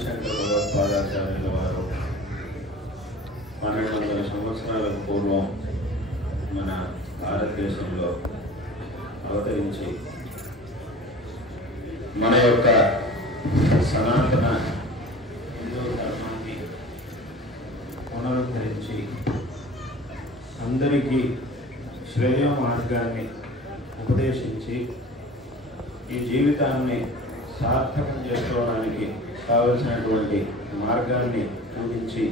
ఆదిశంకర భగవత్పాదాచార్యుల వారు 1200 సంవత్సరాలకు పూర్వం మన భారతదేశంలో అవతరించి మన యొక్క సనాతన హిందూ ధర్మాన్ని పునరుద్ధరించి అందరికీ శ్రేయ మార్గాన్ని ఉపదేశించి ఈ జీవితాన్ని సార్థకం చేసుకోవడానికి కావలసినటువంటి మార్గాన్ని చూపించి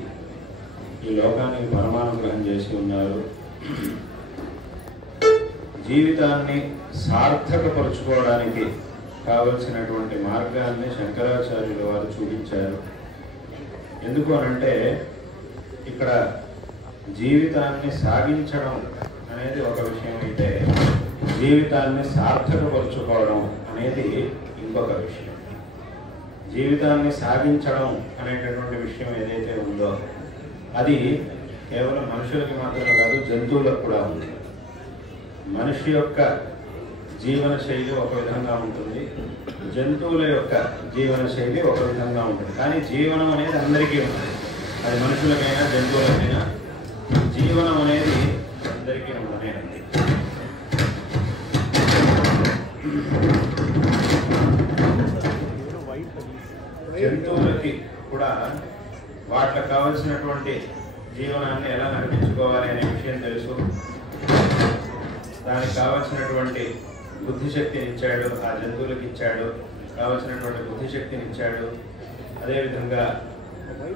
ఈ లోకానికి పరమానుగ్రహం చేసి ఉన్నారు. జీవితాన్ని సార్థకపరుచుకోవడానికి కావలసినటువంటి మార్గాన్ని శంకరాచార్యుల వారు చూపించారు. ఎందుకు అనంటే ఇక్కడ జీవితాన్ని సాగించడం అనేది ఒక విషయం అయితే జీవితాన్ని సార్థకపరుచుకోవడం అనేది ఇంకొక విషయం. జీవితాన్ని సాగించడం అనేటటువంటి విషయం ఏదైతే ఉందో అది కేవలం మనుషులకి మాత్రమే కాదు, జంతువులకు కూడా ఉంది. మనిషి యొక్క జీవన శైలి ఒక విధంగా ఉంటుంది, జంతువుల యొక్క జీవన శైలి ఒక విధంగా ఉంటుంది. కానీ జీవనం అనేది అందరికీ ఉంటుంది. అది మనుషులకైనా జంతువులకైనా జీవనం అనేది అందరికీ ఉండనే ఉంది. జంతువులకి కూడా వాటికి కావలసినటువంటి జీవనాన్ని ఎలా నడిపించుకోవాలి అనే విషయం తెలుసు. దానికి కావలసినటువంటి బుద్ధిశక్తిని ఇచ్చాడు, ఆ జంతువులకు ఇచ్చాడు. కావలసినటువంటి బుద్ధిశక్తిని ఇచ్చాడు. అదేవిధంగా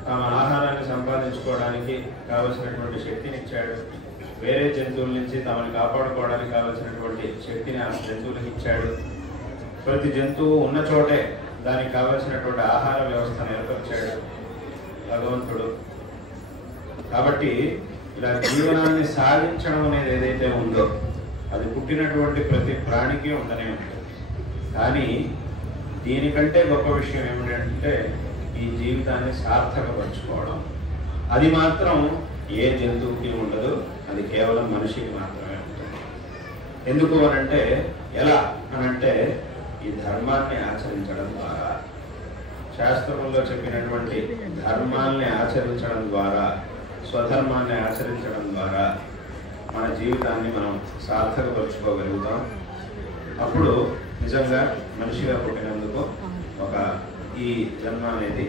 తమ ఆహారాన్ని సంపాదించుకోవడానికి కావలసినటువంటి శక్తిని ఇచ్చాడు. వేరే జంతువుల నుంచి తమని కాపాడుకోవడానికి కావలసినటువంటి శక్తిని ఆ జంతువులకు ఇచ్చాడు. ప్రతి జంతువు ఉన్న చోటే దానికి కావలసినటువంటి ఆహార వ్యవస్థను ఏర్పరిచాడు భగవంతుడు. కాబట్టి ఇలా జీవనాన్ని సాధించడం అనేది ఏదైతే ఉందో అది పుట్టినటువంటి ప్రతి ప్రాణికి ఉండనే ఉంటుంది. కానీ దీనికంటే గొప్ప విషయం ఏమిటంటే ఈ జీవితాన్ని సార్థకపరచుకోవడం. అది మాత్రం ఏ జంతువుకి ఉండదు, అది కేవలం మనిషికి మాత్రమే ఉంటుంది. ఎందుకు అనంటే ఎలా అనంటే ఈ ధర్మాన్ని ఆచరించడం ద్వారా, శాస్త్రంలో చెప్పినటువంటి ధర్మాన్ని ఆచరించడం ద్వారా, స్వధర్మాన్ని ఆచరించడం ద్వారా మన జీవితాన్ని మనం సార్థకపరుచుకోగలుగుతాం. అప్పుడు నిజంగా మనిషిగా పుట్టినందుకు ఒక ఈ జన్మ అనేది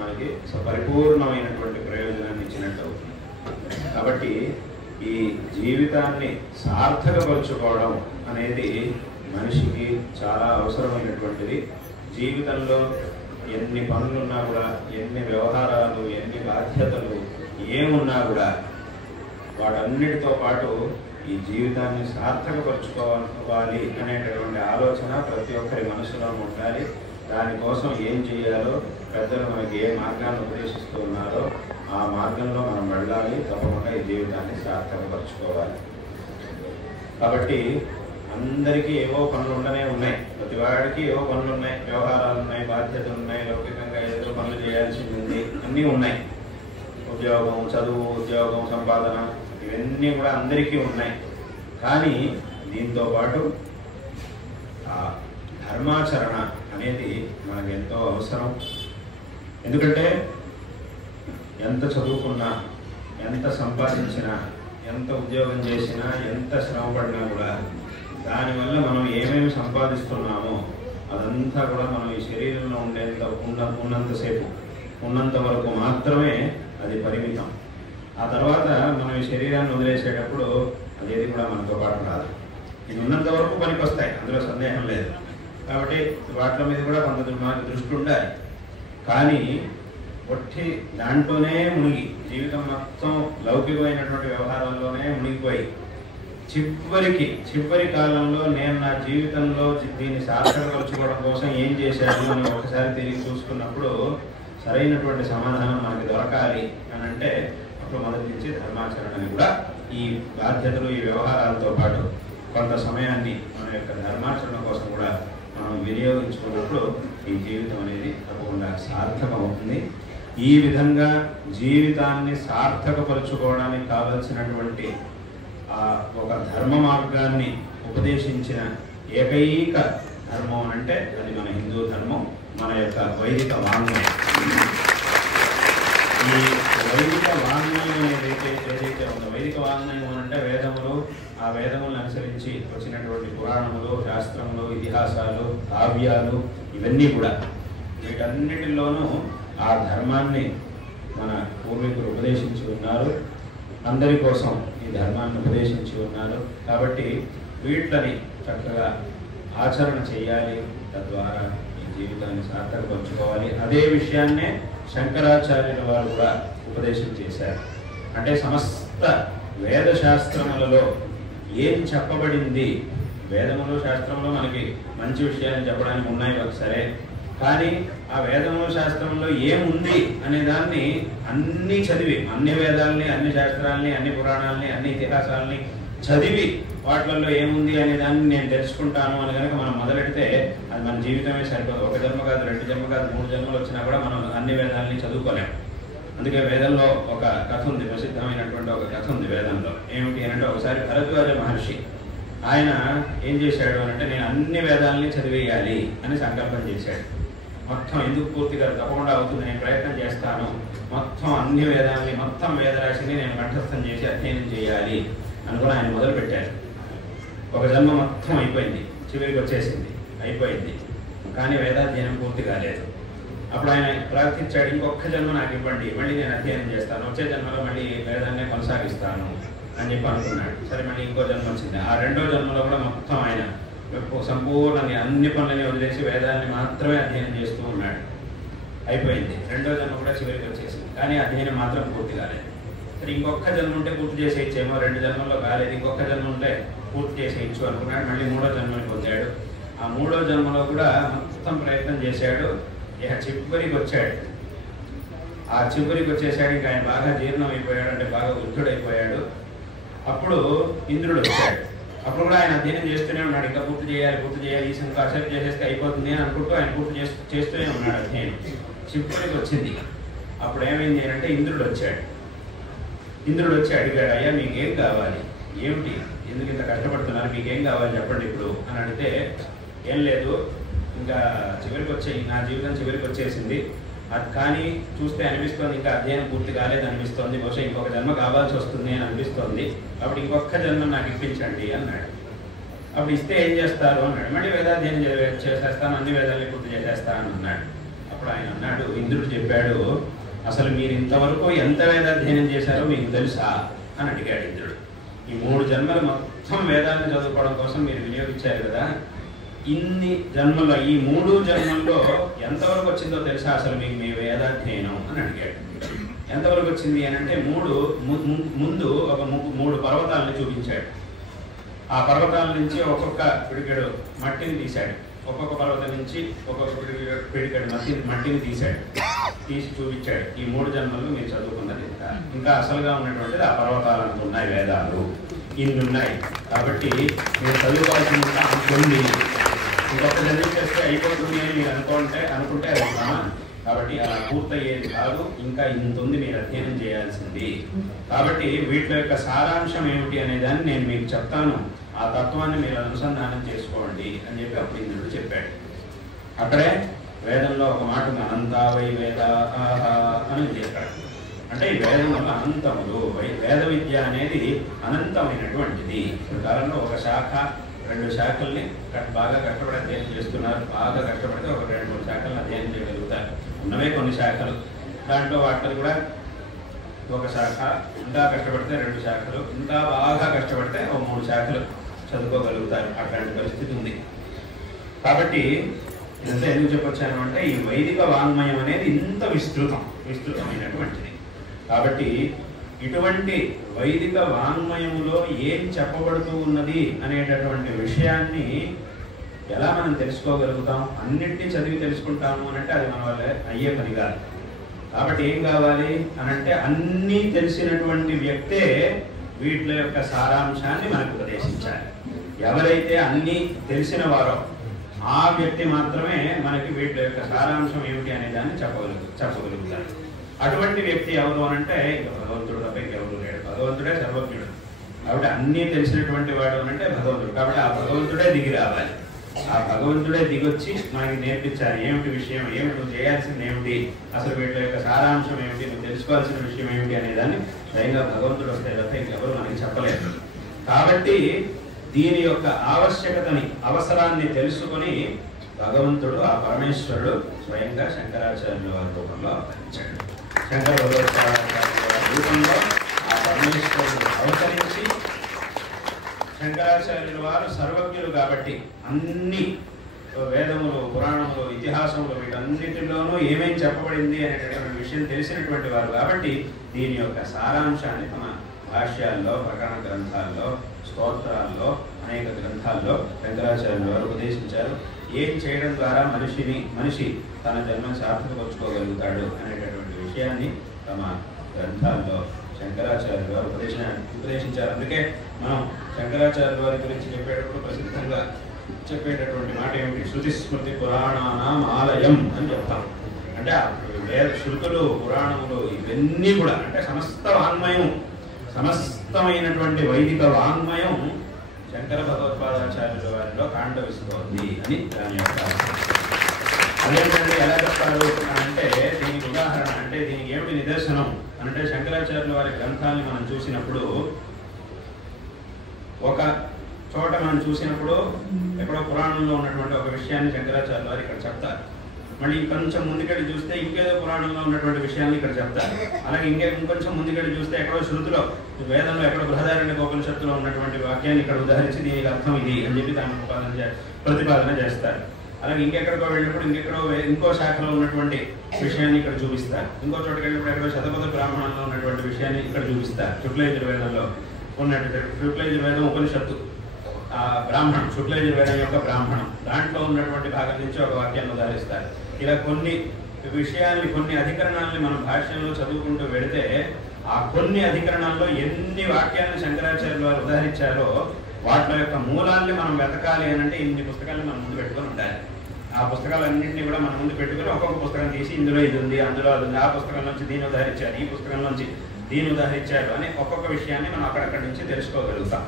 మనకి పరిపూర్ణమైనటువంటి ప్రయోజనాన్ని ఇచ్చినట్టు అవుతుంది. కాబట్టి ఈ జీవితాన్ని సార్థకపరుచుకోవడం అనేది మనిషికి చాలా అవసరమైనటువంటిది. జీవితంలో ఎన్ని పనులున్నా కూడా, ఎన్ని వ్యవహారాలు, ఎన్ని బాధ్యతలు ఏమున్నా కూడా వాటన్నిటితో పాటు ఈ జీవితాన్ని సార్థకపరుచుకోవాలి అనేటటువంటి ఆలోచన ప్రతి ఒక్కరి మనసులో ఉండాలి. దానికోసం ఏం చేయాలో పెద్దలు మనకి ఏ మార్గాన్ని ఉపదేశిస్తూ ఉన్నారో ఆ మార్గంలో మనం వెళ్ళాలి. తప్పకుండా ఈ జీవితాన్ని సార్థకపరుచుకోవాలి. కాబట్టి అందరికీ ఏవో పనులు ఉండనే ఉన్నాయి. ప్రతి వాడికి ఏవో పనులు ఉన్నాయి, వ్యవహారాలు ఉన్నాయి, బాధ్యతలు ఉన్నాయి, లౌకికంగా ఏదో పనులు చేయాల్సింది ఉంది, అన్నీ ఉన్నాయి. ఉద్యోగం, చదువు, ఉద్యోగం, సంపాదన ఇవన్నీ కూడా అందరికీ ఉన్నాయి. కానీ దీంతో పాటు ఆ ధర్మాచరణ అనేది మనకు ఎంతో అవసరం. ఎందుకంటే ఎంత చదువుకున్నా, ఎంత సంపాదించినా, ఎంత ఉద్యోగం చేసినా, ఎంత శ్రమ పడినా కూడా దానివల్ల మనం ఏమేమి సంపాదిస్తున్నామో అదంతా కూడా మనం ఈ శరీరంలో ఉన్నంతసేపు ఉన్నంత వరకు మాత్రమే అది పరిమితం. ఆ తర్వాత మనం ఈ శరీరాన్ని వదిలేసేటప్పుడు అదేది కూడా మనతో పాటు రాదు. ఇది ఉన్నంత వరకు పనికి వస్తాయి, అందులో సందేహం లేదు. కాబట్టి వాటి మీద కూడా కొంత మనకు దృష్టి ఉండాలి. కానీ ఒట్టి దాంట్లోనే మునిగి జీవితం మొత్తం లౌకికమైనటువంటి వ్యవహారాల్లోనే మునిగిపోయి చివరి కాలంలో నేను నా జీవితంలో దీన్ని సార్థకపరచుకోవడం కోసం ఏం చేశాను అని ఒకసారి తిరిగి చూసుకున్నప్పుడు సరైనటువంటి సమాధానం మనకి దొరకాలి అని అంటే అప్పుడు మొదటి నుంచి ధర్మాచరణని కూడా ఈ బాధ్యతలు, ఈ వ్యవహారాలతో పాటు కొంత సమయాన్ని మన యొక్క ధర్మాచరణ కోసం కూడా మనం వినియోగించుకున్నప్పుడు ఈ జీవితం అనేది తప్పకుండా సార్థకం అవుతుంది. ఈ విధంగా జీవితాన్ని సార్థకపరచుకోవడానికి కావలసినటువంటి ఒక ధర్మ మార్గాన్ని ఉపదేశించిన ఏకైక ధర్మం అంటే అది మన హిందూ ధర్మం, మన యొక్క వైదిక వాంగ్మయం. ఆ వేదములను అనుసరించి వచ్చినటువంటి పురాణములు, శాస్త్రములు, ఇతిహాసాలు, కావ్యాలు ఇవన్నీ కూడా వీటన్నిటిలోనూ ఆ ధర్మాన్ని మన పూర్వీకులు ఉపదేశించి ఉన్నారు. అందరి కోసం ఈ ధర్మాన్ని ఉపదేశించి ఉన్నారు. కాబట్టి వీటిని చక్కగా ఆచరణ చేయాలి, తద్వారా ఈ జీవితాన్ని సార్థకపరచుకోవాలి. అదే విషయాన్నే శంకరాచార్యుల వారు కూడా ఉపదేశం చేశారు. అంటే సమస్త వేద శాస్త్రములలో ఏం చెప్పబడింది, వేదములు శాస్త్రంలో మనకి మంచి విషయాలు చెప్పడానికి ఉన్నాయి సరే, కానీ ఆ వేదములు శాస్త్రంలో ఏముంది అనే దాన్ని అన్ని చదివి, అన్ని వేదాలని, అన్ని శాస్త్రాలని, అన్ని పురాణాలని, అన్ని ఇతిహాసాలని చదివి వాటిల్లో ఏముంది అనే దాన్ని నేను తెలుసుకుంటాను అని కనుక మనం మొదలెడితే అది మన జీవితమే సరిపోదు. ఒక జన్మ కాదు, 2 జన్మ కాదు, 3 జన్మలు వచ్చినా కూడా మనం అన్ని వేదాలని చదువుకోలేం. అందుకే వేదంలో ఒక కథ ఉంది, ప్రసిద్ధమైనటువంటి ఒక కథ ఉంది వేదంలో. ఏమిటి అంటే, ఒకసారి భరద్వాజ మహర్షి ఆయన ఏం చేశాడు అంటే, నేను అన్ని వేదాలని చదివేయాలి అని సంకల్పం చేశాడు. మొత్తం ఎందుకు పూర్తిగా తప్పకుండా అవుతుంది, నేను ప్రయత్నం చేస్తాను, మొత్తం అన్ని వేదాలని, మొత్తం వేదరాశిని నేను కంఠస్థం చేసి అధ్యయనం చేయాలి అని కూడా ఆయన మొదలుపెట్టారు. ఒక జన్మ మొత్తం అయిపోయింది, చివరికి వచ్చేసింది, అయిపోయింది, కానీ వేదాధ్యయనం పూర్తి కాలేదు. అప్పుడు ఆయన ప్రార్థించాడు, ఇంకొక జన్మ నాకు ఇవ్వండి, మళ్ళీ నేను అధ్యయనం చేస్తాను, వచ్చే జన్మలో మళ్ళీ వేదాన్ని కొనసాగిస్తాను అని చెప్పి అనుకున్నాడు. సరే, మళ్ళీ ఇంకో జన్మ వచ్చింది. ఆ 2వ జన్మలో కూడా మొత్తం ఆయన సంపూర్ణంగా అన్ని పనులని వదిలేసి వేదాన్ని మాత్రమే అధ్యయనం చేస్తూ ఉన్నాడు. అయిపోయింది, 2వ జన్మ కూడా చివరికి వచ్చేసింది, కానీ అధ్యయనం మాత్రం పూర్తి కాలేదు. సరే, ఇంకొక జన్మ ఉంటే పూర్తి చేసేయచ్చేమో, 2 జన్మల్లో కాలేదు, ఇంకొక జన్మ ఉంటే పూర్తి చేసేయచ్చు అనుకున్నాడు. మళ్ళీ 3వ జన్మని పొందాడు. ఆ 3వ జన్మలో కూడా మొత్తం ప్రయత్నం చేశాడు. ఇక చివరికి వచ్చాడు. ఆ చివరికి వచ్చేసాడు, ఇంకా ఆయన బాగా జీర్ణం అయిపోయాడు, అంటే బాగా వృద్ధుడైపోయాడు. అప్పుడు ఇంద్రుడు వచ్చాడు. అప్పుడు కూడా ఆయన అధ్యయనం చేస్తూనే ఉన్నాడు, ఇంకా పూర్తి చేయాలి, ఈ సంఖ్య అసెప్ట్ చేసేస్తే అయిపోతుంది అని అనుకుంటూ ఆయన పూర్తి చేస్తూనే ఉన్నాడు అధ్యయనం. చివరికి వచ్చింది. అప్పుడు ఏమైంది అంటే, ఇంద్రుడు వచ్చాడు. ఇంద్రుడు వచ్చి అడిగాడు, అయ్యా మీకేం కావాలి, ఏమిటి, ఎందుకు ఇంత కష్టపడుతున్నారు, మీకేం కావాలి చెప్పండి ఇప్పుడు అని అడిగితే, ఏం లేదు, ఇంకా చివరికి నా జీవితం చివరికి వచ్చేసింది, అది కానీ చూస్తే అనిపిస్తోంది ఇంకా అధ్యయనం పూర్తి కాలేదు అనిపిస్తోంది, బహుశా ఇంకొక జన్మ కావాల్సి వస్తుంది అని అనిపిస్తోంది, అప్పుడు ఇంకొక జన్మ నాకు ఇప్పించండి అన్నాడు. అప్పుడు ఇస్తే ఏం చేస్తారు అన్నాడు. మళ్ళీ వేదాధ్యయనం చేసేస్తాను, అన్ని వేదాలని పూర్తి చేసేస్తాను అన్నాడు. అప్పుడు ఆయన అన్నాడు, ఇంద్రుడు చెప్పాడు, అసలు మీరు ఇంతవరకు ఎంత వేదాధ్యయనం చేశారో మీకు తెలుసా అని అడిగాడు ఇంద్రుడు. ఈ 3 జన్మలు మొత్తం వేదాన్ని చదువుకోవడం కోసం మీరు వినియోగించారు కదా, ఇన్ని జన్మల్లో, ఈ 3 జన్మల్లో ఎంతవరకు వచ్చిందో తెలుసా అసలు మీకు మీ వేదాధ్యయనం అని అడిగాడు. ఎంతవరకు వచ్చింది అని అంటే, ముందు ఒక 3 పర్వతాలను చూపించాడు. ఆ పర్వతాల నుంచి ఒక్కొక్క పిడికెడు మట్టిని తీశాడు. ఒక్కొక్క పర్వతం నుంచి ఒక్కొక్క పిడికెడు మట్టిని తీసి చూపించాడు. ఈ 3 జన్మల్లో మీరు చదువుకున్నది ఇంకా అసలుగా ఉన్నటువంటిది ఆ పర్వతాలు అనుకున్నాయి, వేదాలు ఇన్ని ఉన్నాయి, కాబట్టి మీరు చదువుకోవాల్సింది అనుకుంది, ఇంకొక జన్మ చేస్తే అయిపోతుంది అని మీరు అనుకుంటే అది కాబట్టి అలా పూర్తయ్యేది కాదు, ఇంకా ఇంత ఉంది మీరు అధ్యయనం చేయాల్సింది. కాబట్టి వీటి యొక్క సారాంశం ఏమిటి అనే దాన్ని నేను మీకు చెప్తాను, ఆ తత్వాన్ని మీరు అనుసంధానం చేసుకోండి అని చెప్పి అప్పుడు ఇంద్రుడు చెప్పాడు. అక్కడే వేదంలో ఒక మాట ఉంది, అనంతావై వేద అని చెప్పాడు. అంటే ఈ వేదములు అనంతములు, వేద విద్య అనేది అనంతమైనటువంటిది. ఈ కాలంలో ఒక శాఖ 2 శాఖల్ని బాగా కష్టపడి అధ్యయనం చేస్తున్నారు. బాగా కష్టపడితే ఒక 2-3 శాఖలను అధ్యయనం చేయగలుగుతారు. ఉన్నవే కొన్ని శాఖలు, దాంట్లో వాటిని కూడా ఒక శాఖ, ఇంకా కష్టపడితే 2 శాఖలు, ఇంకా బాగా కష్టపడితే ఒక 3 శాఖలు చదువుకోగలుగుతారు. అట్లాంటి పరిస్థితి ఉంది. కాబట్టి ఇదంతా ఎందుకు చెప్పొచ్చాను అంటే, ఈ వైదిక వాంగ్మయం అనేది ఇంత విస్తృతమైనటువంటిది. కాబట్టి ఇటువంటి వైదిక వాంగ్మయములో ఏం చెప్పబడుతూ ఉన్నది అనేటటువంటి విషయాన్ని ఎలా మనం తెలుసుకోగలుగుతాం? అన్నింటినీ చదివి తెలుసుకుంటాము అని అంటే అది మన వల్ల అయ్యే పని కాదు. కాబట్టి ఏం కావాలి అనంటే, అన్నీ తెలిసినటువంటి వ్యక్తే వీటి యొక్క సారాంశాన్ని మనకు ఉపదేశించాలి. ఎవరైతే అన్నీ తెలిసిన వారో ఆ వ్యక్తి మాత్రమే మనకి వీటి యొక్క సారాంశం ఏమిటి అనే దాన్ని చెప్పగలుగుతారు. అటువంటి వ్యక్తి ఎవరు అనంటే, భగవంతుడు తప్ప ఎవరు లేడు. భగవంతుడే సర్వజ్ఞుడు. కాబట్టి అన్నీ తెలిసినటువంటి వాడు అనంటే భగవంతుడు. కాబట్టి ఆ భగవంతుడే దిగి రావాలి. ఆ భగవంతుడే దిగొచ్చి మనకి నేర్పించాలి, ఏమిటి విషయం, ఏమిటి నువ్వు చేయాల్సింది ఏమిటి, అసలు వీటి యొక్క సారాంశం ఏమిటి, నువ్వు తెలుసుకోవాల్సిన విషయం ఏమిటి అనే దాన్ని స్వయంగా భగవంతుడు వస్తే తప్ప ఇంకెవరు మనకి చెప్పలేదు. కాబట్టి దీని యొక్క ఆవశ్యకతని, అవసరాన్ని తెలుసుకొని భగవంతుడు, ఆ పరమేశ్వరుడు స్వయంగా శంకరాచార్యుల వారి రూపంలో అవతరించాడు. శంకర భగవత్పాదాచార్యుల వారి రూపంలో ఆ పరమేశ్వరుడు అవతరించి, శంకరాచార్యుల వారు సర్వజ్ఞులు కాబట్టి అన్ని వేదములు, పురాణములు, ఇతిహాసములు వీటన్నిటిలోనూ ఏమేమి చెప్పబడింది అనేటటువంటి విషయం తెలిసినటువంటి వారు కాబట్టి దీని యొక్క సారాంశాన్ని తమ భాష్యాల్లో, ప్రకరణ గ్రంథాల్లో, స్తోత్రాల్లో, అనేక గ్రంథాల్లో శంకరాచార్యుల వారు ఉపదేశించారు. ఏం చేయడం ద్వారా మనిషి తన జన్మను సార్థకపరుచుకోగలుగుతాడు అనేటటువంటి విషయాన్ని తమ గ్రంథాల్లో శంకరాచార్యుల వారు ఉపదేశించారు. అందుకే మనం శంకరాచార్యుల వారి గురించి చెప్పేటప్పుడు ప్రసిద్ధంగా చెప్పేటటువంటి మాట ఏమిటి? శృతి స్మృతి పురాణానాం ఆలయం అని చెప్తాం. అంటే వేద శృతులు, పురాణములు ఇవన్నీ కూడా అంటే సమస్త వాంగ్మయం, సమస్తమైనటువంటి వైదిక వాంగ్మయం శంకర భగవత్పాదాచార్యుల వారిలో కాండవిస్తోంది అని దాని యొక్క అదేంటంటే ఎలా చెప్తారు అంటే దీనికి ఉదాహరణ అంటే దీనికి ఏమిటి నిదర్శనం అంటే శంకరాచార్యుల వారి గ్రంథాన్ని మనం చూసినప్పుడు ఒక చోట మనం చూసినప్పుడు ఎక్కడో పురాణంలో ఉన్నటువంటి ఒక విషయాన్ని శంకరాచార్యుల వారు ఇక్కడ చెప్తారు. మళ్ళీ కొంచెం ముందుకెళ్ళి చూస్తే ఇంకేదో పురాణంలో ఉన్నటువంటి విషయాన్ని ఇక్కడ చెప్తారు. అలాగే ఇంకొంచెం ముందుకెళ్ళి చూస్తే ఎక్కడో శృతిలో, వేదంలో ఎక్కడో బృహదారణ్యకోపనిషత్తులో ఉన్నటువంటి వాక్యాన్ని ఇక్కడ ఉదాహరించి దీనికి అర్థం ఇది అని చెప్పి దాన్ని ప్రతిపాదన చేస్తారు. అలాగే ఇంకెక్కడికో వెళ్ళినప్పుడు ఇంకో శాఖలో ఉన్నటువంటి విషయాన్ని ఇక్కడ చూపిస్తారు. ఇంకో చోటుకి వెళ్ళినప్పుడు ఎక్కడో శతపథ బ్రాహ్మణంలో ఉన్నటువంటి విషయాన్ని ఇక్కడ చూపిస్తారు. శుక్లయజుర్వేదంలో ఉన్నటువంటి శుక్లయజుర్వేదం ఉపనిషత్తు బ్రాహ్మణం, శుక్లయజుర్వేదం యొక్క బ్రాహ్మణం దాంట్లో ఉన్నటువంటి భాగం నుంచి ఒక వాక్యాన్ని ఉదాహరిస్తారు. ఇలా కొన్ని విషయాల్ని, కొన్ని అధికరణాలని మనం భాష్యంలో చదువుకుంటూ వెళితే ఆ కొన్ని అధికరణాల్లో ఎన్ని వాక్యాలను శంకరాచార్యులు వారు ఉదాహరించారో వాటి యొక్క మూలాల్ని మనం వెతకాలి అని అంటే ఇన్ని పుస్తకాలను మనం ముందు పెట్టుకొని ఉండాలి. ఆ పుస్తకాలన్నింటినీ కూడా మనం ముందు పెట్టుకుని ఒక్కొక్క పుస్తకం తీసి ఇందులో ఇది ఉంది, అందులో అది ఉంది, ఆ పుస్తకం నుంచి దీన్ని ఉదాహరించారు, ఈ పుస్తకం నుంచి దీన్ని ఉదాహరించారు అని ఒక్కొక్క విషయాన్ని మనం అక్కడక్కడి నుంచి తెలుసుకోగలుగుతాం.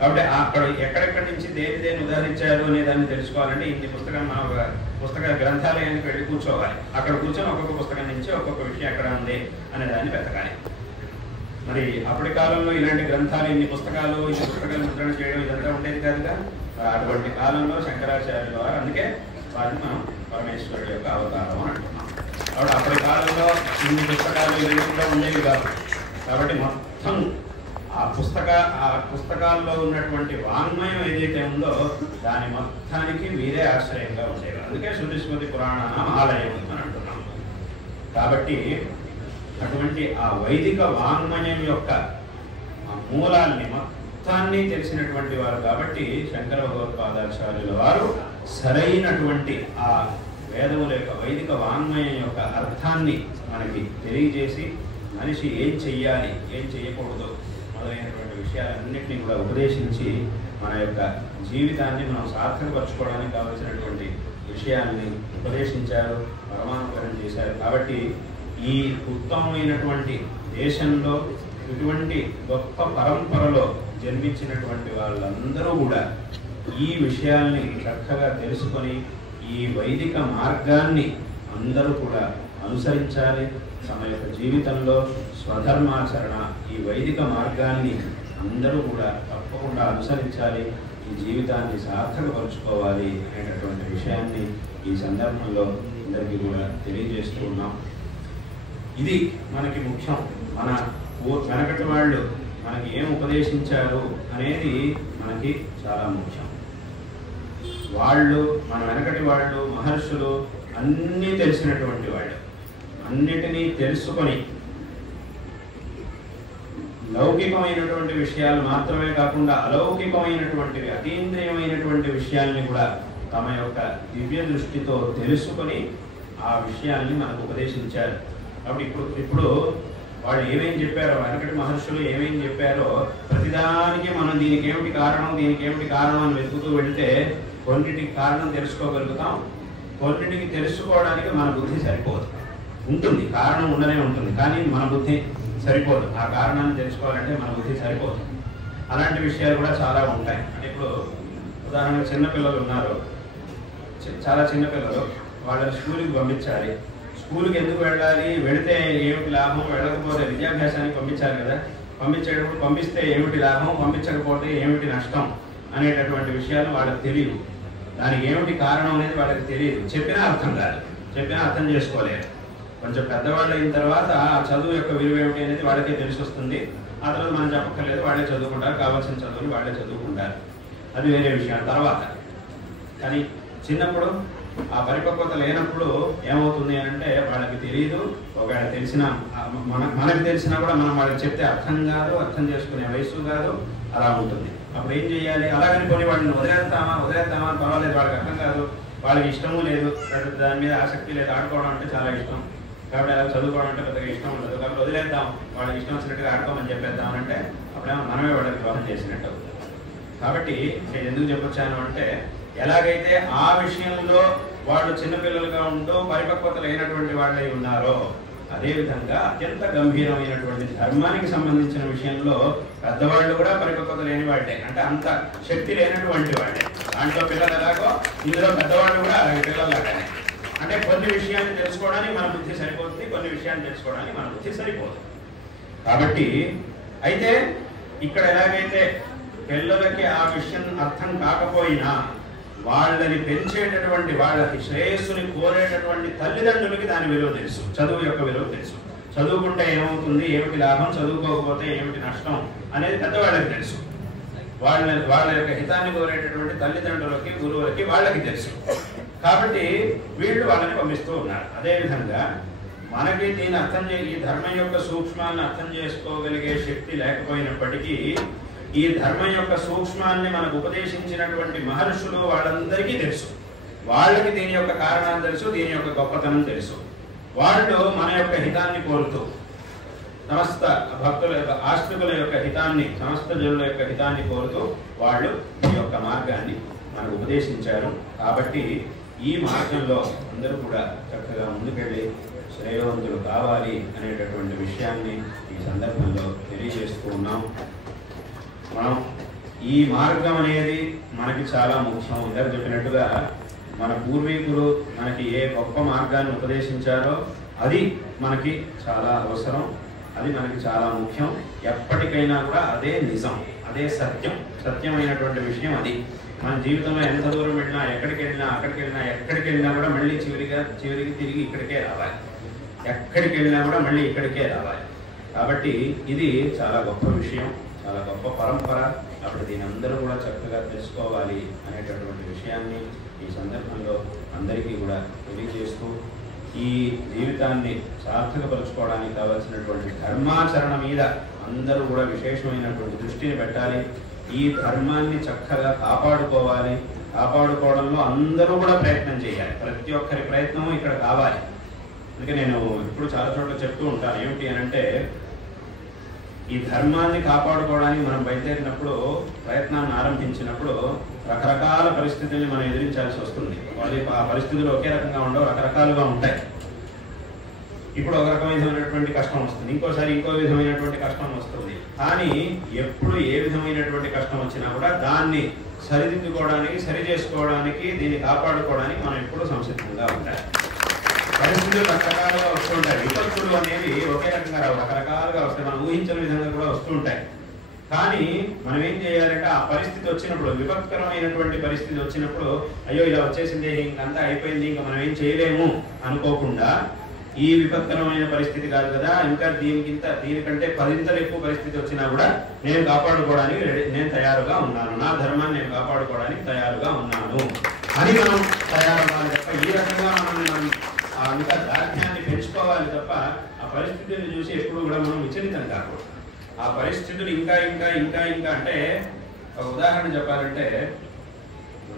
కాబట్టి అక్కడ ఎక్కడెక్కడి నుంచి దేని ఉదాహరించారు అనే దాన్ని తెలుసుకోవాలంటే ఇన్ని పుస్తకం మనం పుస్తక గ్రంథాలయానికి వెళ్ళి కూర్చోవాలి. అక్కడ కూర్చొని ఒక్కొక్క పుస్తకం నుంచి ఒక్కొక్క విషయం ఎక్కడ ఉంది అనే దాన్ని వెతకాలి. మరి అప్పటి కాలంలో ఇలాంటి గ్రంథాలు, ఇన్ని పుస్తకాలు ముద్రణ చేయడం ఇదంతా ఉండేది కాదుగా. అటువంటి కాలంలో శంకరాచార్యుల వారు, అందుకే వారిని మనం పరమేశ్వరుడు యొక్క అవతారం అని అంటున్నాం. కాబట్టి అప్పటి కాలంలో ఇన్ని పుస్తకాలు ఇవన్నీ కూడా ఉండేవి కాదు. కాబట్టి మొత్తం ఆ పుస్తకాల్లో ఉన్నటువంటి వాంగ్మయం ఏదైతే ఉందో దాని మొత్తానికి వీరే ఆశ్రయంగా ఉండేవారు. అందుకే శృతి స్మృతి పురాణానాం ఆలయం అని అంటున్నాం. కాబట్టి అటువంటి ఆ వైదిక వాంగ్మయం యొక్క మూలాల్ని మొత్తాన్ని తెలిసినటువంటి వారు కాబట్టి శంకర భగవత్పాదాచార్యుల వారు సరైనటువంటి ఆ వేదముల యొక్క వైదిక వాంగ్మయం యొక్క అర్థాన్ని మనకి తెలియజేసి మనిషి ఏం చెయ్యాలి, ఏం చేయకూడదు మొదలైనటువంటి విషయాలన్నింటినీ కూడా ఉపదేశించి మన యొక్క జీవితాన్ని మనం సార్థకపరచుకోవడానికి కావలసినటువంటి విషయాన్ని ఉపదేశించారు, పరమానుకరణ చేశారు. కాబట్టి ఈ ఉత్తమమైనటువంటి దేశంలో ఇటువంటి గొప్ప పరంపరలో జన్మించినటువంటి వాళ్ళందరూ కూడా ఈ విషయాల్ని చక్కగా తెలుసుకొని ఈ వైదిక మార్గాన్ని అందరూ కూడా అనుసరించాలి. తమ యొక్క జీవితంలో స్వధర్మాచరణ, ఈ వైదిక మార్గాన్ని అందరూ కూడా తప్పకుండా అనుసరించాలి. ఈ జీవితాన్ని సార్థకపరుచుకోవాలి అనేటటువంటి విషయాన్ని ఈ సందర్భంలో అందరికీ కూడా తెలియజేస్తూ ఉన్నాం. ఇది మనకి ముఖ్యం. మన వెనకటి వాళ్ళు మనకి ఏం ఉపదేశించారు అనేది మనకి చాలా ముఖ్యం. మన వెనకటి వాళ్ళు మహర్షులు అన్నీ తెలిసినటువంటి వాళ్ళు, అన్నిటినీ తెలుసుకొని లౌకికమైనటువంటి విషయాలు మాత్రమే కాకుండా అలౌకికమైనటువంటివి, అతీంద్రియమైనటువంటి విషయాల్ని కూడా తమ యొక్క దివ్య దృష్టితో తెలుసుకొని ఆ విషయాల్ని మనకు ఉపదేశించారు. కాబట్టి ఇప్పుడు వాళ్ళు ఏమేం చెప్పారో, వెనకటి మహర్షులు ఏమేం చెప్పారో ప్రతిదానికి మనం దీనికి ఏమిటి కారణం అని వెతుకుతూ వెళితే కొన్నిటికి కారణం తెలుసుకోగలుగుతాం, కొన్నిటికి తెలుసుకోవడానికి మన బుద్ధి సరిపోదు. ఉంటుంది, కారణం ఉండనే ఉంటుంది, కానీ మన బుద్ధి సరిపోదు. ఆ కారణాన్ని తెలుసుకోవాలంటే మన బుద్ధి సరిపోదు. అలాంటి విషయాలు కూడా చాలా ఉంటాయి. అంటే ఇప్పుడు ఉదాహరణకు చిన్నపిల్లలు ఉన్నారు, చాలా చిన్నపిల్లలు, వాళ్ళని స్కూల్కి పంపించాలి. స్కూల్కి ఎందుకు వెళ్ళాలి, వెళితే ఏమిటి లాభం, వెళ్ళకపోతే విద్యాభ్యాసానికి పంపించాలి కదా. పంపించేటప్పుడు పంపిస్తే ఏమిటి లాభం, పంపించకపోతే ఏమిటి నష్టం అనేటటువంటి విషయాలు వాళ్ళకి తెలియదు. దానికి ఏమిటి కారణం అనేది వాళ్ళకి తెలియదు. చెప్పినా అర్థం కాదు, చెప్పినా అర్థం చేసుకోలేరు. కొంచెం పెద్దవాళ్ళు అయిన తర్వాత ఆ చదువు యొక్క విలువ ఏమిటి అనేది వాళ్ళకే తెలిసి వస్తుంది. ఆ తర్వాత మనం చెప్పక్కర్లేదు, వాళ్ళే చదువుకుంటారు, కావాల్సిన చదువులు వాళ్ళే చదువుకుంటారు, అది వేరే విషయం తర్వాత. కానీ చిన్నప్పుడు ఆ పరిపక్వత లేనప్పుడు ఏమవుతుంది అంటే వాళ్ళకి తెలియదు. ఒకవేళ తెలిసినా మనకు తెలిసినా కూడా మనం వాళ్ళకి చెప్తే అర్థం కాదు, అర్థం చేసుకునే వయసు కాదు, అలా ఉంటుంది. అప్పుడు ఏం చేయాలి? అలాగని కొన్ని వాడిని వదిలేద్దామా పర్వాలేదు, వాళ్ళకి అర్థం కాదు, వాళ్ళకి ఇష్టము లేదు, దాని మీద ఆసక్తి లేదు, ఆడుకోవడం అంటే చాలా ఇష్టం కాబట్టి అలా చదువుకోవడం అంటే పెద్దగా ఇష్టం ఉండదు కాబట్టి వదిలేద్దాం, వాళ్ళకి ఇష్టం వచ్చినట్టుగా ఆడుకోమని చెప్పేద్దాం అంటే అప్పుడేమో మనమే వాళ్ళకి ద్రోహం చేసినట్టు. కాబట్టి నేను ఎందుకు చెప్పొచ్చాను అంటే ఎలాగైతే ఆ విషయంలో వాళ్ళు చిన్నపిల్లలుగా ఉంటూ పరిపక్వత లేనటువంటి వాళ్ళై ఉన్నారో అదేవిధంగా అత్యంత గంభీరమైనటువంటి ధర్మానికి సంబంధించిన విషయంలో పెద్దవాళ్ళు కూడా పరిపక్వత లేని వాళ్ళే, అంటే అంత శక్తి లేనటువంటి వాళ్ళే. దాంట్లో పిల్లలు ఎలాగో ఇందులో పెద్దవాళ్ళు కూడా అలాగే పిల్లలాగానే. అంటే కొన్ని విషయాన్ని తెలుసుకోవడానికి మన బుద్ధి సరిపోతుంది, కొన్ని విషయాన్ని తెలుసుకోవడానికి మన బుద్ధి సరిపోదు. కాబట్టి అయితే ఇక్కడ ఎలాగైతే పిల్లలకి ఆ విషయం అర్థం కాకపోయినా వాళ్ళని పెంచేటటువంటి వాళ్ళకి శ్రేయస్సుని కోరేటటువంటి తల్లిదండ్రులకి దాని విలువ తెలుసు, చదువు యొక్క విలువ తెలుసు. చదువుకుంటే ఏమవుతుంది, ఏమిటి లాభం, చదువుకోకపోతే ఏమిటి నష్టం అనేది పెద్దవాళ్ళకి తెలుసు. వాళ్ళ యొక్క హితాన్ని కోరేటటువంటి తల్లిదండ్రులకి గురువులకి వాళ్ళకి తెలుసు. కాబట్టి వీళ్ళు వాళ్ళని పంపిస్తూ ఉన్నారు. అదేవిధంగా మనకి దీన్ని ఈ ధర్మం యొక్క సూక్ష్మాన్ని అర్థం చేసుకోగలిగే శక్తి లేకపోయినప్పటికీ ఈ ధర్మం యొక్క సూక్ష్మాన్ని మనకు ఉపదేశించినటువంటి మహర్షులు వాళ్ళందరికీ తెలుసు. వాళ్ళకి దీని యొక్క కారణాలు తెలుసు, దీని యొక్క గొప్పతనం తెలుసు. వాళ్ళు మన యొక్క హితాన్ని కోరుతూ సమస్త భక్తుల యొక్క ఆశ్రితుల యొక్క హితాన్ని, సమస్త జనుల యొక్క హితాన్ని కోరుతూ వాళ్ళు ఈ యొక్క మార్గాన్ని మనకు ఉపదేశించారు. కాబట్టి ఈ మార్గంలో అందరూ కూడా చక్కగా ముందుకెళ్ళి శ్రేయవంతులు కావాలి అనేటటువంటి విషయాన్ని ఈ సందర్భంలో తెలియజేస్తూ ఉన్నాం. మనం ఈ మార్గం అనేది మనకి చాలా ముఖ్యం. ఇందాక చెప్పినట్టుగా మన పూర్వీకులు మనకి ఏ గొప్ప మార్గాన్ని ఉపదేశించారో అది మనకి చాలా అవసరం, అది మనకి చాలా ముఖ్యం. ఎప్పటికైనా కూడా అదే నిజం, అదే సత్యం, సత్యమైనటువంటి విషయం అది. మన జీవితంలో ఎంత దూరం వెళ్ళినా, ఎక్కడికి వెళ్ళినా కూడా మళ్ళీ చివరికి తిరిగి ఇక్కడికే రావాలి. ఎక్కడికి వెళ్ళినా కూడా మళ్ళీ ఇక్కడికే రావాలి. కాబట్టి ఇది చాలా గొప్ప విషయం, చాలా గొప్ప పరంపర. అప్పుడు దీని అందరూ కూడా చక్కగా తెలుసుకోవాలి అనేటటువంటి విషయాన్ని ఈ సందర్భంలో అందరికీ కూడా తెలియజేస్తూ ఈ జీవితాన్ని సార్థకపరచుకోవడానికి కావాల్సినటువంటి ధర్మాచరణ మీద అందరూ కూడా విశేషమైనటువంటి దృష్టిని పెట్టాలి. ఈ ధర్మాన్ని చక్కగా కాపాడుకోవాలి. కాపాడుకోవడంలో అందరూ కూడా ప్రయత్నం చేయాలి. ప్రతి ఒక్కరి ప్రయత్నము ఇక్కడ కావాలి. అందుకే నేను ఇప్పుడు చాలా చోట్ల చెప్తూ ఉంటాను, ఏమిటి అని అంటే ఈ ధర్మాన్ని కాపాడుకోవడానికి మనం బయలుదేరినప్పుడు, ప్రయత్నాన్ని ఆరంభించినప్పుడు రకరకాల పరిస్థితుల్ని మనం ఎదిరించాల్సి వస్తుంది. వాళ్ళు ఆ పరిస్థితులు ఒకే రకంగా ఉండవు, రకరకాలుగా ఉంటాయి. ఇప్పుడు ఒక రకమైనటువంటి కష్టం వస్తుంది, ఇంకోసారి ఇంకో విధమైనటువంటి కష్టం వస్తుంది. కానీ ఎప్పుడు ఏ విధమైనటువంటి కష్టం వచ్చినా కూడా దాన్ని సరిదిద్దుకోవడానికి, సరి చేసుకోవడానికి, దీన్ని కాపాడుకోవడానికి మనం ఎప్పుడూ సంసిద్ధంగా ఉండాలి. పరిస్థితులు రకరకాలుగా వస్తుంటాయి. విపత్తులు అనేవి ఒకే రకంగా రావు, రకరకాలుగా వస్తాయి. మనం ఊహించని విధంగా కూడా వస్తుంటాయి. కానీ మనం ఏం చేయాలంటే ఆ పరిస్థితి వచ్చినప్పుడు, విపత్కరమైనటువంటి పరిస్థితి వచ్చినప్పుడు అయ్యో ఇలా వచ్చేసింది, ఇంకంతా అయిపోయింది, ఇంకా మనం ఏం చేయలేము అనుకోకుండా ఈ విపత్కరమైన పరిస్థితి కాదు కదా, ఇంకా దీనికంటే 10 ఎక్కువ పరిస్థితి వచ్చినా కూడా నేను కాపాడుకోవడానికి నేను తయారుగా ఉన్నాను, నా ధర్మాన్ని నేను కాపాడుకోవడానికి తయారుగా ఉన్నాను అని మనం తయారవ్వాలి తప్ప ఈ రకంగా మనం ఇంకా దార్ఢ్యాన్ని పెంచుకోవాలి తప్ప ఆ పరిస్థితులను చూసి ఎప్పుడు కూడా మనం విచలితం కాకూడదు. ఆ పరిస్థితులు ఇంకా అంటే ఒక ఉదాహరణ చెప్పాలంటే,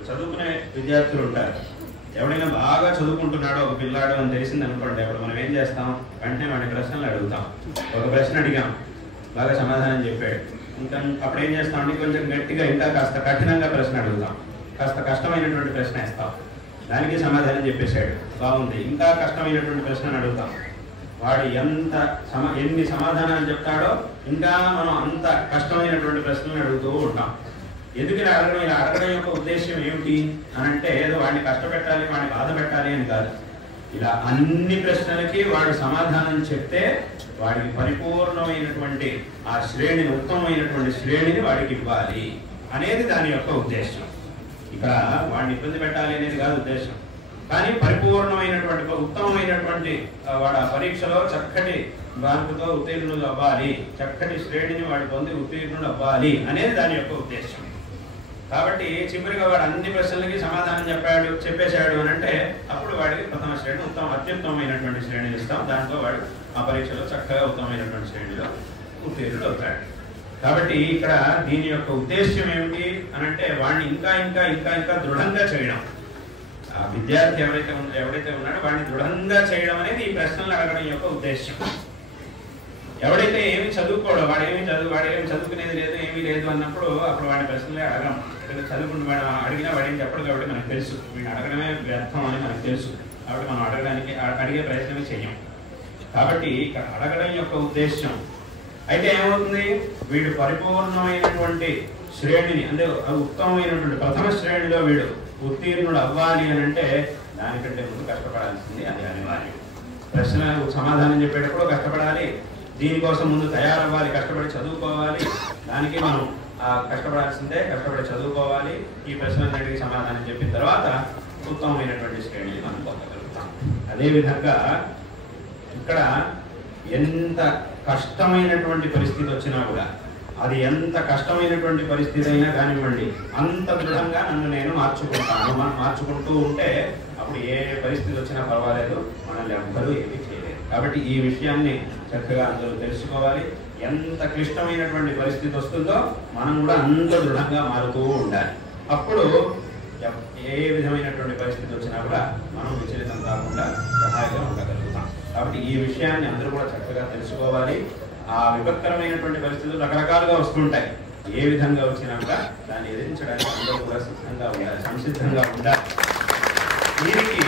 చదువుకునే విద్యార్థులు ఉంటారు. ఎవడైనా బాగా చదువుకుంటున్నాడో ఒక పిల్లాడు అని తెలిసింది అనుకోండి, అప్పుడు మనం ఏం చేస్తాం, వెంటనే వాడి ప్రశ్నలు అడుగుతాం. ఒక ప్రశ్న అడిగాం, బాగా సమాధానం చెప్పాడు, ఇంకా అప్పుడు ఏం చేస్తామంటే కొంచెం గట్టిగా ఇంకా కాస్త కఠినంగా ప్రశ్న అడుగుతాం, కాస్త కష్టమైనటువంటి ప్రశ్న ఇస్తాం. దానికి సమాధానం చెప్పేశాడు, బాగుంది, ఇంకా కష్టమైనటువంటి ప్రశ్నను అడుగుతాం. వాడు ఎన్ని సమాధానాలు చెప్తాడో ఇంకా మనం అంత కష్టమైనటువంటి ప్రశ్నలను అడుగుతూ ఉంటాం. ఎందుకు ఇలా అడగడం యొక్క ఉద్దేశం ఏమిటి అని అంటే, ఏదో వాడిని కష్టపెట్టాలి, వాడిని బాధ పెట్టాలి అని కాదు. ఇలా అన్ని ప్రశ్నలకి వాడు సమాధానం చెప్తే వాడికి పరిపూర్ణమైనటువంటి ఆ శ్రేణిని, ఉత్తమమైనటువంటి శ్రేణిని వాడికి ఇవ్వాలి అనేది దాని యొక్క ఉద్దేశం. ఇక్కడ వాడిని ఇబ్బంది పెట్టాలి అనేది కాదు ఉద్దేశం. కానీ పరిపూర్ణమైనటువంటి ఉత్తమమైనటువంటి వాడు ఆ పరీక్షలో చక్కటి మార్కుతో ఉత్తీర్ణులు అవ్వాలి, చక్కటి శ్రేణిని వాడి పొంది ఉత్తీర్ణులు అవ్వాలి అనేది దాని యొక్క ఉద్దేశం. కాబట్టి చివరిగా వాడు అన్ని ప్రశ్నలకి సమాధానం చెప్పేశాడు అని అంటే అప్పుడు వాడికి ప్రథమ శ్రేణి, అత్యుత్తమమైనటువంటి శ్రేణిని ఇస్తాం. దాంతో వాడు ఆ పరీక్షలో చక్కగా ఉత్తమమైనటువంటి శ్రేణిలో ఉత్తీర్ణుడు అవుతాడు. కాబట్టి ఇక్కడ దీని యొక్క ఉద్దేశ్యం ఏమిటి అని అంటే వాడిని ఇంకా ఇంకా ఇంకా ఇంకా దృఢంగా చేయడం. ఆ విద్యార్థి ఎవరైతే ఉన్నాడో వాడిని దృఢంగా చేయడం అనేది ఈ ప్రశ్నలు అడగడం యొక్క ఉద్దేశం. ఎవడైతే ఏమి చదువుకోవడం, వాడేమి చదువుకునేది లేదు, ఏమీ లేదు అన్నప్పుడు అప్పుడు వాడి ప్రశ్నలే అడగం. చదువుకుంటూ వాడు అడిగినా వాడేం చెప్పడు కాబట్టి మనకు తెలుసు వీడు అడగడమే వ్యర్థం అని మనకు తెలుసు. కాబట్టి మనం అడిగే ప్రయత్నమే చెయ్యం. కాబట్టి ఇక్కడ అడగడం యొక్క ఉద్దేశం అయితే ఏమవుతుంది, వీడు పరిపూర్ణమైనటువంటి శ్రేణిని అంటే ఉత్తమమైనటువంటి ప్రథమ శ్రేణిలో వీడు ఉత్తీర్ణుడు అవ్వాలి అని అంటే దానికంటే ముందు కష్టపడాల్సింది అది అనివార్యం. ప్రశ్నలకు సమాధానం చెప్పేటప్పుడు కష్టపడాలి, దీనికోసం ముందు తయారవ్వాలి, కష్టపడి చదువుకోవాలి. దానికి మనం కష్టపడాల్సిందే, కష్టపడి చదువుకోవాలి. ఈ ప్రశ్నలన్నిటికీ సమాధానం చెప్పిన తర్వాత ఉత్తమమైనటువంటి శ్రేణిని మనం పొందగలుగుతాం. అదేవిధంగా ఇక్కడ ఎంత కష్టమైనటువంటి పరిస్థితి వచ్చినా కూడా, అది ఎంత కష్టమైనటువంటి పరిస్థితి అయినా కానివ్వండి, అంత దృఢంగా నన్ను నేను మార్చుకుంటూ ఉంటే అప్పుడు ఏ పరిస్థితి వచ్చినా పర్వాలేదు, మనల్ని ఎవ్వరూ ఏమీ చేయలేదు. కాబట్టి ఈ విషయాన్ని చక్కగా అందరూ తెలుసుకోవాలి. ఎంత క్లిష్టమైనటువంటి పరిస్థితి వస్తుందో మనం కూడా అంత దృఢంగా మారుతూ ఉండాలి. అప్పుడు ఏ విధమైనటువంటి పరిస్థితి వచ్చినా కూడా మనం విచలితం కాకుండా సహాయంగా ఉండగలుగుతాం. కాబట్టి ఈ విషయాన్ని అందరూ కూడా చక్కగా తెలుసుకోవాలి. ఆ విపత్కరమైనటువంటి పరిస్థితులు రకరకాలుగా వస్తుంటాయి. ఏ విధంగా వచ్చినా కూడా దాన్ని ఎదిరించడానికి అందరూ కూడా సిద్ధంగా ఉండాలి, సంసిద్ధంగా ఉండాలి. దీనికి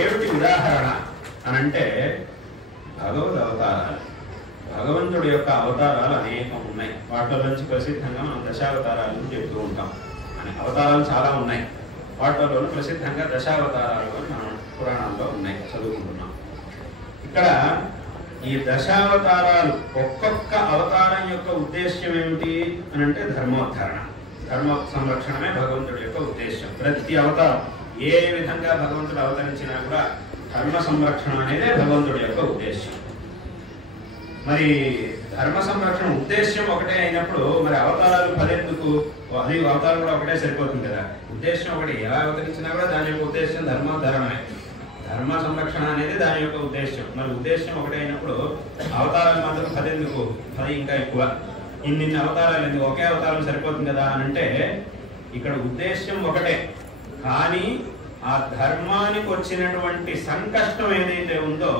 ఏమిటి ఉదాహరణ అనంటే భగవద్ అవతారాలు. భగవంతుడి యొక్క అవతారాలు అనేకం ఉన్నాయి. వాటిలో నుంచి ప్రసిద్ధంగా మనం దశావతారాలను చెబుతూ ఉంటాం. అవతారాలు చాలా ఉన్నాయి. వాటిలో ప్రసిద్ధంగా దశావతారాలు అని మనం పురాణాల్లో ఉన్నాయి, చదువుకుంటున్నాం. ఇక్కడ ఈ దశావతారాలు ఒక్కొక్క అవతారం యొక్క ఉద్దేశ్యం ఏమిటి అని అంటే ధర్మోద్ధరణ, ధర్మ సంరక్షణమే భగవంతుడి యొక్క ఉద్దేశం. ప్రతి అవతారం ఏ విధంగా భగవంతుడు అవతరించినా కూడా ధర్మ సంరక్షణ అనేదే భగవంతుడి యొక్క ఉద్దేశం. మరి ధర్మ సంరక్షణ ఉద్దేశ్యం ఒకటే అయినప్పుడు మరి అవతారాలు పదెందుకు? అది అవతారం కూడా ఒకటే సరిపోతుంది కదా. ఉద్దేశం ఒకటి, ఎలా అవతరించినా కూడా దాని యొక్క ఉద్దేశం ధర్మోద్ధరణమే, ధర్మ సంరక్షణ అనేది దాని యొక్క ఉద్దేశం. మరి ఉద్దేశం ఒకటే అయినప్పుడు అవతారాలు మాత్రం పదెందుకు? 10 ఇంకా ఎక్కువ, ఇన్ని అవతారాలు ఎందుకు? ఒకే అవతారం సరిపోతుంది కదా అని అంటే ఇక్కడ ఉద్దేశం ఒకటే, కానీ ఆ ధర్మానికి వచ్చినటువంటి సంకష్టం ఏదైతే ఉందో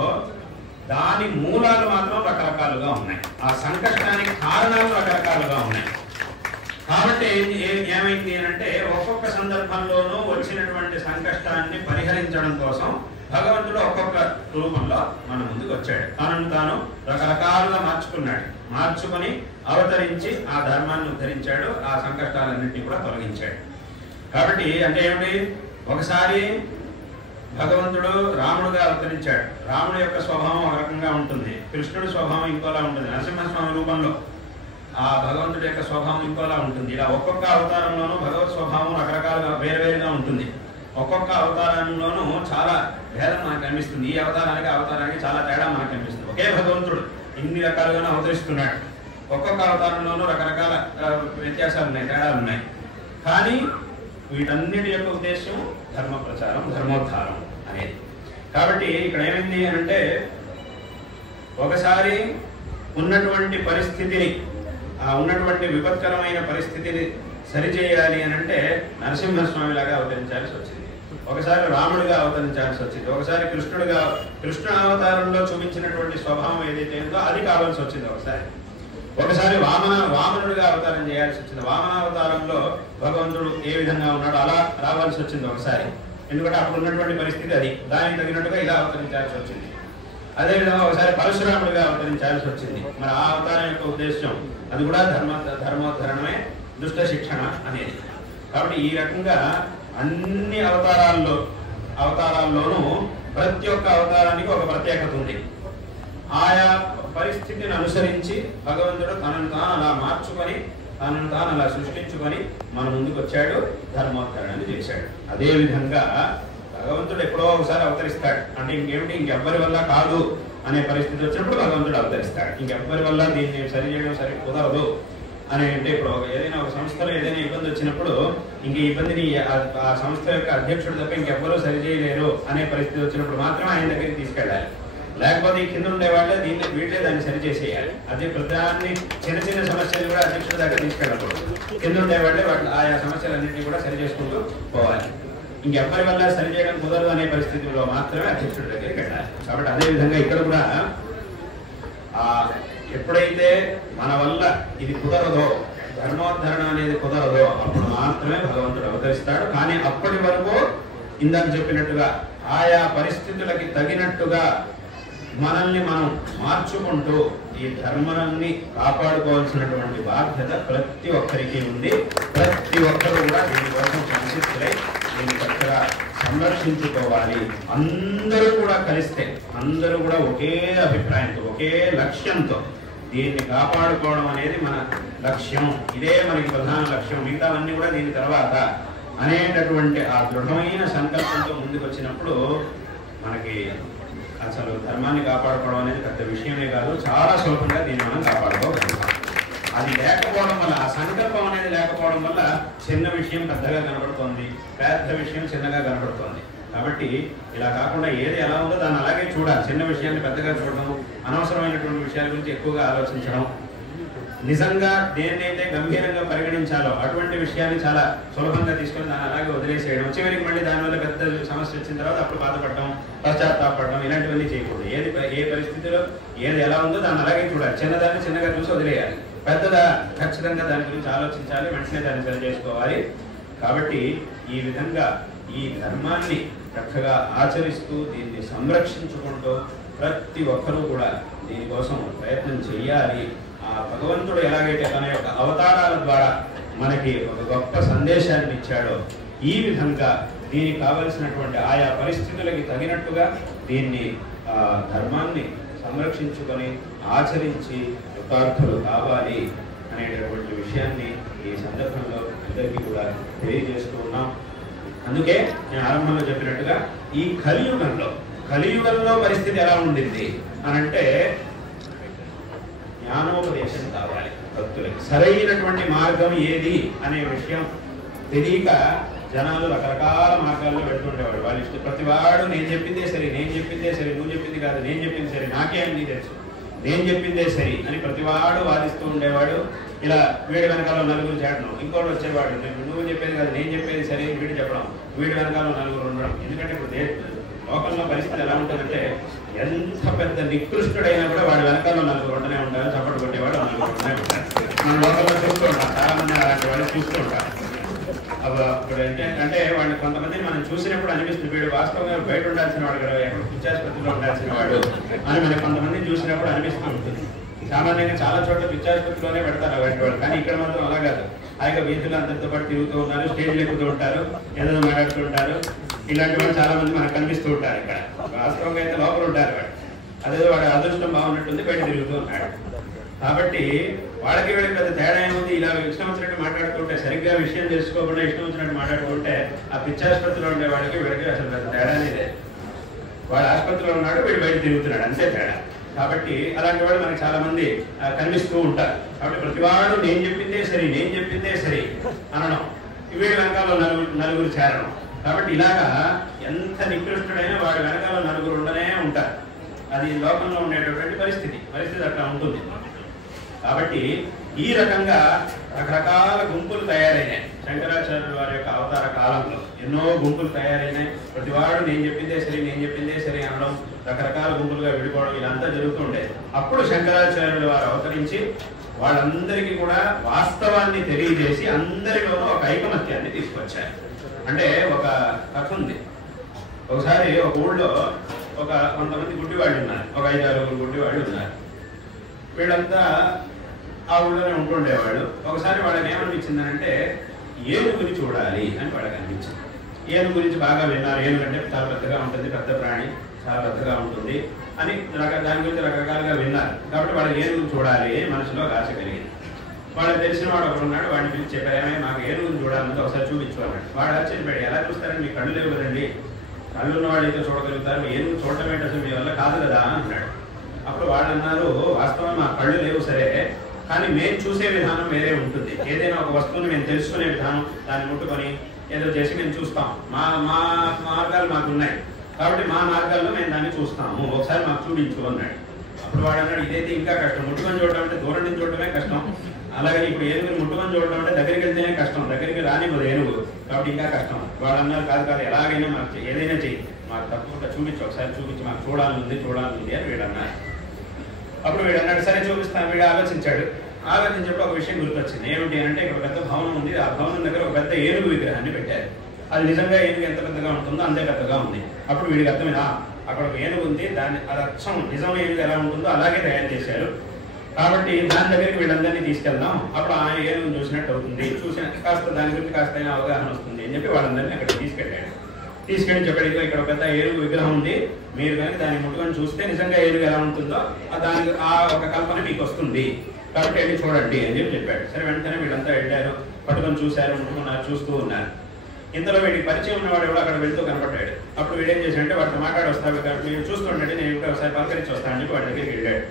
దాని మూలాలు మాత్రం రకరకాలుగా ఉన్నాయి, ఆ సంకష్టానికి కారణాలు రకరకాలుగా ఉన్నాయి. కాబట్టి ఏమైంది అంటే ఒక్కొక్క సందర్భంలోనూ వచ్చినటువంటి సంకష్టాన్ని పరిహరించడం కోసం భగవంతుడు ఒక్కొక్క రూపంలో మన ముందుకు వచ్చాడు. తనను తాను రకరకాలుగా మార్చుకొని అవతరించి ఆ ధర్మాన్ని ఉద్ధరించాడు, ఆ సంకష్టాలన్నింటినీ కూడా తొలగించాడు. కాబట్టి అంటే ఏమిటి, ఒకసారి భగవంతుడు రాముడుగా అవతరించాడు. రాముడి యొక్క స్వభావం ఒక రకంగా ఉంటుంది, కృష్ణుడి స్వభావం ఇంకోలా ఉంటుంది, నరసింహస్వామి రూపంలో ఆ భగవంతుడి యొక్క స్వభావం ఇంకోలా ఉంటుంది. ఇలా ఒక్కొక్క అవతారంలోనూ భగవత్ స్వభావం రకరకాలుగా వేరువేరుగా ఉంటుంది. ఒక్కొక్క అవతారంలోనూ చాలా భేదం మనకు కనిపిస్తుంది. ఈ అవతారానికి చాలా తేడా మనకు కనిపిస్తుంది. ఒకే భగవంతుడు ఇన్ని రకాలుగానే అవతరిస్తున్నాడు. ఒక్కొక్క అవతారంలోనూ రకరకాల వ్యత్యాసాలు ఉన్నాయి, తేడాలు ఉన్నాయి. కానీ వీటన్నిటి యొక్క ఉద్దేశం ధర్మ ప్రచారం, ధర్మోద్ధారం అనేది. కాబట్టి ఇక్కడ ఏమైంది అంటే ఒకసారి ఉన్నటువంటి పరిస్థితిని, ఉన్నటువంటి విపత్కరమైన పరిస్థితిని సరిచేయాలి అని అంటే నరసింహస్వామి లాగా అవతరించాల్సి వచ్చింది, ఒకసారి రాముడిగా అవతరించాల్సి వచ్చింది, ఒకసారి కృష్ణ అవతారంలో చూపించినటువంటి స్వభావం ఏదైతే ఉందో అది కావాల్సి వచ్చింది, ఒకసారి వామనుడిగా అవతారం చేయాల్సి వచ్చింది. వామనావతారంలో భగవంతుడు ఏ విధంగా ఉన్నాడో అలా రావాల్సి వచ్చింది ఒకసారి. ఎందుకంటే అప్పుడు ఉన్నటువంటి పరిస్థితి అది, దానికి తగినట్టుగా ఇలా అవతరించాల్సి వచ్చింది. అదేవిధంగా ఒకసారి పరశురాముడిగా అవతరించాల్సి వచ్చింది. మరి ఆ అవతారం యొక్క ఉద్దేశం అది కూడా ధర్మోద్ధరణమే, దుష్ట శిక్షణ అనేది. కాబట్టి ఈ రకంగా అన్ని అవతారాల్లో అవతారాల్లోనూ ప్రతి ఒక్క అవతారానికి ఒక ప్రత్యేకత ఉంది. ఆయా పరిస్థితిని అనుసరించి భగవంతుడు తనను తాను అలా మార్చుకొని తనను తాను అలా సృష్టించుకొని మన ముందుకు వచ్చాడు, ధర్మోద్ధరణని చేశాడు. అదేవిధంగా భగవంతుడు ఎప్పుడో ఒకసారి అవతరిస్తాడు. అంటే ఇంకెవ్వరి వల్ల కాదు అనే పరిస్థితి వచ్చినప్పుడు భగవంతుడు అవతరిస్తాడు. ఇంకెవ్వరి వల్ల దీన్ని సరి చేయడం సరి కుదరదు అని అంటే ఇప్పుడు ఏదైనా ఒక సంస్థలో ఏదైనా ఇబ్బంది వచ్చినప్పుడు ఇంక ఈ ఇబ్బందిని ఆ సంస్థ యొక్క అధ్యక్షుడు తప్ప ఇంకెవ్వరూ సరి చేయలేరు అనే పరిస్థితి వచ్చినప్పుడు మాత్రమే ఆయన దగ్గరికి తీసుకెళ్ళాలి. లేకపోతే కింద ఉండేవాళ్ళే వీళ్ళే దాన్ని సరి చేసేయాలి. అదే ప్రధాన్ని చిన్న చిన్న సమస్యలు కూడా అధ్యక్షుడి దగ్గర తీసుకెళ్ళకూడదు. కింద ఉండేవాళ్ళే ఆయా సమస్యలన్నింటినీ కూడా సరి చేసుకుంటూ పోవాలి. ఇంకెవ్వరి వల్ల సరి చేయడం కుదరదు అనే పరిస్థితుల్లో మాత్రమే అధ్యక్షుడి దగ్గరికి వెళ్ళాలి. కాబట్టి అదేవిధంగా ఇక్కడ కూడా ఎప్పుడైతే మన వల్ల ఇది కుదరదో, ధర్మోద్ధరణ అనేది కుదరదో, అప్పుడు మాత్రమే భగవంతుడు అవతరిస్తాడు. కానీ అప్పటి వరకు ఇందాక చెప్పినట్టుగా ఆయా పరిస్థితులకి తగినట్టుగా మనల్ని మనం మార్చుకుంటూ ఈ ధర్మాన్ని కాపాడుకోవాల్సినటువంటి బాధ్యత ప్రతి ఒక్కరికి ఉంది. ప్రతి ఒక్కరు కూడా దీనికోసం సంసిద్ధులై దీన్ని చక్కగా సంరక్షించుకోవాలి. అందరూ కూడా కలిస్తే, అందరూ కూడా ఒకే అభిప్రాయంతో, ఒకే లక్ష్యంతో దీన్ని కాపాడుకోవడం అనేది మన లక్ష్యం, ఇదే మనకి ప్రధాన లక్ష్యం, మిగతావన్నీ కూడా దీని తర్వాత అనేటటువంటి ఆ దృఢమైన సంకల్పంతో ముందుకు వచ్చినప్పుడు మనకి అసలు ధర్మాన్ని కాపాడుకోవడం అనేది పెద్ద విషయమే కాదు, చాలా సులభంగా దీన్ని మనం కాపాడుకోగలుగుతాం. అది లేకపోవడం వల్ల, ఆ సంకల్పం అనేది లేకపోవడం వల్ల చిన్న విషయం పెద్దగా కనబడుతోంది, పెద్ద విషయం చిన్నగా కనబడుతోంది. కాబట్టి ఇలా కాకుండా ఏది ఎలా ఉందో దాన్ని అలాగే చూడాలి. చిన్న విషయాన్ని పెద్దగా చూడడం, అనవసరమైనటువంటి విషయాల గురించి ఎక్కువగా ఆలోచించడం, నిజంగా దేన్నైతే గంభీరంగా పరిగణించాలో అటువంటి విషయాన్ని చాలా సులభంగా తీసుకొని దాన్ని అలాగే వదిలేసేయడం, చివరికి మళ్ళీ దానివల్ల పెద్ద సమస్య వచ్చిన తర్వాత అప్పుడు బాధపడడం, పశ్చాత్తాపడడం, ఇలాంటివన్నీ చేయకూడదు. ఏ పరిస్థితిలో ఏది ఎలా ఉందో దాన్ని అలాగే చూడాలి. చిన్నదాన్ని చిన్నగా చూసి వదిలేయాలి, పెద్దదా ఖచ్చితంగా దాని గురించి ఆలోచించాలి, వెంటనే దాన్ని సరి చేసుకోవాలి. కాబట్టి ఈ విధంగా ఈ ధర్మాన్ని చక్కగా ఆచరిస్తూ దీన్ని సంరక్షించుకుంటూ ప్రతి ఒక్కరూ కూడా దీనికోసం ప్రయత్నం చేయాలి. ఆ భగవంతుడు ఎలాగైతే తన యొక్క అవతారాల ద్వారా మనకి ఒక గొప్ప సందేశాన్ని ఇచ్చాడో, ఈ విధంగా దీనికి కావలసినటువంటి ఆయా పరిస్థితులకి తగినట్టుగా దీన్ని ధర్మాన్ని సంరక్షించుకొని ఆచరించి కృతార్థులు కావాలి అనేటటువంటి విషయాన్ని ఈ సందర్భంలో అందరికీ కూడా తెలియజేస్తూ ఉన్నాం. అందుకే నేను ఆరంభంలో చెప్పినట్టుగా ఈ కలియుగంలో పరిస్థితి ఎలా ఉండింది అనంటే జ్ఞానోపదేశం కావాలి భక్తులకి. సరైనటువంటి మార్గం ఏది అనే విషయం తెలియక జనాలు రకరకాల మార్గాల్లో పెడుతుండేవాడు. వాళ్ళు ఇష్టం ప్రతివాడు నేను చెప్పిందే సరే, నేను చెప్పిందే సరే, నువ్వు చెప్పింది కాదు, నేను చెప్పింది సరే, నాకే అన్నీ తెలుసు, నేను చెప్పిందే సరి అని ప్రతివాడు వాదిస్తూ ఉండేవాడు. ఇలా వీడి వెనకాల నలుగురు చేరడం, ఇంకోటి వచ్చేవాడు నువ్వు చెప్పేది కాదు నేను చెప్పేది సరే వీడు చెప్పడం, వీడి వెనకాల నలుగురు ఉండడం. ఎందుకంటే ఇప్పుడు లోకంలో పరిస్థితి ఎలా ఉంటుందంటే ఎంత పెద్ద నికృష్టుడైనా కూడా వాడి వెనకాల నలుగురు ఉండనే ఉంటారు, చప్పట్లు కొట్టేవాడు నలుగురు ఉండనే ఉంటారు. మన లోకంలో చూస్తూ ఉంటాం, చాలా మంది అలాంటి వాళ్ళు చూస్తూ ఉంటారు. ఇప్పుడు అంటే వాళ్ళు కొంతమందిని మనం చూసినప్పుడు అనిపిస్తుంది వీడు వాస్తవంగా బయట ఉండాల్సిన వాడు కదా, ఎక్కడ పిచ్చాసుపత్రిలో ఉండాల్సిన వాడు అని మనకి కొంతమందిని చూసినప్పుడు అనిపిస్తూ ఉంటుంది. సామాన్యంగా చాలా చోట్ల పిచ్చాసుపత్రిలోనే పెడతారు అలాంటి వాళ్ళు, కానీ ఇక్కడ మాత్రం అలా కాదు. ఆయన వీధులు అందరితో పాటు తిరుగుతూ ఉన్నారు, స్టేజ్లు ఎక్కుతూ ఉంటారు, ఏదో మాట్లాడుతూ ఉంటారు. ఇలాంటి వాళ్ళు చాలా మంది మనకు కనిపిస్తూ ఉంటారు. ఇక్కడ వాస్తవంగా అయితే లోపల ఉంటారు వాడు, అదేదో వాడు అదృష్టం బాగున్నట్టుంది బయట తిరుగుతూ ఉన్నాడు. కాబట్టి వాళ్ళకి వీళ్ళకి పెద్ద తేడా ఏముంది? ఇలా ఇష్టం వచ్చినట్టు మాట్లాడుతుంటే, సరిగ్గా విషయం తెలుసుకోకుండా ఇష్టం వచ్చినట్టు మాట్లాడుతుంటే ఆ పిచ్చాసుపత్రిలో ఉండే వాళ్ళకి వీళ్ళకి అసలు పెద్ద తేడానే లేదు. వాడు ఆసుపత్రిలో ఉన్నాడు, వీడు బయట తిరుగుతున్నాడు, అంతే తేడా. కాబట్టి అలాంటి వాడు మనకి చాలా మంది కనిపిస్తూ ఉంటారు. కాబట్టి ప్రతివాడు నేను చెప్పిందే సరి, నేను చెప్పిందే సరి అనడం, వీడి వెనకాల నలుగురు చేరడం. కాబట్టి ఇలాగా ఎంత నికృష్టుడైనా వాడి వెనకాల నలుగురు ఉండనే ఉంటారు. అది లోకంలో ఉండేటటువంటి పరిస్థితి అట్లా ఉంటుంది. కాబట్టి ఈ రకంగా రకరకాల గుంపులు తయారైనాయి. శంకరాచార్యుల వారి యొక్క అవతార కాలంలో ఎన్నో గుంపులు తయారైనాయి. ప్రతివాడు నేను చెప్పిందే సరి, నేను చెప్పిందే సరి అనడం, రకరకాల గుంపులుగా విడిపోవడం, ఇదంతా జరుగుతుండేది. అప్పుడు శంకరాచార్యుల వారు అవతరించి వాళ్ళందరికీ కూడా వాస్తవాన్ని తెలియజేసి అందరిలోనూ ఒక ఐకమత్యాన్ని తీసుకొచ్చారు. అంటే ఒక కథ ఉంది. ఒకసారి ఒక ఊళ్ళో కొంతమంది గుడ్డివాళ్ళు ఉన్నారు, ఒక 5-6 గుడ్డివాళ్ళు ఉన్నారు. వీళ్ళంతా ఆ ఊళ్ళోనే ఉంటుండేవాళ్ళు. ఒకసారి వాళ్ళకి ఏమనిపించిందనంటే ఏనుగుని చూడాలి అని వాళ్ళకి అనిపించింది. ఏనుగు గురించి బాగా విన్నారు. ఏనుగు అంటే చాలా పెద్దగా ఉంటుంది, పెద్ద ప్రాణి, చాలా పెద్దగా ఉంటుంది అని దాని గురించి రకరకాలుగా విన్నారు. కాబట్టి వాళ్ళు ఏనుగు చూడాలి మనసులో ఆశ కలిగింది. వాళ్ళకి తెలిసిన వాడు ఒకడు ఉన్నాడు, వాడిని పిలిచి చెప్పారు, మాకు ఏనుగుని చూడాలంటే ఒకసారి చూపించు అన్నాడు. వాడు ఆశ్చర్యపడి, ఎలా చూస్తారని మీ కళ్ళు లేవు కదండి, కళ్ళు ఉన్న వాళ్ళు అయితే చూడగలుగుతారు, ఏనుగు చూడటం ఏంటి అసలు మీ వల్ల కాదు కదా అన్నాడు. అప్పుడు వాళ్ళు అన్నారు, వాస్తవం మా కళ్ళు లేవు సరే, కానీ మేము చూసే విధానం వేరే ఉంటుంది. ఏదైనా ఒక వస్తువుని మేము తెలుసుకునే విధానం, దాన్ని ముట్టుకొని ఏదో చేసి మేము చూస్తాం. మా మా మార్గాలు మాకు ఉన్నాయి, కాబట్టి మా మార్గాల్లో మేము దాన్ని చూస్తాము, ఒకసారి మాకు చూపించు అన్నాడు. అప్పుడు వాడు అన్నాడు, ఇదైతే ఇంకా కష్టం, ముట్టుకొని చూడటం అంటే దూరం నుంచి చూడటమే కష్టం, అలాగే ఇప్పుడు ఏనుగుని ముట్టుకొని చూడటం అంటే దగ్గరికి వెళ్తేనే కష్టం, దగ్గరికి రానివ్వదు ఏనుగు, కాబట్టి ఇంకా కష్టం. వాడు అన్నారు, కాదు కాదు ఎలాగైనా మాకు ఏదైనా చెయ్యి, మాకు తప్పకుండా చూపించు, ఒకసారి చూపించి మాకు చూడాలనుంది అని వీడు అన్నారు. అప్పుడు వీడు అన్నాడు, సరే చూపిస్తాను. వీడు ఆలోచించాడు. ఆలోచించేప్పుడు ఒక విషయం గుర్తొచ్చింది. ఏమిటి అంటే, ఇక్కడ పెద్ద భవనం ఉంది, ఆ భవనం దగ్గర ఒక పెద్ద ఏనుగు విగ్రహాన్ని పెట్టారు. అది నిజంగా ఏనుగు ఎంత పెద్దగా ఉంటుందో అంతే పెద్దగా ఉంది. అప్పుడు వీడికి అర్థమైంది, అక్కడ ఒక ఏనుగు ఉంది, దాన్ని అది అచ్చం నిజం ఏనుగు ఎలా ఉంటుందో అలాగే తయారు చేశారు, కాబట్టి దాని దగ్గరికి వీళ్ళందరినీ తీసుకెళ్దాం, అప్పుడు ఆ ఏనుగుని చూసినట్టు అవుతుంది, చూసిన కాస్త దాని గురించి కాస్త అవగాహన వస్తుంది అని చెప్పి వాళ్ళందరినీ అక్కడికి తీసుకెళ్ళాడు. తీసుకెళ్ళి చెప్పాడు, ఇక్కడ పెద్ద ఏనుగు విగ్రహం ఉంది, మీరు కానీ దాన్ని ముట్టుకొని చూస్తే నిజంగా ఏనుగు ఎలా ఉంటుందో దానికి ఆ ఒక కల్పన మీకు వస్తుంది, కాబట్టి వెళ్ళి చూడండి అని చెప్పాడు. సరే వెంటనే వీళ్ళంతా వెళ్ళారు, పట్టుకొని చూశారు, ముట్టుకున్నారు, చూస్తూ ఉన్నారు. ఇంతలో వీడికి పరిచయం ఉన్నవాడు ఎవడో అక్కడ వెళ్తూ కనపడ్డాడు. అప్పుడు వీడేం చేశాడంటే, వాటితో మాట్లాడి వస్తాడు కాబట్టి మీరు చూస్తుండండి, నేను ఇంకా ఒకసారి పలకరించి వస్తానని చెప్పి వాడి దగ్గరికి వెళ్ళాడు.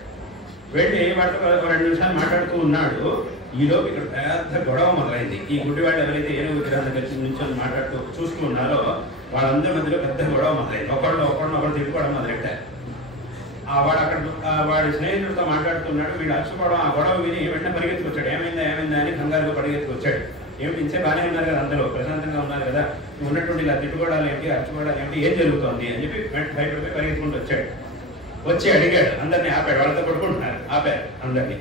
వెళ్ళి వాటితో 2 నిమిషాలు మాట్లాడుతూ ఉన్నాడు. ఈలోపు ఇక్కడ పెద్ద గొడవ మొదలైంది. ఈ గుడ్డివాళ్ళు ఎవరైతే ఏనుగు విగ్రహం దగ్గర నుంచి మాట్లాడుతూ చూస్తూ ఉన్నారో వాళ్ళందరి మధ్యలో పెద్ద గొడవ మొదలైంది. ఒకళ్ళు తిట్టుకోవడం మొదలెట్టారు. వాడు అక్కడ వాడి స్నేహితుడితో మాట్లాడుతున్నాడు. వీడు అలసిపోవడం, ఆ గొడవ విని వెంటనే పరిగెత్తుకొచ్చాడు. ఏమైందా అని కంగారుగా పరిగెత్తుకొచ్చాడు. ఏమిటి ఇంచే బాగానే ఉన్నారు కదా, అందరూ ప్రశాంతంగా ఉన్నారు కదా, ఉన్నటువంటి ఇలా తిట్టుకోవడాలు ఏంటి, అరచుకోవడాలు ఏంటి, ఏం జరుగుతోంది అని చెప్పి బయటపడిపోయి పరిగెత్తుకుంటూ వచ్చాడు. వచ్చి అడిగాడు, అందరినీ ఆపాడు, వాళ్ళతో కొట్టుకుంటున్నారు, ఆపారు అందరినీ.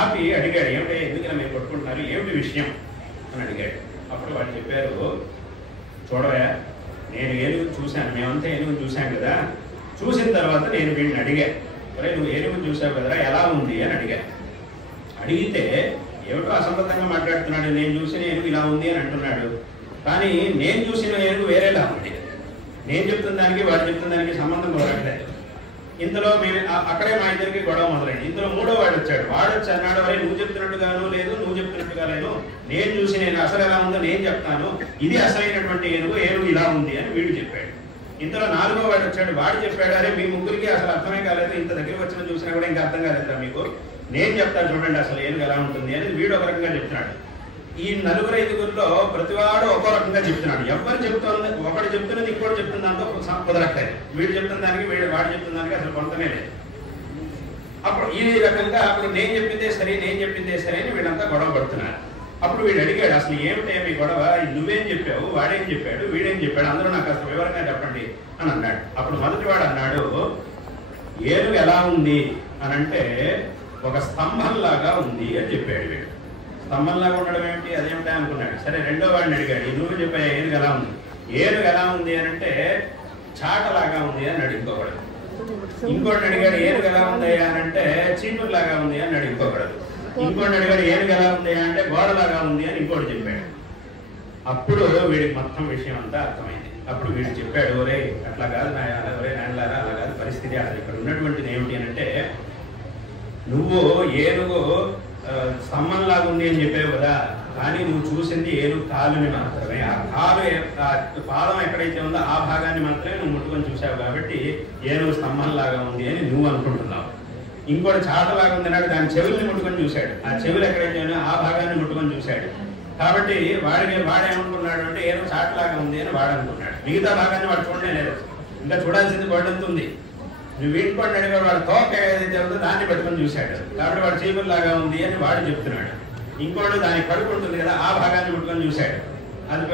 ఆపి అడిగాడు, ఏమిటి ఎందుకలా మీరు కొట్టుకుంటున్నారు, ఏమిటి విషయం అని అడిగాడు. అప్పుడు వాళ్ళు చెప్పారు, చూడవా నేను ఏనుగుని చూశాను, మేమంతా ఏనుగుని చూశాం కదా, చూసిన తర్వాత నేను వీడిని అడిగాను, అరే నువ్వు ఏనుగుని చూసావు కదరా ఎలా ఉంది అని అడిగాను. అడిగితే ఏమిటో అసంబద్ధంగా మాట్లాడుతున్నాడు, నేను చూసిన ఏనుగు ఇలా ఉంది అని అంటున్నాడు, కానీ నేను చూసిన ఏనుగు వేరేలా ఉంది, నేను చెప్తున్న దానికి వాడు చెప్తున్న దానికి సంబంధం కుదరట్లేదు. ఇంతలో మేము అక్కడే మా ఇద్దరికి గొడవ మొదలైంది. ఇంతలో 3వ వాడు వచ్చాడు. వాడు వచ్చి అన్నాడు, అరే నువ్వు చెప్తున్నట్టుగాను లేదు, నువ్వు చెప్తున్నట్టుగా లేదు, నేను చూసి నేను అసలు ఎలా ఉందో నేను చెప్తాను, ఇది అసలైనటువంటి ఏనుగు ఇలా ఉంది అని వీడు చెప్పాడు. ఇంతలో 4వ వాడు వచ్చాడు. వాడు చెప్పాడు, అరే మీ ముగ్గురికి అసలు అర్థమే కాలేదు, ఇంత దగ్గరికి వచ్చిన చూసినా కూడా ఇంకా అర్థం కాలేదురా మీకు, నేను చెప్తాను చూడండి అసలు ఏనుగు ఎలా ఉంటుంది అని వీడు ఒక రకంగా చెప్తున్నాడు. ఈ 4-5 ప్రతివాడు ఒక్కో రకంగా చెప్తున్నాడు. ఎవరు చెప్తుంది, ఒకటి చెప్తున్నది ఇంకోటి చెప్తున్న దాంతో కుదరట్లేదు. వీడు చెప్తున్న దానికి వాడు చెప్తున్న దానికి అసలు కొంతనే లేదు. అప్పుడు ఈ రకంగా అప్పుడు నేను చెప్పిందే సరే అని వీళ్ళంతా గొడవ పడుతున్నారు. అప్పుడు వీడు అడిగాడు, అసలు ఏమిటే మీ గొడవ, నువ్వేం చెప్పావు, వాడేం చెప్పాడు, వీడేం చెప్పాడు, అందరూ నాకు అసలు వివరంగా చెప్పండి అని అన్నాడు. అప్పుడు మొదటి వాడు అన్నాడు, ఏనుగు ఎలా ఉంది అని అంటే ఒక స్తంభంలాగా ఉంది అని చెప్పాడు. వీడు స్తంభంలాగా ఉండడం ఏమిటి, అదేమిటా అనుకున్నాడు. సరే 2వ వాడిని అడిగాడు, నువ్వు చెప్పా ఏనుగు ఎలా ఉంది, ఏనుగు ఎలా ఉంది అని అంటే చాటలాగా ఉంది అన్నాడు ఇంకొకడు. ఇంకోటి అడిగాడు, ఏనుగు ఎలా ఉంది అని అంటే చీపురులాగా ఉంది అన్నాడు ఇంకొకడు. ఇంకోటి అడిగాడు, ఏనుగు ఎలా ఉంది అంటే గోడలాగా ఉంది అని ఇంకోటి చెప్పాడు. అప్పుడు వీడికి మొత్తం విషయం అంతా అర్థమైంది. అప్పుడు వీడు చెప్పాడు, ఒరే అట్లా కాదు ఒరే నాయనలారా, అలా కాదు పరిస్థితి, అసలు ఇక్కడ ఉన్నటువంటిది ఏమిటి అని అంటే, నువ్వు ఏనుగు స్తంభంలాగా ఉంది అని చెప్పావు కదా, కానీ నువ్వు చూసింది ఏనుగు కాలుని మాత్రమే, ఆ కాలు పాదం ఎక్కడైతే ఉందో ఆ భాగాన్ని మాత్రమే నువ్వు ముట్టుకొని చూసావు, కాబట్టి ఏనుగు స్తంభంలాగా ఉంది అని నువ్వు అనుకుంటున్నావు. ఇంకోటి చాటలాగా ఉంది అన్నాడు, దాని చెవుల్ని ముట్టుకొని చూశాడు, ఆ చెవులు ఎక్కడైతే ఉన్నాయో ఆ భాగాన్ని ముట్టుకొని చూశాడు, కాబట్టి వాడేమనుకున్నాడు అంటే ఏనుగు చాటలాగా ఉంది అని వాడు అనుకున్నాడు. మిగతా భాగాన్ని వాడు చూడనే లేదు, ఇంకా చూడాల్సింది గొడ్డంతుంది. నువ్వు వీటిపడి అడిగాడు, వాడు తోక ఏదైతే ఉందో దాన్ని పెట్టుకొని చూశాడు, కాబట్టి వాడు చీపురులాగా ఉంది అని వాడు చెప్తున్నాడు. ఇంకోటి దాని కడుపు ఉంటుంది కదా, ఆ భాగాన్ని ముట్టుకొని చూశాడు, అది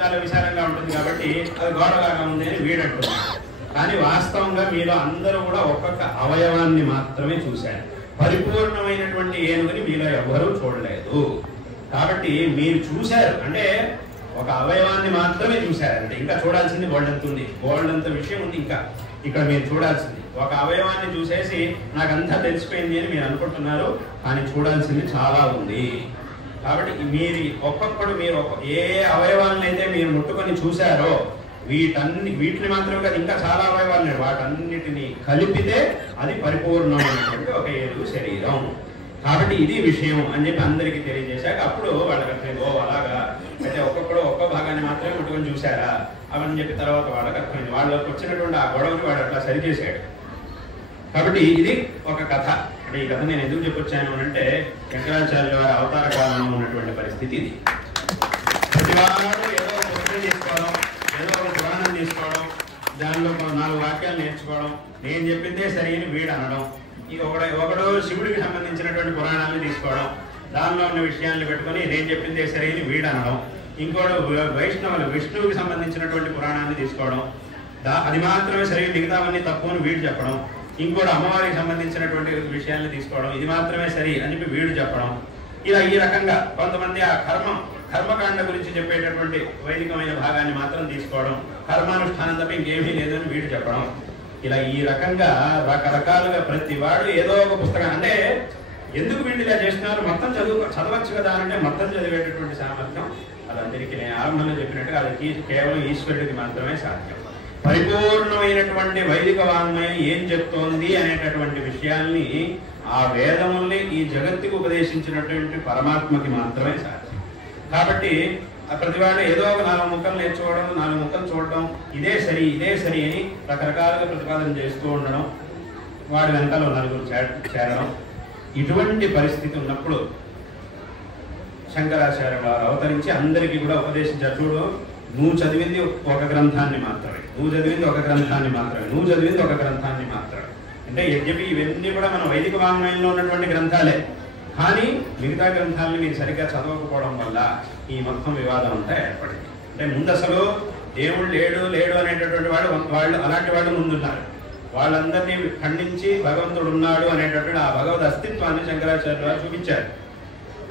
చాలా విశాలంగా ఉంటుంది కాబట్టి అది గోడలాగా ఉంది అని వీడు అంటున్నాడు. కానీ వాస్తవంగా మీలో అందరూ కూడా ఒక్కొక్క అవయవాన్ని మాత్రమే చూశారు, పరిపూర్ణమైనటువంటి ఏనుగుని మీలో ఎవ్వరూ చూడలేదు. కాబట్టి మీరు చూశారు అంటే ఒక అవయవాన్ని మాత్రమే చూశారు, అంటే ఇంకా చూడాల్సింది బోల్డంతుంది, బోల్డంత విషయం ఉంది ఇంకా ఇక్కడ మీరు చూడాల్సింది. ఒక అవయవాన్ని చూసేసి నాకంతా తెలిసిపోయింది అని మీరు అనుకుంటున్నారు, కానీ చూడాల్సింది చాలా ఉంది. కాబట్టి మీరు ఒక్కొక్కడు మీరు ఏ అవయవాలను అయితే మీరు ముట్టుకొని చూశారో వీటిని మాత్రమే కాదు, ఇంకా చాలా అవయవాలు ఉన్నాయి, వాటన్నిటిని కలిపితే అది పరిపూర్ణమైనటువంటి ఒక ఏనుగు శరీరం. కాబట్టి ఇది విషయం అని చెప్పి అందరికీ తెలియజేశాక అప్పుడు వాళ్ళకి అర్థమైంది, ఓ అలాగా అయితే ఒక్కొక్కడు ఒక్క భాగాన్ని మాత్రమే ముట్టుకొని చూశారా అవని చెప్పి తర్వాత వాళ్ళకి అర్థమైంది. వాళ్ళకి వచ్చినటువంటి ఆ గొడవని వాడు అట్లా సరిచేశాడు. కాబట్టి ఇది ఒక కథ. అంటే ఈ కథ నేను ఎందుకు చెప్పొచ్చాను అంటే శంకరాచార్యుల వారి అవతార కాలంలో ఉన్నటువంటి పరిస్థితి ఇది. ప్రతివాడు ఏదో ఒక పుస్తకం తీసుకోవడం, ఏదో ఒక పురాణం తీసుకోవడం, దానిలో 4 వాక్యాలు నేర్చుకోవడం, నేను చెప్పిందే సరి అని వీడు అనడం, ఇక ఒకడు శివుడికి సంబంధించినటువంటి పురాణాలను తీసుకోవడం, దానిలో ఉన్న విషయాలను పెట్టుకొని నేను చెప్పిందే సరి అని వీడు అనడం, ఇంకోడు వైష్ణవులు విష్ణువుకి సంబంధించినటువంటి పురాణాన్ని తీసుకోవడం, అది మాత్రమే సరి, మిగతావన్నీ తప్పు అని వీడు చెప్పడం, ఇంకోటి అమ్మవారికి సంబంధించినటువంటి విషయాలను తీసుకోవడం, ఇది మాత్రమే సరి అని చెప్పి వీడు చెప్పడం. ఇలా ఈ రకంగా కొంతమంది ఆ కర్మకాండ గురించి చెప్పేటటువంటి వైదికమైన భాగాన్ని మాత్రం తీసుకోవడం, కర్మానుష్ఠానం తప్ప ఇంకేమీ లేదని వీడు చెప్పడం. ఇలా ఈ రకంగా రకరకాలుగా ప్రతి వాడు ఏదో ఒక పుస్తకం, అంటే ఎందుకు వీళ్ళు ఇలా చేస్తున్నారు, మొత్తం చదవచ్చు కదా అంటే మొత్తం చదివేటటువంటి సామర్థ్యం అదందరికీ నేను ఆరంభంలో చెప్పినట్టుగా అది కేవలం ఈశ్వరుడికి మాత్రమే సాధ్యం. పరిపూర్ణమైనటువంటి వైదిక వాంగ్మయం ఏం చెప్తోంది అనేటటువంటి విషయాల్ని ఆ వేదముల్ని ఈ జగత్తుకు ఉపదేశించినటువంటి పరమాత్మకి మాత్రమే సాధ్యం. కాబట్టి ప్రతివాడు ఏదో ఒక 4 ముక్కలు నేర్చుకోవడం, 4 ముక్కలు చూడడం, ఇదే సరి అని రకరకాలుగా ప్రతిపాదన చేస్తూ ఉండడం, వాడి వెనకాల 4 చేరడం, ఇటువంటి పరిస్థితి ఉన్నప్పుడు శంకరాచార్య వారు అవతరించి అందరికీ కూడా ఉపదేశించారు. చూడు, నువ్వు చదివింది ఒక గ్రంథాన్ని మాత్రమే, నువ్వు చదివింది ఒక గ్రంథాన్ని మాత్రమే. అంటే యజ్ఞపి ఇవన్నీ కూడా మన వైదిక వాంగ్మయంలో ఉన్నటువంటి గ్రంథాలే, కానీ మిగతా గ్రంథాలను మీరు సరిగ్గా చదవకపోవడం వల్ల ఈ మొత్తం వివాదం అంతా ఏర్పడింది. అంటే ముందు అసలు దేవుడు లేడు అనేటటువంటి వాళ్ళు అలాంటి వాళ్ళు ముందున్నారు. వాళ్ళందరినీ ఖండించి భగవంతుడు ఉన్నాడు అనేటటువంటి ఆ భగవద్ అస్తిత్వాన్ని శంకరాచార్య వారు చూపించారు.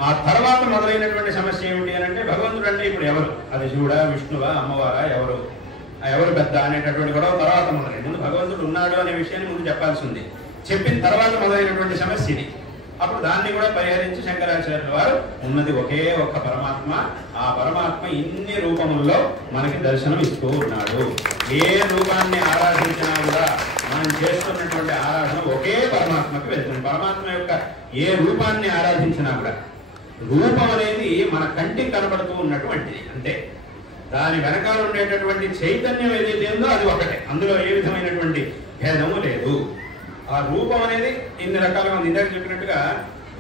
ఆ తర్వాత మొదలైనటువంటి సమస్య ఏమిటి అని అంటే భగవంతుడు అంటే ఇప్పుడు ఎవరు, అది శివుడా, విష్ణువా, అమ్మవారా, ఎవరు పెద్ద అనేటటువంటి గొడవ తర్వాత మొదలైంది. ముందు భగవంతుడు ఉన్నాడు అనే విషయాన్ని ముందు చెప్పాల్సి ఉంది. చెప్పిన తర్వాత మొదలైనటువంటి సమస్య ఇది. అప్పుడు దాన్ని కూడా పరిహరించి శంకరాచార్యుల వారు ఉన్నది ఒకే ఒక్క పరమాత్మ, ఆ పరమాత్మ ఇన్ని రూపముల్లో మనకి దర్శనం ఇస్తూ ఉన్నాడు. ఏ రూపాన్ని ఆరాధించినా కూడా మనం చేస్తున్నటువంటి ఆరాధన ఒకే పరమాత్మకి వెళ్తుంది. పరమాత్మ యొక్క ఏ రూపాన్ని ఆరాధించినా కూడా రూపం అనేది మన కంటికి కనబడుతూ ఉన్నటువంటిది అంతే. దాని వెనకాల ఉండేటటువంటి చైతన్యం ఏదైతే ఉందో అది ఒకటే, అందులో ఏ విధమైనటువంటి భేదము లేదు. ఆ రూపం అనేది ఇన్ని రకాలుగా ఇందాక చెప్పినట్టుగా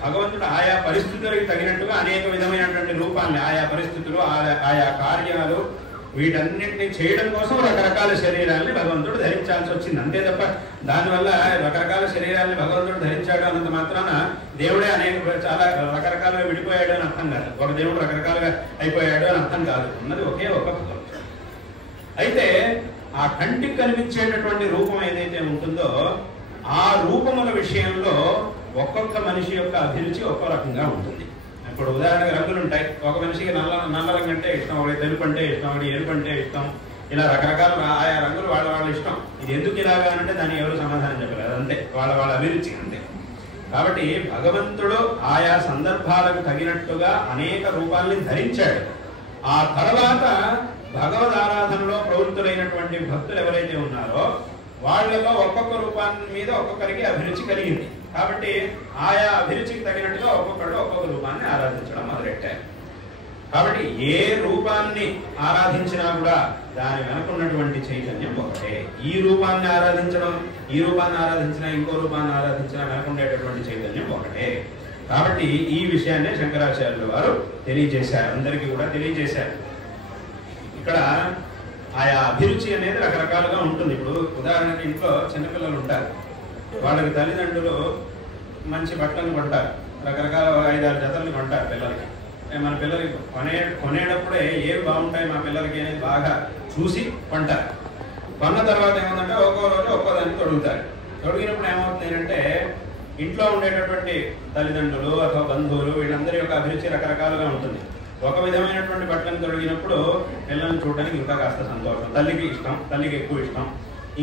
భగవంతుడు ఆయా పరిస్థితులకు తగినట్టుగా అనేక విధమైనటువంటి రూపాన్ని, ఆయా పరిస్థితులు, ఆయా కార్యాలు, వీటన్నిటిని చేయడం కోసం రకరకాల శరీరాలని భగవంతుడు ధరించాల్సి వచ్చింది. అంతే తప్ప దానివల్ల రకరకాల శరీరాన్ని భగవంతుడు ధరించాడు అన్నంత మాత్రాన దేవుడే చాలా రకరకాలుగా విడిపోయాడు అని అర్థం కాదు. ఒక దేవుడు రకరకాలుగా అయిపోయాడు అని అర్థం కాదు. ఉన్నది ఒకే ఒక భగవంతుడు. అయితే ఆ కంటికి కనిపించేటటువంటి రూపం ఏదైతే ఉంటుందో ఆ రూపముల విషయంలో ఒక్కొక్క మనిషి యొక్క అభిరుచి ఒక్కో రకంగా ఉంటుంది. ఇప్పుడు ఉదాహరణకు రంగులు ఉంటాయి. ఒక మనిషికి నల్ల రంగు అంటే ఇష్టం, ఒకటి తెలుపు అంటే ఇష్టం, ఒకటి ఎరుపు అంటే ఇష్టం, ఇలా రకరకాల ఆయా రంగులు వాళ్ళ ఇష్టం. ఇది ఎందుకు ఇలాగా అంటే దాన్ని ఎవరు సమాధానం చెప్పలేదు, అంతే, వాళ్ళ అభిరుచి అంతే. కాబట్టి భగవంతుడు ఆయా సందర్భాలకు తగినట్టుగా అనేక రూపాలని ధరించాడు. ఆ తర్వాత భగవద్ ఆరాధనలో ప్రవృత్తులైనటువంటి భక్తులు ఎవరైతే ఉన్నారో వాళ్ళలో ఒక్కొక్క రూపాన్ని మీద ఒక్కొక్కరికి అభిరుచి కలిగింది. కాబట్టి ఆయా అభిరుచికి తగినట్టుగా ఒక్కొక్కడు ఒక్కొక్క రూపాన్ని ఆరాధించడం మొదలెట్టారు. కాబట్టి ఏ రూపాన్ని ఆరాధించినా కూడా దాని వెనుకున్నటువంటి చైతన్యం ఒకటే. ఈ రూపాన్ని ఆరాధించడం, ఈ రూపాన్ని ఆరాధించినా, ఇంకో రూపాన్ని ఆరాధించినా వెనుకుండేటటువంటి చైతన్యం ఒకటే. కాబట్టి ఈ విషయాన్ని శంకరాచార్యుల వారు తెలియజేశారు, అందరికీ కూడా తెలియజేశారు. ఇక్కడ ఆయా అభిరుచి అనేది రకరకాలుగా ఉంటుంది. ఇప్పుడు ఉదాహరణకి ఇంట్లో చిన్నపిల్లలు ఉంటారు, వాళ్ళకి తల్లిదండ్రులు మంచి బట్టలను కొంటారు, రకరకాల 5-6 జతలను కొంటారు పిల్లలకి. మన పిల్లలకి కొనేటప్పుడే ఏవి బాగుంటాయి మా పిల్లలకి అనేది బాగా చూసి కొంటారు. కొన్న తర్వాత ఏమందంటే ఒక్కో రోజు ఒక్కో దాన్ని తొడుగుతారు. తొడిగినప్పుడు ఏమవుతుంది అంటే ఇంట్లో ఉండేటటువంటి తల్లిదండ్రులు అథవా బంధువులు వీళ్ళందరి యొక్క అభిరుచి రకరకాలుగా ఉంటుంది. ఒక విధమైనటువంటి బట్టలను తొడిగినప్పుడు పిల్లల్ని చూడడానికి ఇంకా కాస్త సంతోషం, తల్లికి ఇష్టం, తల్లికి ఎక్కువ ఇష్టం.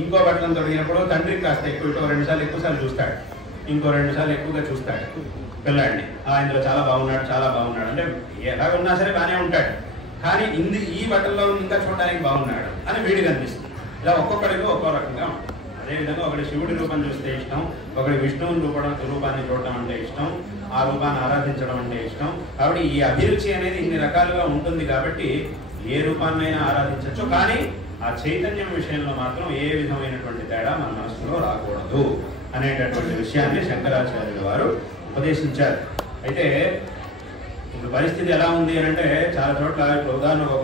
ఇంకో బట్టలను తొడిగినప్పుడు తండ్రికి కాస్త ఎక్కువ ఇష్టం, 2 సార్లు ఎక్కువ సార్లు చూస్తాడు. ఇంకో 2 సార్లు ఎక్కువగా చూస్తాడు పిల్లాడిని. ఇందులో చాలా బాగున్నాడు అంటే ఎలా ఉన్నా సరే బాగానే ఉంటాడు, కానీ ఈ బట్టల్లో ఇంకా చూడడానికి బాగున్నాడు అని వీడికి అనిపిస్తుంది. ఇలా ఒక్కొక్కడికి ఒక్కో రకంగా ఉంటుంది. అదేవిధంగా ఒకటి శివుడి రూపం చూస్తే ఇష్టం, ఒకటి విష్ణువుని రూపాన్ని చూడటం అంటే ఇష్టం, ఆ రూపాన్ని ఆరాధించడం అంటే ఇష్టం. కాబట్టి ఈ అభిరుచి అనేది ఇన్ని రకాలుగా ఉంటుంది కాబట్టి ఏ రూపాన్నైనా ఆరాధించవచ్చు, కానీ ఆ చైతన్యం విషయంలో మాత్రం ఏ విధమైనటువంటి తేడా మన మనసులో రాకూడదు అనేటటువంటి విషయాన్ని శంకరాచార్యుల వారు ఉపదేశించారు. అయితే ఇప్పుడు పరిస్థితి ఎలా ఉంది అని అంటే చాలా చోట్ల ఇప్పుడు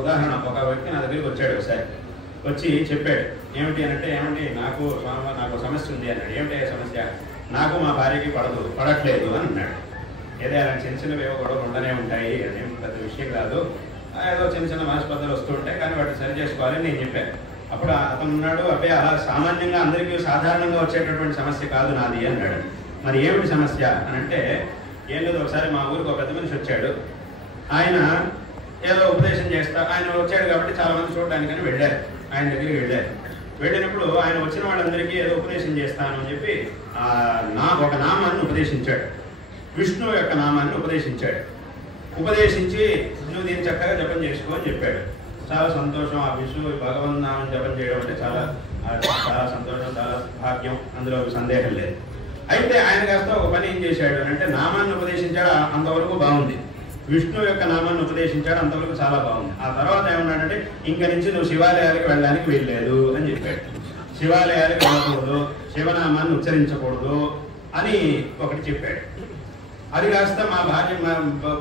ఉదాహరణ ఒక వ్యక్తి నా దగ్గరికి వచ్చాడు, ఒకసారి వచ్చి చెప్పాడు. ఏమిటి అంటే నాకు సమస్య ఉంది అన్నాడు. ఏమిటి సమస్య? నాకు మా భార్యకి పడట్లేదు అని అన్నాడు. ఏదో అలాంటి చిన్నవి ఏవో గొడవలు ఉండనే ఉంటాయి, అదేం పెద్ద విషయం కాదు, ఏదో చిన్న మనస్పర్ధలు వస్తూ ఉంటాయి, కానీ వాటిని సరి చేసుకోవాలని నేను చెప్పాను. అప్పుడు అతను ఉన్నాడు, అబ్బాయి అలా సామాన్యంగా అందరికీ సాధారణంగా వచ్చేటటువంటి సమస్య కాదు నాది అన్నాడు. మరి ఏమిటి సమస్య అని అంటే, ఏం లేదు, ఒకసారి మా ఊరికి ఒక పెద్ద మనిషి వచ్చాడు. ఆయన ఏదో ఉపదేశం ఆయన వచ్చాడు కాబట్టి చాలా మంది చూడడానికని వెళ్ళారు, ఆయన దగ్గరికి వెళ్ళినప్పుడు ఆయన వచ్చిన వాళ్ళందరికీ ఏదో ఉపదేశం చేస్తాను అని చెప్పి ఒక నామాన్ని ఉపదేశించాడు, విష్ణువు యొక్క నామాన్ని ఉపదేశించి నువ్వు దీన్ని చక్కగా జపం చేసుకో అని చెప్పాడు. చాలా సంతోషం. ఆ విష్ణువు భగవన్ నామం జపం చేయడం అంటే చాలా సంతోషం, చాలా భాగ్యం, అందులో సందేహం లేదు. అయితే ఆయన కాస్త ఒక పని ఏం చేశాడు అంటే, నామాన్ని ఉపదేశించాడు, అంతవరకు బాగుంది. విష్ణువు యొక్క నామాన్ని ఉపదేశించాడు, అంతవరకు చాలా బాగుంది. ఆ తర్వాత ఏమన్నాడంటే, ఇంక నుంచి నువ్వు శివాలయాలకు వెళ్ళడానికి వీల్లేదు అని చెప్పాడు. శివాలయాలకు వెళ్ళకూడదు, శివనామాన్ని ఉచ్చరించకూడదు అని ఒకటి చెప్పాడు. అది కాస్త మా భార్య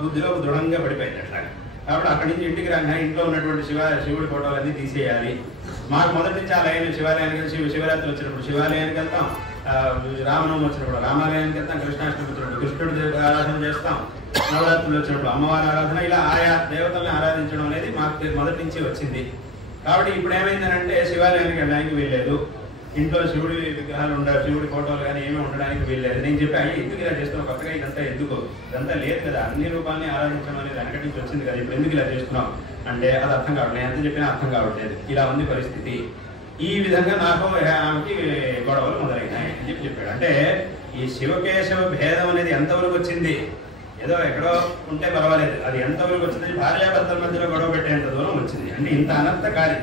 బుద్ధిలో దృఢంగా పడిపోయింది అట్లా. కాబట్టి అక్కడి నుంచి ఇంటికి రాగానే ఇంట్లో ఉన్నటువంటి శివుడి ఫోటోలన్నీ తీసేయాలి. మాకు మొదటి నుంచి ఆ లైన్ శివాలయానికి శివరాత్రి వచ్చినప్పుడు శివాలయానికి వెళ్తాం, రామనవమి వచ్చినప్పుడు రామాలయానికి వెళ్తాం, కృష్ణాష్టమి వచ్చినప్పుడు కృష్ణుడి ఆరాధన చేస్తాం, నవరాత్రులు వచ్చినప్పుడు అమ్మవారి ఆరాధన, ఇలా ఆయా దేవతల్ని ఆరాధించడం అనేది మాకు మొదటి నుంచి వచ్చింది. కాబట్టి ఇప్పుడు ఏమైందనంటే శివాలయానికి వెళ్ళడానికి వీల్లేదు, ఇంట్లో శివుడి విగ్రహాలు ఉండవు, శివుడి ఫోటోలు కానీ ఏమీ ఉండడానికి వీల్లేదు. నేను చెప్పి ఎందుకు ఇలా చేస్తున్నావు, కొత్తగా ఇదంతా లేదు కదా, అన్ని రూపాలని ఆరాధించడం అనేది వెనకటి నుంచి వచ్చింది కదా, ఇప్పుడు ఎందుకు ఇలా చేస్తున్నావు అంటే అది అర్థం కావట్లేదు, ఎంత చెప్పినా అర్థం కావట్లేదు, ఇలా ఉంది పరిస్థితి. ఈ విధంగా నాకు ఆమెకి గొడవలు మొదలైనాయి అని చెప్పాడు. అంటే ఈ శివకేశవ భేదం అనేది ఎంతవరకు వచ్చింది? ఏదో ఎక్కడో ఉంటే పర్వాలేదు, అది ఎంతవరకు వచ్చింది? భార్యాభర్తల మధ్యలో గొడవ పెట్టేంత దూరం వచ్చింది. అంటే ఇంత అనర్థకారి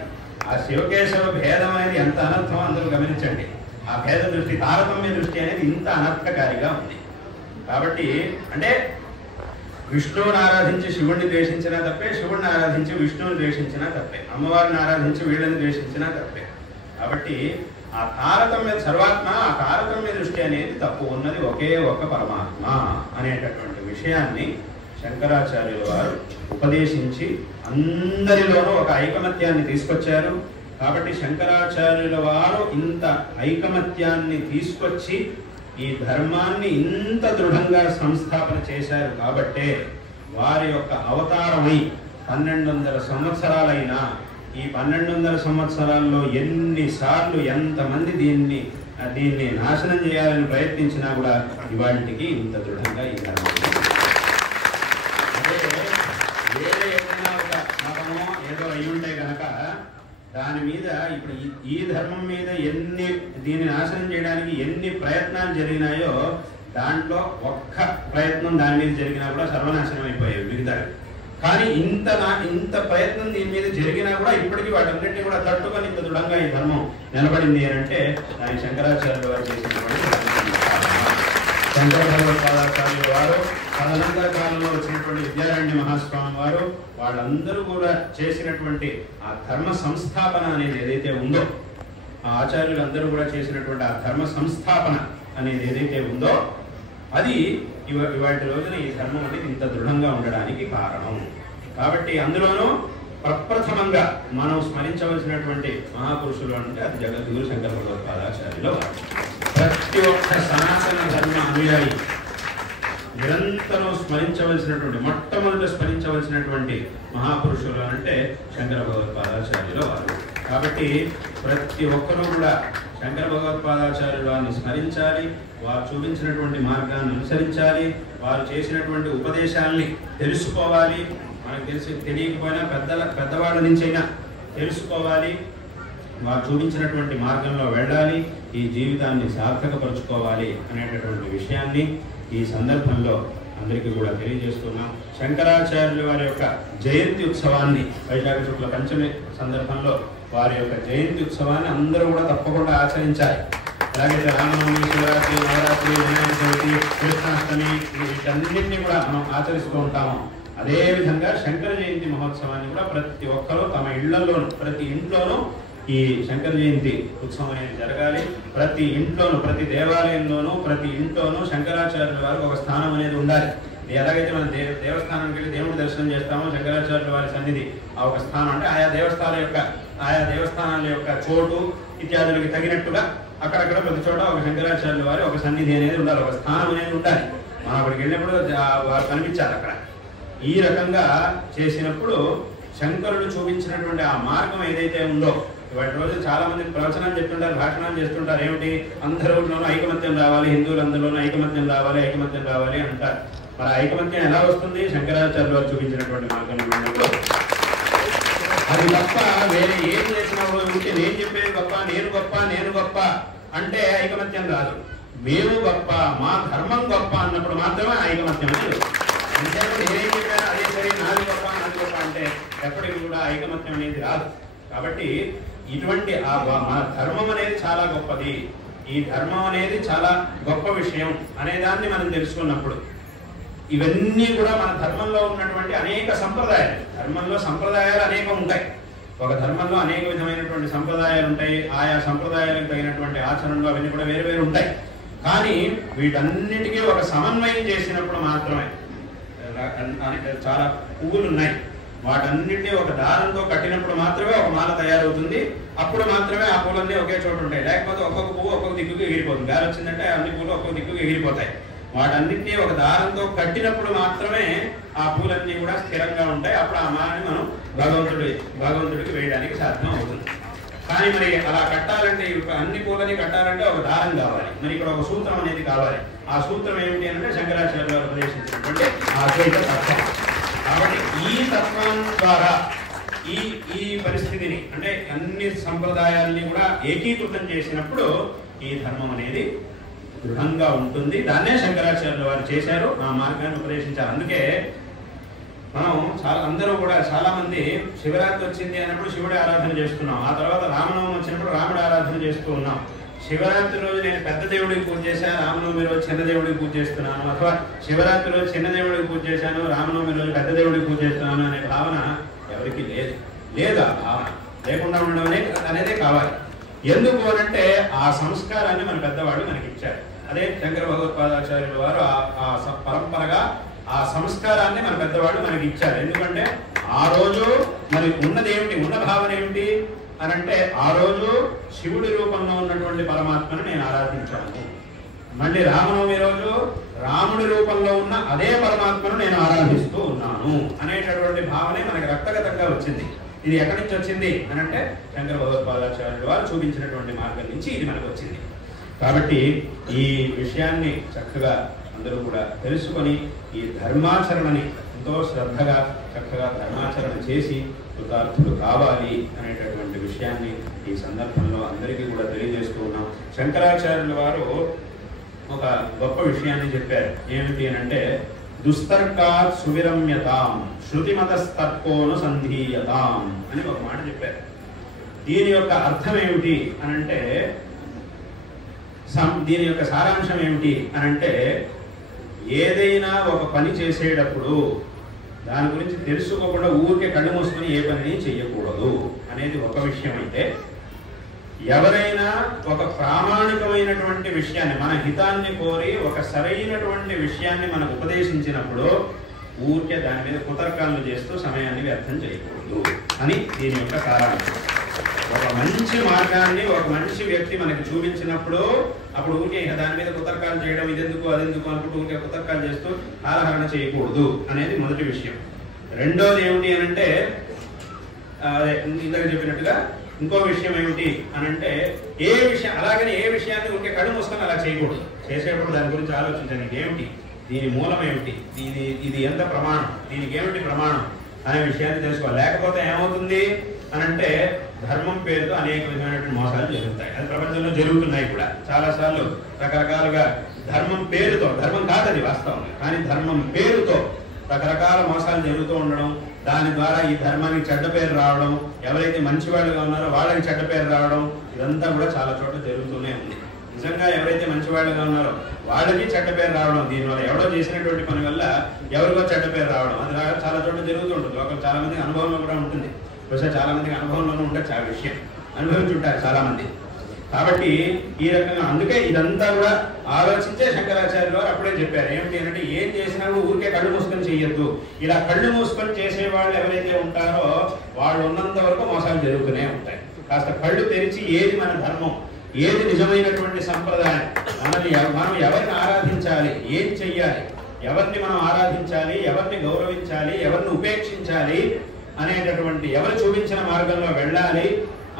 ఆ శివకేశవ భేదం అనేది ఎంత అనర్థం అందరూ గమనించండి. ఆ భేద దృష్టి, తారతమ్య దృష్టి అనేది ఇంత అనర్థకారిగా ఉంది. కాబట్టి అంటే విష్ణువుని ఆరాధించి శివుడిని ద్వేషించినా తప్పే, శివుడిని ఆరాధించి విష్ణువుని ద్వేషించినా తప్పే, అమ్మవారిని ఆరాధించి వీళ్ళని ద్వేషించినా తప్పే. కాబట్టి ఆ తారతమ్య సర్వాత్మ, ఆ తారతమ్య దృష్టి అనేది తప్పు ఉన్నది ఒకే ఒక పరమాత్మ అనేటటువంటి విషయాన్ని శంకరాచార్యుల వారు ఉపదేశించి అందరిలోనూ ఒక ఐకమత్యాన్ని తీసుకొచ్చారు. కాబట్టి శంకరాచార్యుల వారు ఇంత ఐకమత్యాన్ని తీసుకొచ్చి ఈ ధర్మాన్ని ఇంత దృఢంగా సంస్థాపన చేశారు. కాబట్టే వారి యొక్క అవతారమై 1200 సంవత్సరాలైనా ఈ 1200 సంవత్సరాల్లో ఎన్నిసార్లు ఎంతమంది దీన్ని నాశనం చేయాలని ప్రయత్నించినా కూడా ఇవాళకి ఇంత దృఢంగా ఈ ధర్మం. అదే వేరే ఏదైనా ఒక మతమో ఏదో అయ్యుంటే కనుక దాని మీద ఇప్పుడు ఈ ధర్మం మీద దీన్ని నాశనం చేయడానికి ఎన్ని ప్రయత్నాలు జరిగినాయో దాంట్లో ఒక్క ప్రయత్నం దాని మీద జరిగినా కూడా సర్వనాశనం అయిపోయాయి మిగతా. కానీ ఇంత ప్రయత్నం దీని మీద జరిగినా కూడా ఇప్పటికీ వాటన్నింటినీ కూడా తట్టుకొని ఇంత దృఢంగా ఈ ధర్మం నిలబడింది అని అంటే దాని శంకరాచార్యుల వారు చేసినటువంటి శంకర భగవత్పాదాచార్యుల వారు, తదనంతర కాలంలో వచ్చినటువంటి విద్యారణ్య మహాస్వామి వారు, వాళ్ళందరూ కూడా చేసినటువంటి ఆ ధర్మ సంస్థాపన అనేది ఏదైతే ఉందో, ఆ ఆచార్యులందరూ కూడా చేసినటువంటి ఆ ధర్మ సంస్థాపన అనేది ఏదైతే ఉందో అది ఇవాటి రోజున ఈ ధర్మం అనేది ఇంత దృఢంగా ఉండడానికి కారణం. కాబట్టి అందులోనూ ప్రప్రథమంగా మనం స్మరించవలసినటువంటి మహాపురుషులు అంటే అది జగద్గురు శంకర భగవత్పాదాచార్యులు. ప్రతి ఒక్క సనాతన ధర్మ అనుయాయి నిరంతరం స్మరించవలసినటువంటి మొట్టమొదట స్మరించవలసినటువంటి మహాపురుషులు అంటే శంకర భగవత్పాదాచార్యులు వారు. కాబట్టి ప్రతి ఒక్కరూ కూడా శంకర భగవత్పాదాచార్యుల వారిని స్మరించాలి, వారు చూపించినటువంటి మార్గాన్ని అనుసరించాలి, వారు చేసినటువంటి ఉపదేశాలని తెలుసుకోవాలి. మనకు తెలియకపోయినా పెద్దవాళ్ళ నుంచైనా తెలుసుకోవాలి, వారు చూపించినటువంటి మార్గంలో వెళ్ళాలి. ఈ జీవితాన్ని సార్థకపరుచుకోవాలి అనేటటువంటి విషయాన్ని ఈ సందర్భంలో అందరికీ కూడా తెలియజేస్తున్నాం. శంకరాచార్యుల వారి యొక్క జయంతి ఉత్సవాన్ని వైశాఖ శుక్ల పంచమి సందర్భంలో వారి యొక్క జయంతి ఉత్సవాన్ని అందరూ కూడా తప్పకుండా ఆచరించాలి. అలాగే రామనవమి, శివరాత్రి, నవరాత్రి, వినాయక చవితి, కృష్ణాష్టమి వీటన్నింటినీ కూడా మనం ఆచరిస్తూ ఉంటాము. అదేవిధంగా శంకర జయంతి మహోత్సవాన్ని కూడా ప్రతి ఒక్కరూ తమ ఇళ్లలోనూ ప్రతి ఇంట్లోనూ ఈ శంకర జయంతి ఉత్సవం అనేది జరగాలి. ప్రతి ఇంట్లోనూ ప్రతి దేవాలయంలోనూ ప్రతి ఇంట్లోనూ శంకరాచార్యుల వారికి ఒక స్థానం అనేది ఉండాలి. ఎలాగైతే మనం దేవస్థానానికి వెళ్ళి దేవుడి దర్శనం చేస్తామో శంకరాచార్యుల వారి సన్నిధి ఆ ఒక స్థానం అంటే ఆయా దేవస్థానాల యొక్క చోటు ఇత్యాదులకి తగినట్టుగా అక్కడక్కడ ప్రతి చోట ఒక శంకరాచార్యుల వారి ఒక సన్నిధి అనేది ఉండాలి, ఒక స్థానం అనేది ఉండాలి. మనం అక్కడికి వెళ్ళినప్పుడు వారు కనిపించాలి అక్కడ. ఈ రకంగా చేసినప్పుడు శంకరుడు చూపించినటువంటి ఆ మార్గం ఏదైతే ఉందో, వాటి రోజు చాలా మంది ప్రవచనాలు చెప్తుంటారు, భాషణాలు చేస్తుంటారు. ఏమిటి, అందరిలోనూ ఐకమత్యం రావాలి, హిందువులందరిలోనూ ఐకమత్యం రావాలి అంటారు. మరి ఐకమత్యం ఎలా వస్తుంది? శంకరాచార్యులు వారు చూపించినటువంటి మార్గంలో. అది తప్ప వేరే ఏం చేసినప్పుడు ఉంటే నేను చెప్పేది గొప్ప, నేను గొప్ప అంటే ఐకమత్యం రాదు. మేము గొప్ప, మా ధర్మం గొప్ప అన్నప్పుడు మాత్రమే ఐకమత్యం అనేది. అంతేకాదు నేనేం చెప్పాను అదే సరే నాది గొప్ప అంటే ఎప్పటికీ కూడా ఐకమత్యం అనేది రాదు. కాబట్టి ఇటువంటి మన ధర్మం అనేది చాలా గొప్పది, ఈ ధర్మం అనేది చాలా గొప్ప విషయం అనేదాన్ని మనం తెలుసుకున్నప్పుడు ఇవన్నీ కూడా మన ధర్మంలో ఉన్నటువంటి అనేక సంప్రదాయాలు, ధర్మంలో సంప్రదాయాలు అనేకం ఉంటాయి. ఒక ధర్మంలో అనేక విధమైనటువంటి సంప్రదాయాలు ఉంటాయి. ఆయా సంప్రదాయాలకు తగినటువంటి ఆచరణలు అవన్నీ కూడా వేరు వేరు ఉంటాయి. కానీ వీటన్నిటికీ ఒక సమన్వయం చేసినప్పుడు మాత్రమే, చాలా పువ్వులు ఉన్నాయి, వాటన్నిటినీ ఒక దారంతో కట్టినప్పుడు మాత్రమే ఒక మాల తయారవుతుంది. అప్పుడు మాత్రమే ఆ పూలన్నీ ఒకే చోట ఉంటాయి. లేకపోతే ఒక్కొక్క పువ్వు ఒక్కొక్క దిక్కుకి ఎగిరిపోతుంది. గాలి వచ్చిందంటే అన్ని పూలు ఒక్కొక్క దిక్కుకి ఎగిరిపోతాయి. వాటన్నిటినీ ఒక దారంతో కట్టినప్పుడు మాత్రమే ఆ పూలన్నీ కూడా స్థిరంగా ఉంటాయి. అప్పుడు ఆ మాలని మనం భగవంతుడికి వేయడానికి సాధ్యం అవుతుంది. కానీ మరి అలా కట్టాలంటే అన్ని పూలని కట్టాలంటే ఒక దారం కావాలి, మరి ఇక్కడ ఒక సూత్రం అనేది కావాలి. ఆ సూత్రం ఏమిటి అంటే శంకరాచార్యులు వారు ఉపదేశించినటువంటి అద్వైత తత్వం. కాబట్టి ఈ తత్వం ద్వారా ఈ పరిస్థితిని అంటే అన్ని సంప్రదాయాల్ని కూడా ఏకీకృతం చేసినప్పుడు ఈ ధర్మం అనేది దృఢంగా ఉంటుంది. దాన్నే శంకరాచార్యులు వారు చేశారు, ఆ మార్గాన్ని ఉపదేశించారు. అందుకే మనం అందరూ కూడా చాలా మంది శివరాత్రి వచ్చింది అన్నప్పుడు శివుడి ఆరాధన చేస్తున్నాం. ఆ తర్వాత రామనవమి వచ్చినప్పుడు రాముడి ఆరాధన చేస్తూ ఉన్నాం. శివరాత్రి రోజు నేను పెద్ద దేవుడికి పూజ చేశాను, రామనవమి రోజు చిన్న దేవుడికి పూజ చేస్తున్నాను, అథవా శివరాత్రి రోజు చిన్న దేవుడికి పూజ చేశాను, రామనవమి రోజు పెద్ద దేవుడికి పూజ చేస్తున్నాను అనే భావన ఎవరికి లేదు. ఆ భావన లేకుండా ఉండడం అనేది కావాలి. ఎందుకు అనంటే ఆ సంస్కారాన్ని మన పెద్దవాళ్ళు మనకి ఇచ్చారు. అదే శంకర భగవత్పాదాచార్యుల వారు ఆ పరంపరగా ఆ సంస్కారాన్ని మన పెద్దవాళ్ళు మనకి ఇచ్చారు. ఎందుకంటే ఆ రోజు మరి ఉన్నదేమిటి, ఉన్న భావన ఏమిటి అనంటే ఆ రోజు శివుడి రూపంలో ఉన్నటువంటి పరమాత్మను నేను ఆరాధించాను, మళ్ళీ రామనవమి రోజు రాముడి రూపంలో ఉన్న అదే పరమాత్మను నేను ఆరాధిస్తూ ఉన్నాను అనేటటువంటి భావనే మనకి రక్తగతంగా వచ్చింది. ఇది ఎక్కడి నుంచి వచ్చింది అనంటే శంకర భగవత్పాదాచార్యుల వారు చూపించినటువంటి మార్గం నుంచి ఇది మనకు వచ్చింది. కాబట్టి ఈ విషయాన్ని చక్కగా అందరూ కూడా తెలుసుకొని ఈ ధర్మాచరణని ఎంతో శ్రద్ధగా చక్కగా ధర్మాచరణ చేసి కృతార్థులు కావాలి అనేటటువంటి విషయాన్ని ఈ సందర్భంలో అందరికీ కూడా తెలియజేస్తూ ఉన్నాం. శంకరాచార్యుల వారు ఒక గొప్ప విషయాన్ని చెప్పారు. ఏమిటి అనంటే దుస్తర్కాత్ సువిరమ్యతాం శృతిమతస్తర్కోను సంధీయతాం అని ఒక మాట చెప్పారు. దీని యొక్క అర్థం ఏమిటి అనంటే, దీని యొక్క సారాంశం ఏమిటి అనంటే, ఏదైనా ఒక పని చేసేటప్పుడు దాని గురించి తెలుసుకోకుండా ఊరికే కళ్ళు మూసుకొని ఏ పనిని చెయ్యకూడదు అనేది ఒక విషయం అయితే, ఎవరైనా ఒక ప్రామాణికమైనటువంటి విషయాన్ని మన హితాన్ని కోరి ఒక సరైనటువంటి విషయాన్ని మనకు ఉపదేశించినప్పుడు ఊరికే దాని మీద కుతర్కాలను చేస్తూ సమయాన్ని వ్యర్థం చేయకూడదు అని దీని యొక్క సారాంశం. ఒక మంచి మార్గాన్ని ఒక మంచి వ్యక్తి మనకి చూపించినప్పుడు అప్పుడు ఊరికే దాని మీద కుతర్కాలు చేయడం, ఇదెందుకు అదెందుకు అనుకుంటూ ఊరికే కుతర్కాలు చేస్తూ కాలహరణ చేయకూడదు అనేది మొదటి విషయం. రెండోది ఏమిటి అనంటే, ఇందాక చెప్పినట్టుగా ఇంకో విషయం ఏమిటి అనంటే, అలాగని ఏ విషయాన్ని ఊరికే కళ్ళు మూసుకొని అలా చేయకూడదు. చేసేటప్పుడు దాని గురించి ఆలోచించడానికి ఏమిటి, దీని మూలం ఏమిటి, ఇది ఎంత ప్రమాణం, దీనికి ఏమిటి ప్రమాణం అనే విషయాన్ని తెలుసుకోవాలి. లేకపోతే ఏమవుతుంది అనంటే ధర్మం పేరుతో అనేక విధమైనటువంటి మోసాలు జరుగుతాయి. అది ప్రపంచంలో జరుగుతున్నాయి కూడా చాలాసార్లు. రకరకాలుగా ధర్మం పేరుతో, ధర్మం కాదది వాస్తవం, కానీ ధర్మం పేరుతో రకరకాల మోసాలు జరుగుతూ ఉండడం, దాని ద్వారా ఈ ధర్మానికి చెడ్డ పేరు రావడం, ఎవరైతే మంచివాళ్ళుగా ఉన్నారో వాళ్ళకి చెడ్డ పేరు రావడం, ఇదంతా కూడా చాలా చోట్ల జరుగుతూనే ఉంది. నిజంగా ఎవరైతే మంచివాళ్ళుగా ఉన్నారో వాళ్ళకి చెడ్డ పేరు రావడం, దీనివల్ల ఎవడో చేసినటువంటి పని వల్ల ఎవరికో చెడ్డ పేరు రావడం, అది చాలా చోట్ల జరుగుతూ ఉంటుంది. ఒక చాలా మందికి అనుభవంలో కూడా ఉంటుంది. బహుశా చాలా మందికి అనుభవంలోనూ ఉండొచ్చు, ఆ విషయం అనుభవించుంటారు చాలా మంది. కాబట్టి ఈ రకంగా అందుకే ఇదంతా కూడా ఆలోచించే శంకరాచార్యులు వారు అప్పుడే చెప్పారు. ఏమిటి అంటే, ఏం చేసినా ఊరికే కళ్ళు మూసుకొని చేయొద్దు. ఇలా కళ్ళు మూసుకొని చేసే వాళ్ళు ఎవరైతే ఉంటారో వాళ్ళు ఉన్నంత వరకు మోసాలు జరుగుతూనే ఉంటాయి. కాస్త కళ్ళు తెరిచి ఏది మన ధర్మం, ఏది నిజమైనటువంటి సంప్రదాయం, మనం ఎవరిని ఆరాధించాలి, ఏం చెయ్యాలి, ఎవరిని మనం ఆరాధించాలి, ఎవరిని గౌరవించాలి, ఎవరిని ఉపేక్షించాలి అనేటటువంటి, ఎవరు చూపించిన మార్గంలో వెళ్ళాలి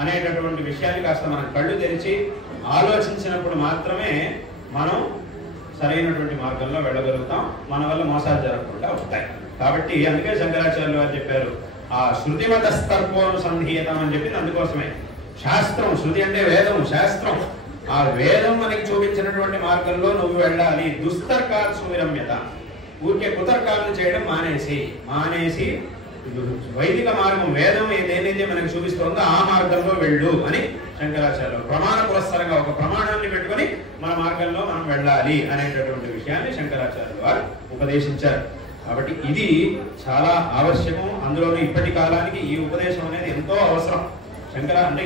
అనేటటువంటి విషయాన్ని కాస్త మనం కళ్ళు తెరిచి ఆలోచించినప్పుడు మాత్రమే మనం సరైనటువంటి మార్గంలో వెళ్ళగలుగుతాం. మన వల్ల మోసాలు జరగకుండా ఉంటాయి. కాబట్టి అందుకే శంకరాచార్యులు వారు చెప్పారు, ఆ శృతిమత స్తర్పోనుసంధీయతం అని చెప్పింది అందుకోసమే. శాస్త్రం, శృతి అంటే వేదం, శాస్త్రం, ఆ వేదం మనకి చూపించినటువంటి మార్గంలో నువ్వు వెళ్ళాలి. దుస్తర్కాలు సువిరమ్యత, ఊరికే కుతర్కాలను చేయడం మానేసి వైదిక మార్గం, వేదం ఏదైతే మనకు చూపిస్తుందో ఆ మార్గంలో వెళ్ళు అని శంకరాచార్యులు ప్రమాణ పురస్సరంగా ఒక ప్రమాణాన్ని పెట్టుకొని మన మార్గంలో మనం వెళ్ళాలి అనేటటువంటి విషయాన్ని శంకరాచార్యులు వారు ఉపదేశించారు. కాబట్టి ఇది చాలా ఆవశ్యకం. అందులోనూ ఇప్పటి కాలానికి ఈ ఉపదేశం అనేది ఎంతో అవసరం. అంటే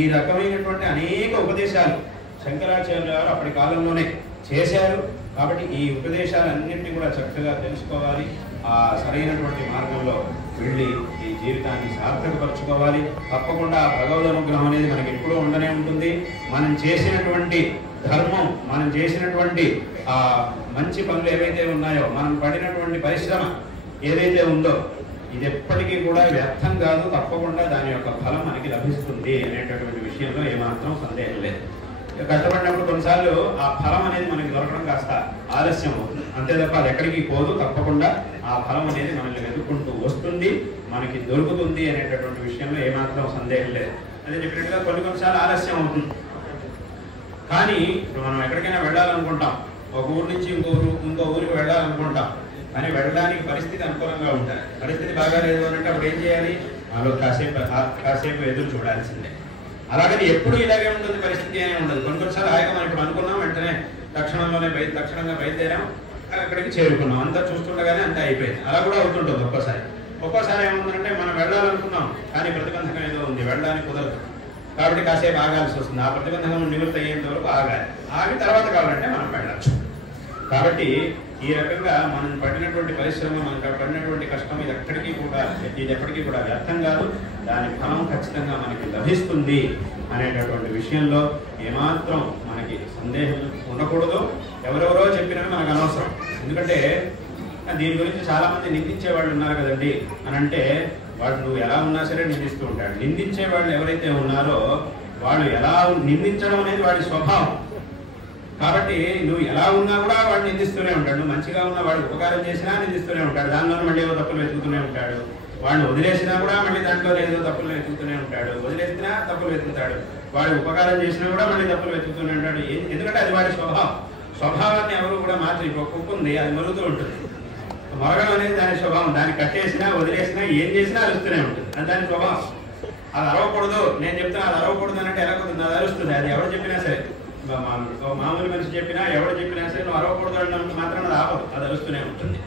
ఈ రకమైనటువంటి అనేక ఉపదేశాలు శంకరాచార్యులు వారు అప్పటి కాలంలోనే చేశారు. కాబట్టి ఈ ఉపదేశాలన్నింటినీ కూడా చక్కగా తెలుసుకోవాలి. ఆ సరైనటువంటి మార్గంలో వెళ్ళి ఈ జీవితాన్ని సార్థకపరచుకోవాలి. తప్పకుండా భగవద్ అనుగ్రహం అనేది మనకి ఎప్పుడూ ఉండనే ఉంటుంది. మనం చేసినటువంటి ధర్మం, మనం చేసినటువంటి ఆ మంచి పనులు ఏవైతే ఉన్నాయో, మనం పడినటువంటి పరిశ్రమ ఏదైతే ఉందో, ఇది ఎప్పటికీ కూడా వ్యర్థం కాదు. తప్పకుండా దాని యొక్క ఫలం మనకి లభిస్తుంది అనేటటువంటి విషయంలో ఏమాత్రం సందేహం లేదు. కష్టపడినప్పుడు కొన్నిసార్లు ఆ ఫలం అనేది మనకి దొరకడం కాస్త ఆలస్యం అవుతుంది, అంతే తప్ప అది ఎక్కడికి పోదు. తప్పకుండా ఆ ఫలం అనేది మనల్ని వెతుక్కుంటూ వస్తుంది, మనకి దొరుకుతుంది అనేటటువంటి విషయంలో ఏమాత్రం సందేహం లేదు. అదే చెప్పినట్టుగా కొన్నిసార్లు ఆలస్యం అవుతుంది. కానీ ఇప్పుడు మనం ఎక్కడికైనా వెళ్ళాలనుకుంటాం, ఒక ఊరు నుంచి ఇంకో ఊరికి వెళ్ళాలనుకుంటాం, కానీ వెళ్ళడానికి పరిస్థితి అనుకూలంగా ఉంటాయి. పరిస్థితి బాగా లేదు అంటే అప్పుడు ఏం చేయాలి? వాళ్ళు కాసేపు ఎదురు చూడాల్సిందే. అలాగని ఎప్పుడు ఇలాగే ఉంటుంది, పరిస్థితి ఏమీ ఉండదు. కొన్నిసార్లు హాయిగా మనం ఇప్పుడు అనుకున్నాం, వెంటనే తక్షణంగా బయలుదేరాం, అక్కడికి చేరుకున్నాం, అంతా చూస్తుండగానే అంతా అయిపోయింది. అలా కూడా అవుతుంటుంది. ఒక్కోసారి ఏముందంటే మనం వెళ్ళాలనుకున్నాం, కానీ ప్రతిబంధకం ఏదో ఉంది, వెళ్ళడానికి కుదరదు. కాబట్టి కాసేపు ఆగాల్సి వస్తుంది. ఆ ప్రతిబంధకం నివృత్తి అయ్యేంత వరకు ఆగి తర్వాత కావాలంటే మనం వెళ్ళచ్చు. కాబట్టి ఈ రకంగా మనం పడినటువంటి పరిశ్రమ, మనం పడినటువంటి కష్టం ఇది ఎప్పటికీ కూడా వ్యర్థం కాదు. దాని ఫలం ఖచ్చితంగా మనకి లభిస్తుంది అనేటటువంటి విషయంలో ఏమాత్రం మనకి సందేహం ఉండకూడదు. ఎవరెవరో చెప్పినవి మనకు అనవసరం. ఎందుకంటే దీని గురించి చాలా మంది నిందించే వాళ్ళు ఉన్నారు కదండి అని అంటే, వాడు నువ్వు ఎలా ఉన్నా సరే నిందిస్తూ ఉంటాడు. నిందించే వాళ్ళు ఎవరైతే ఉన్నారో వాళ్ళు ఎలా నిందించడం అనేది వాడి స్వభావం. కాబట్టి నువ్వు ఎలా ఉన్నా కూడా వాడు నిందిస్తూనే ఉంటాడు. నువ్వు మంచిగా ఉన్నా వాడు ఉపకారం చేసినా నిందిస్తూనే ఉంటాడు, దానిలో మళ్ళీ ఏదో తప్పులు వెతుకుతూనే ఉంటాడు. వాడిని వదిలేసినా కూడా మళ్ళీ దాంట్లో ఏదో తప్పులు వెతుకుతూనే ఉంటాడు, వదిలేసినా తప్పులు వెతుకుతాడు. వాడు ఉపకారం చేసినా కూడా మళ్ళీ తప్పులు వెతుకుతూనే ఉంటాడు. ఎందుకంటే అది వాడి స్వభావాన్ని ఎవరు కూడా మార్చి, ఒక కుక్క ఉంది, అది మరుగుతూ ఉంటుంది. మరగడం అనేది దాని స్వభావం. దాన్ని కట్టేసినా వదిలేసినా ఏం చేసినా అరుస్తూనే ఉంటుంది, అది దాని స్వభావం. అది అరవకూడదు, నేను చెప్తున్నా అది అరవకూడదు అంటే ఎలా కుదురుతుంది? అది అరుస్తుంది. అది ఎవరు చెప్పినా సరే, మామూలు మనిషి చెప్పినా ఎవరు చెప్పినా సరే నువ్వు అరవకూడదు అన్నట్టు మాత్రం అది ఆపదు, అది అరుస్తూనే ఉంటుంది.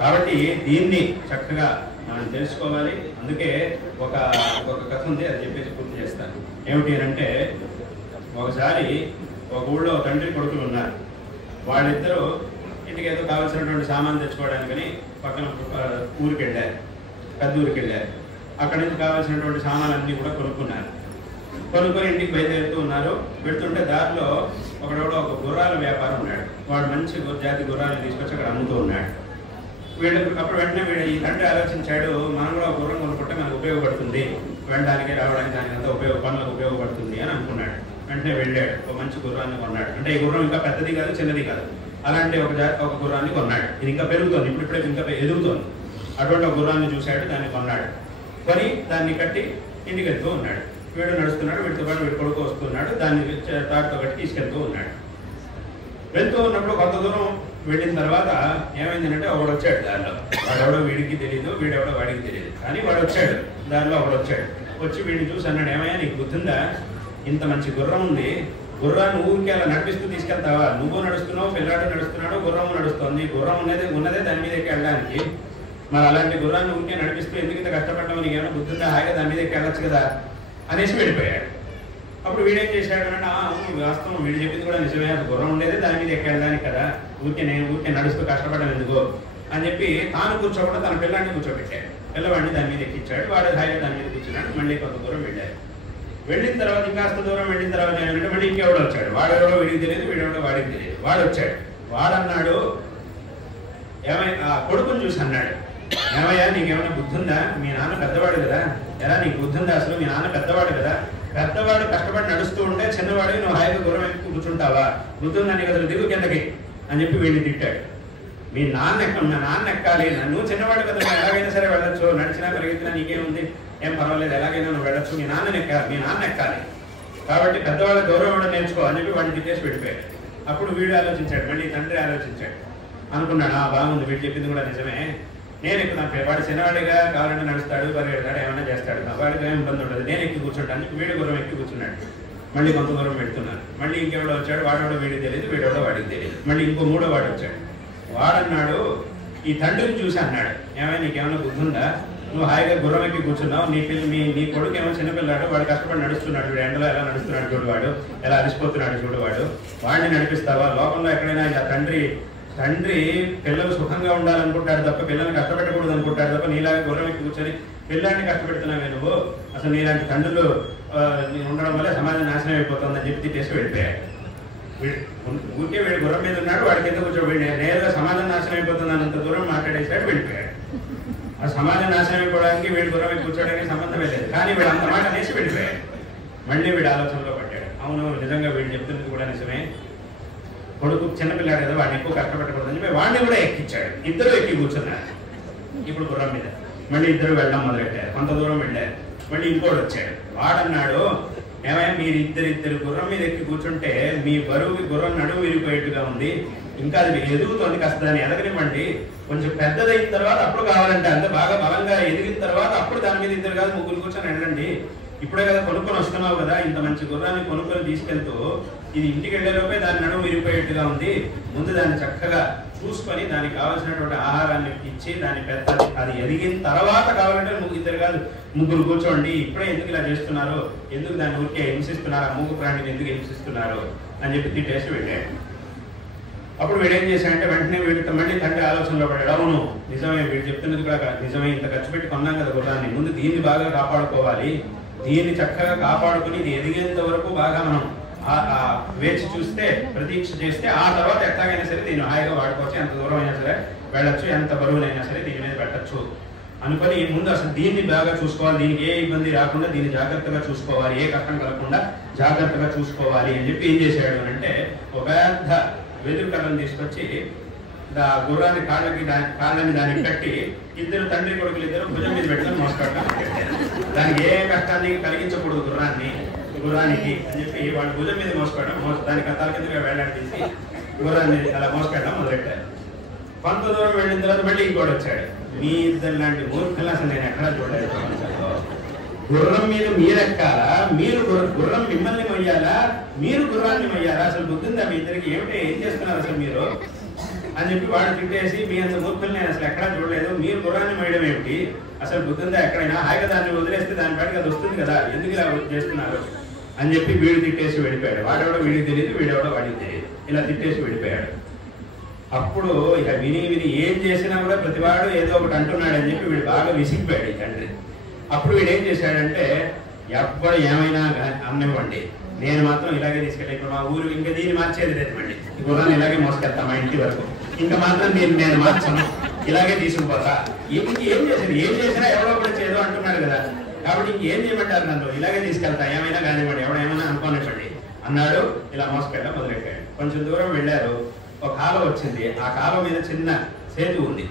కాబట్టి దీన్ని చక్కగా మనం తెలుసుకోవాలి. అందుకే ఒక కథ ఉంది, అది చెప్పేసి పూర్తి చేస్తాను. ఏమిటి అంటే, ఒకసారి ఒక ఊళ్ళో తండ్రి కొడుకులు ఉన్నారు. వాళ్ళిద్దరూ ఇంటికి ఏదో కావాల్సినటువంటి సామాన్ తెచ్చుకోవడానికని పక్కన ఊరికి వెళ్ళారు, పెద్ద ఊరికి వెళ్ళారు. అక్కడి నుంచి కావాల్సినటువంటి సామాన్లన్నీ కూడా కొనుక్కొని ఇంటికి బయలుదేరుతూ ఉన్నారు. వెళ్తుంటే దారిలో ఒకడెవడో ఒక గుర్రాల వ్యాపారం ఉన్నాడు. వాడు మంచి జాతి గుర్రాలను తీసుకొచ్చి అక్కడ అమ్ముతూ ఉన్నాడు. అప్పుడు వెంటనే ఈ తండ్రి ఆలోచించాడు, మనం కూడా గుర్రం కొనుక్కుంటే మనకు ఉపయోగపడుతుంది, వెళ్ళడానికి రావడానికి దానికి అంతా పనులకు ఉపయోగపడుతుంది అని అనుకున్నాడు. వెంటనే వెళ్ళాడు, ఒక మంచి గుర్రాన్ని కొన్నాడు. అంటే ఈ గుర్రం ఇంకా పెద్దది కాదు, చిన్నది కాదు, అలాంటి ఒక గుర్రాన్ని కొన్నాడు. ఇది ఇంకా పెరుగుతోంది, ఇప్పుడిప్పుడే ఇంకా ఎదుగుతోంది. అటువంటి ఒక గుర్రాన్ని చూశాడు, దాన్ని కొన్నాడు. కొని దాన్ని కట్టి ఇంటికి వెళ్తూ ఉన్నాడు. వీడు నడుస్తున్నాడు, వీడితో పాటు వీడు కొడుకు వస్తున్నాడు, దాన్ని తాటితో కట్టి తీసుకెళ్తూ ఉన్నాడు. వెళ్తూ ఉన్నప్పుడు కొంత దూరం వెళ్ళిన తర్వాత ఏమైందంటే ఒకడు వచ్చాడు దారిలో. వాడెవడో వీడికి తెలియదు, వీడెవడో వాడికి తెలియదు, కానీ వాడు వచ్చాడు దారిలో. ఒకడు వచ్చాడు, వచ్చి వీడిని చూసి అన్నాడు, ఏమయ్యా నీకు గుర్తుందా, ఇంత మంచి గుర్రం ఉంది, గుర్రాన్ని ఊరికి అలా నడిపిస్తూ తీసుకెళ్తావా? నువ్వు నడుస్తున్నావు, పిల్లాడు నడుస్తున్నాడు, గుర్రము నడుస్తుంది. గుర్రం ఉన్నదే దాని మీద ఎక్కి వెళ్ళడానికి. మరి అలాంటి గుర్రాన్ని ఊరికే నడిపిస్తూ ఎందుకు ఇంత కష్టపడ్డావు, నీకేమైనా గుర్తుందా, హాయిగా దాని మీద ఎక్కి వెళ్ళొచ్చు కదా అనేసి వెళ్ళిపోయాడు. అప్పుడు వీడేం చేశాడు అంటే, అవును వాస్తవం, వీడు చెప్పింది కూడా నిజమే, గుర్రం ఉండేదే దాని మీద ఎక్కి వెళ్ళడానికి కదా, ఊరికే నడుస్తూ కష్టపడడం ఎందుకో అని చెప్పి తాను కూర్చోకుండా తన పిల్లాడిని కూర్చోబెట్టాడు. పిల్లవాడిని దాని మీద ఎక్కించాడు, వాడు హాయిగా దాని మీద కూర్చున్నాడు. మళ్ళీ కొంత దూరం వెళ్ళాడు. వెళ్ళిన తర్వాత ఇంకాస్త దూరం వెళ్ళిన తర్వాత ఏమంటే మళ్ళీ ఇంకెవడో వచ్చాడు. వాడెవడో వీడికి తెలియదు, వీడెవడో వాడికి తెలియదు. వాడు వచ్చాడు. వాడన్నాడు, ఏమైనా కొడుకుని చూసి అన్నాడు, ఏమయ్యా నీకేమైనా బుద్ధి ఉందా, మీ నాన్న పెద్దవాడు కదా, ఎలా నీకు బుద్ధి ఉందా అసలు, మీ నాన్న పెద్దవాడు కదా, పెద్దవాడు కష్టపడి నడుస్తూ ఉంటే చిన్నవాడికి నువ్వు హాయిగా గుర్రం ఎక్కి కూర్చుంటావా, బుద్ధి ఉందా నీకు అసలు, దిగు కిందకి అని చెప్పి వీడిని తిట్టాడు. మీ నాన్న ఎక్కాలి, నువ్వు చిన్నవాడు కదా, ఎలాగైనా సరే వెళ్ళొచ్చు, నడిచినా పరిగెత్తినా నీకేముంది, ఏం పర్వాలేదు, ఎలాగైనా నువ్వు వెళ్ళొచ్చు, మీ నాన్న ఎక్కాలి, కాబట్టి పెద్దవాళ్ళ గౌరవం ఇవ్వడం నేర్చుకో అని చెప్పి వాడిని తిట్టేసి వెళ్ళిపోయాడు. అప్పుడు వీడు ఆలోచించాడు, మళ్ళీ తండ్రి ఆలోచించాడు, అనుకున్నాడు, బాగుంది, వీడు చెప్పింది కూడా నిజమే, నేను ఎక్కుతాను, వాడు చిన్నవాడిగా కావాలంటే నడుస్తాడు, పరిగెడతాడు, ఏమైనా చేస్తాడు, వాడికి ఏమి ఇబ్బంది ఉంటుంది, నేను ఎక్కి కూర్చుంటాను. వీడి గుర్రం ఎక్కి కూర్చున్నాడు. మళ్ళీ కొంత దూరం పెడుతున్నాను. మళ్ళీ ఇంకెవడో వచ్చాడు, వాడెవడో వీడికి తెలియదు, వీడెవడో వాడికి తెలియదు. మళ్ళీ ఇంకో మూడో వాడు వచ్చాడు. వాడన్నాడు, ఈ తండ్రిని చూసి అన్నాడు, ఏమైనా నీకేమైనా బుద్ధి ఉందా, నువ్వు హాయిగా గుర్రం ఎక్కి కూర్చున్నావు, నీ కొడుకు ఏమో చిన్నపిల్లాడు, వాడు కష్టపడి నడుస్తున్నాడు, వీడు ఎండలో ఎలా నడుస్తున్నాడు చూడు, వాడు ఎలా అలసిపోతున్నాడు చూడు, వాడిని నడిపిస్తావా? లోకంలో ఎక్కడైనా ఇలా తండ్రి పిల్లలు సుఖంగా ఉండాలనుకుంటాడు తప్ప, పిల్లల్ని కష్టపెట్టకూడదు అనుకుంటాడు తప్ప, నీలాగా గుర్రం ఎక్కి కూర్చొని పిల్లాన్ని కష్టపెడుతున్నావే నువ్వు, అసలు నీలాంటి తండ్రులు ఉండడం వల్ల సమాజం నాశనం అయిపోతుందని చెప్పి తిట్టేసి వెళ్ళిపోయాడు. ఊరికే వీడు గుర్రం మీద ఉన్నాడు, వాడికి ఎంత కూర్చోబడి నేరుగా సమాజం నాశనం అయిపోతుంది అన్నంత దూరం మాట్లాడేసాడు, వెళ్ళిపోయాడు. ఆ సమాజం నాశనం అయిపోవడానికి వీడు గుర్రం మీద కూర్చోడానికి సంబంధమే లేదు, కానీ వీడు అంత మాట అనేసి వెళ్ళిపోయాడు. మళ్ళీ వీడు ఆలోచనలో పడ్డాడు, అవును నిజంగా వీడు చెప్తున్నది కూడా నిజమే, కొడుకు చిన్నపిల్లాడు కదా, వాడిని ఎక్కువ కష్టపెట్టకూడదని చెప్పి వాడిని కూడా ఎక్కించాడు. ఇద్దరు ఎక్కి కూర్చున్నారు ఇప్పుడు గుర్రం మీద. మళ్ళీ ఇద్దరు వెళ్ళడం మొదలెట్టారు. కొంత దూరం వెళ్ళారు. మళ్ళీ ఇంకోటి వచ్చాడు. వాడన్నాడు, ఏమైనా మీరు ఇద్దరు గుర్రం మీద ఎక్కి కూర్చుంటే మీ బరువుకి గుర్రం నడుము విరిగిపోయేట్టుగా ఉంది, ఇంకా అది ఎదుగుతోంది, కాస్త దాన్ని ఎదగనివ్వండి, కొంచెం పెద్దదైన తర్వాత అప్పుడు కావాలంటే, అంత బాగా బలంగా ఎదిగిన తర్వాత అప్పుడు దాని మీద ఇద్దరు కాదు ముగ్గురు కూర్చొని వెళ్ళండి. ఇప్పుడే కదా కొనుక్కొని వస్తున్నావు కదా, ఇంత మంచి గుర్రాన్ని కొనుక్కొని తీసుకెళ్తూ ఇది ఇంటికి వెళ్ళేలోపే దాని నడుము విరిగిపోయేట్టుగా ఉంది, ముందు దాన్ని చక్కగా చూసుకొని దానికి కావాల్సినటువంటి ఆహారాన్ని ఇచ్చి దాన్ని అది ఎదిగిన తర్వాత కావాలంటే ఇద్దరు కాదు ముగ్గురు కూర్చోండి, ఇప్పుడే ఎందుకు ఇలా చేస్తున్నారు, ఎందుకు దాన్ని ఊరికే హింసిస్తున్నారు, ఆ మూగ ప్రాణిని ఎందుకు హింసిస్తున్నారు అని చెప్పి తిట్టేసి వెళ్ళాడు. అప్పుడు వీడేం చేశాడంటే వెంటనే వీడితో మళ్ళీ తండ్రి ఆలోచనలో పడ్డాడు, అవును నిజమే, వీడు చెప్తున్నది కూడా నిజమే, ఇంత ఖర్చు పెట్టి కొన్నాం కదా గుర్రాన్ని, ముందు దీన్ని బాగా కాపాడుకోవాలి, దీన్ని చక్కగా కాపాడుకుని ఇది ఎదిగేంత వరకు బాగా మనం వేచి చూస్తే, ప్రతీక్ష చేస్తే, ఆ తర్వాత ఎట్లాగైనా సరే దీన్ని హాయిగా వాడుకోవచ్చు, ఎంత దూరం అయినా సరే వెళ్ళొచ్చు, ఎంత బరువునైనా సరే దీని మీద పెట్టచ్చు అనుకొని ముందు అసలు దీన్ని బాగా చూసుకోవాలి, దీనికి ఏ ఇబ్బంది రాకుండా దీన్ని జాగ్రత్తగా చూసుకోవాలి, ఏ కష్టం కలగకుండా జాగ్రత్తగా చూసుకోవాలి అని చెప్పి ఏం చేశాడు అంటే, ఒక పెద్ద వెదురు కర్రను తీసుకొచ్చి గుర్రాన్ని కాళ్ళని దానికి కట్టి ఇద్దరు తండ్రి కొడుకులు ఇద్దరు భుజం మీద పెట్టుకొని మోసుకెళ్ళడం, దానికి ఏ కష్టాన్ని కలిగించకూడదు గుర్రానికి అని చెప్పి వాళ్ళు భుజం మీద మోసుకోవడం, దానికి తల కిందగా వేలాడదీసి గుర్రాన్ని అలా మోసుకెళ్ళడం మొదలెట్టారు. కొంత దూరం వెళ్ళిన తర్వాత మళ్ళీ ఇంకోటి వచ్చాడు. మీ ఇద్దరు లాంటి మూర్ఖులు అసలు నేను ఎక్కడా చూడలేదు, గుర్రం మీద మీరెక్కాలా, మీరు గుర్రం మిమ్మల్ని మొయ్యాలా, మీరు గుర్రాన్ని మొయ్యాలా, అసలు బుద్ధిందా మీ ఇద్దరికి, ఏమిటి ఏం చేస్తున్నారు అసలు మీరు అని చెప్పి వాడు తిట్టేసి, మీ అంత మూర్ఖులు నేను అసలు ఎక్కడా చూడలేదు, మీరు గుర్రాన్ని మొయ్యడం ఏమిటి, అసలు బుద్ధిందా ఎక్కడైనా, హాయిగా దాన్ని వదిలేస్తే దాని పాటికి అది వస్తుంది కదా, ఎందుకు ఇలా చేస్తున్నారు అని చెప్పి వీడు తిట్టేసి వెళ్ళిపోయాడు. వాడెవడో వీడికి తెలియదు, వీడెవడో వాడికి తెలియదు, ఇలా తిట్టేసి వెళ్ళిపోయాడు. అప్పుడు ఇక విని ఏం చేసినా కూడా ప్రతివాడు ఏదో ఒకటి అంటున్నాడు అని చెప్పి వీడు బాగా విసిగిపోయాడు ఈ తండ్రి. అప్పుడు వీడు ఏం చేశాడంటే, ఎప్పుడు ఏమైనా అన్నివ్వండి, నేను మాత్రం ఇలాగే తీసుకెళ్ళి, ఇప్పుడు మా ఊరు ఇంకా దీన్ని మార్చేది లేదు, మళ్ళీ ఈ గుర్రాన్ని ఇలాగే మోసుకెళ్తా మా ఇంటి వరకు, ఇంకా మాత్రం నేను మార్చను, ఇలాగే తీసుకుపోతా. ఏం చేసినా ఎవరో కూడా చేదో అంటున్నాడు కదా, కాబట్టి ఇంకేం చేయమంటారు, నన్ను ఇలాగే తీసుకెళ్తా, ఏమైనా కానివ్వండి, ఎవడేమైనా అనుకోనివ్వండి అన్నాడు. ఇలా మోసుకెళ్ళడం మొదలెట్టాడు. కొంచెం దూరం వెళ్ళారు, ఒక కాలువ వచ్చింది. ఆ కాలువ మీద చిన్న సేతు ఉంది.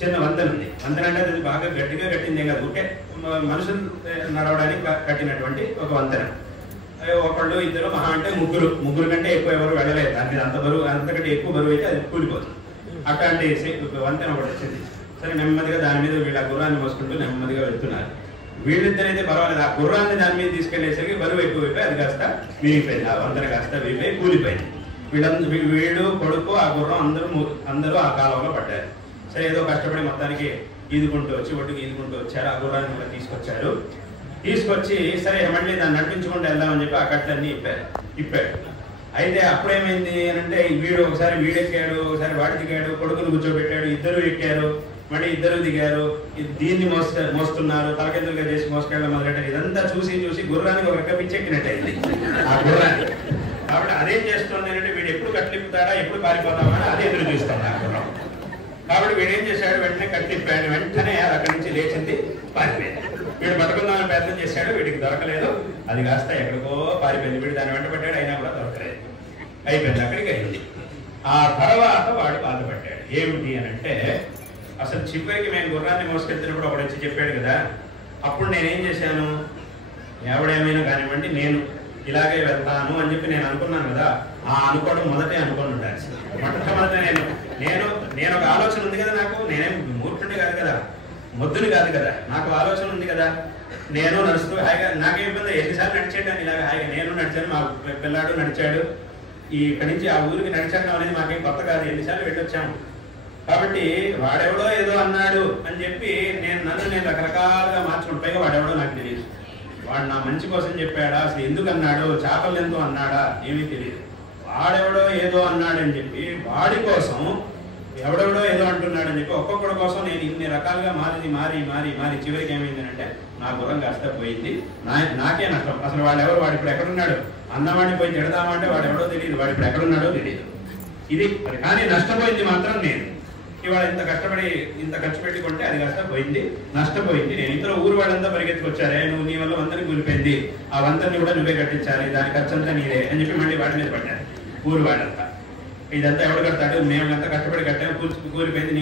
చిన్న వంతెన ఉంది. వంతెన అంటే అది బాగా గట్టిగా కట్టిందే కాదు, ఓకే మనుషులు నడవడానికి కట్టినటువంటి ఒక వంతెన. ఒకళ్ళు ఇద్దరు మహా అంటే ముగ్గురు కంటే ఎక్కువ ఎవరు వెళ్ళలేదు. దాని మీద అంతకంటే ఎక్కువ బరువు అయితే అది కూలిపోతుంది. అట్లాంటి వంతెన ఒకటి వచ్చింది. సరే నెమ్మదిగా దాని మీద వీళ్ళ గుర్రాన్ని మోసుకుంటూ నెమ్మదిగా వెళ్తున్నారు. వీళ్ళిద్దరైతే పర్వాలేదు, ఆ గుర్రాన్ని దాని మీద తీసుకెళ్లేసరికి బరువు ఎక్కువైపోయి అది కాస్త విరిగిపోయింది. ఆ వంతెన కాస్త విరిగిపోయి కూలిపోయింది. వీళ్ళు కొడుకు ఆ గుర్రం అందరూ ఆ కాలంలో పడ్డారు. సరే ఏదో కష్టపడి మొత్తానికి ఈదుకుంటూ వచ్చి ఒడ్డుకి ఈదుకుంటూ వచ్చారు. ఆ గుర్రాన్ని కూడా తీసుకొచ్చి సరే మళ్ళీ దాన్ని నడిపించుకుంటూ వెళ్దామని చెప్పి ఆ కట్లన్నీ ఇప్పాడు. అయితే అప్పుడేమైంది అంటే ఒకసారి వీడెక్కాడు, ఒకసారి వాడి దిగాడు, కొడుకును కూర్చోబెట్టాడు, ఇద్దరు ఎక్కారు, మళ్ళీ ఇద్దరు దిగారు, దీన్ని మోస్తున్నారు, తలకెందులుగా చేసి మోసుకెళ్ళడం మొదలెట్టారు. ఇదంతా చూసి గుర్రానికి ఒక రెక్క పిచ్చెక్కినట్టయింది ఆ గుర్రాన్ని. కాబట్టి అదేం చేస్తుంది అంటే వీడు ఎప్పుడు కట్లిప్పుతాడా, ఎప్పుడు పారిపోతామా అని అదే ఎదురు చూస్తాడు ఆ గుర్రం. కాబట్టి వీడేం చేశాడు, వెంటనే కట్టిప్పాడు. వెంటనే అక్కడి నుంచి లేచింది, పారిపోయింది. వీడు పట్టుకుందామని ప్రయత్నం చేశాడు, వీడికి దొరకలేదు. అది కాస్త ఎక్కడికో పారిపోయింది. వీడు దాన్ని వెంట పట్టాడు, అయినా కూడా దొరకలేదు. అయిపోయింది, అక్కడికి అయింది. ఆ తర్వాత వాడు బాధపడ్డాడు. ఏమిటి అని అంటే, అసలు చివరికి మేము గుర్రాన్ని మోసుకెళ్తున్నప్పుడు ఒకడు వచ్చి చెప్పాడు కదా, అప్పుడు నేనేం చేశాను, ఎవడేమైనా కానివ్వండి నేను ఇలాగే వెళ్తాను అని చెప్పి నేను అనుకున్నాను కదా. ఆ అనుకోవడం మొదటే అనుకుని ఉండాలి. మొట్టమొదట నేను ఒక ఆలోచన ఉంది కదా, నాకు నేనేం మూర్ఖుడిని కాదు కదా, మొద్దుని కాదు కదా, నాకు ఆలోచన ఉంది కదా. నేను నడుస్తూ హాయిగా, నాకేం ఇబ్బంది, ఎన్నిసార్లు నడిచేటాను ఇలాగ హాయిగా. నేను నడిచాను, మా పిల్లాడు నడిచాడు, ఇక్కడి నుంచి ఆ ఊరికి నడిచాను అనేది మాకేం కొత్త కాదు, ఎన్నిసార్లు వెళ్ళొచ్చాము. కాబట్టి వాడెవడో ఏదో అన్నాడు అని చెప్పి నన్ను రకరకాలుగా మార్చుకుంటూ, పైగా వాడెవడో నాకు తెలియదు. వాడు నా మంచి కోసం చెప్పాడా, అసలు ఎందుకు అన్నాడు, చేపలు ఎంతో అన్నాడా ఏమీ తెలియదు. వాడెవడో ఏదో అన్నాడని చెప్పి వాడి కోసం ఎవడెవడో ఏదో అంటున్నాడని చెప్పి ఒక్కొక్కడి కోసం నేను ఇన్ని రకాలుగా మారి చివరికి ఏమైందంటే నా గుర్రం కాస్త పోయింది. నాకే నష్టం. అసలు వాడెవరు, వాడు ఇప్పుడు ఎక్కడున్నాడు, అన్నవాడిని పోయి తిడదామంటే వాడెవడో తెలియదు, వాడు ఇప్పుడు ఎక్కడున్నాడో తెలియదు. ఇది కానీ నష్టపోయింది మాత్రం నేను. ఇవాళ ఇంత కష్టపడి ఇంత ఖర్చు పెట్టుకుంటే అది కాస్త పోయింది, నష్టపోయింది. నేను ఇంతలో ఊరు వాళ్ళంతా పరిగెత్తుకొచ్చారే, నువ్వు నీ వల్ల వంతని కూలిపోయింది, ఆ వంతని కూడా నువ్వే కట్టించాలి, దాని ఖర్చు అంతా నీదే అని చెప్పి మళ్ళీ వాడి మీద పడ్డారు ఊరు వాళ్ళంతా. ఇదంతా ఎవడు కడతాడు, మేమంతా కష్టపడి కట్టాము, కూలిపోయింది,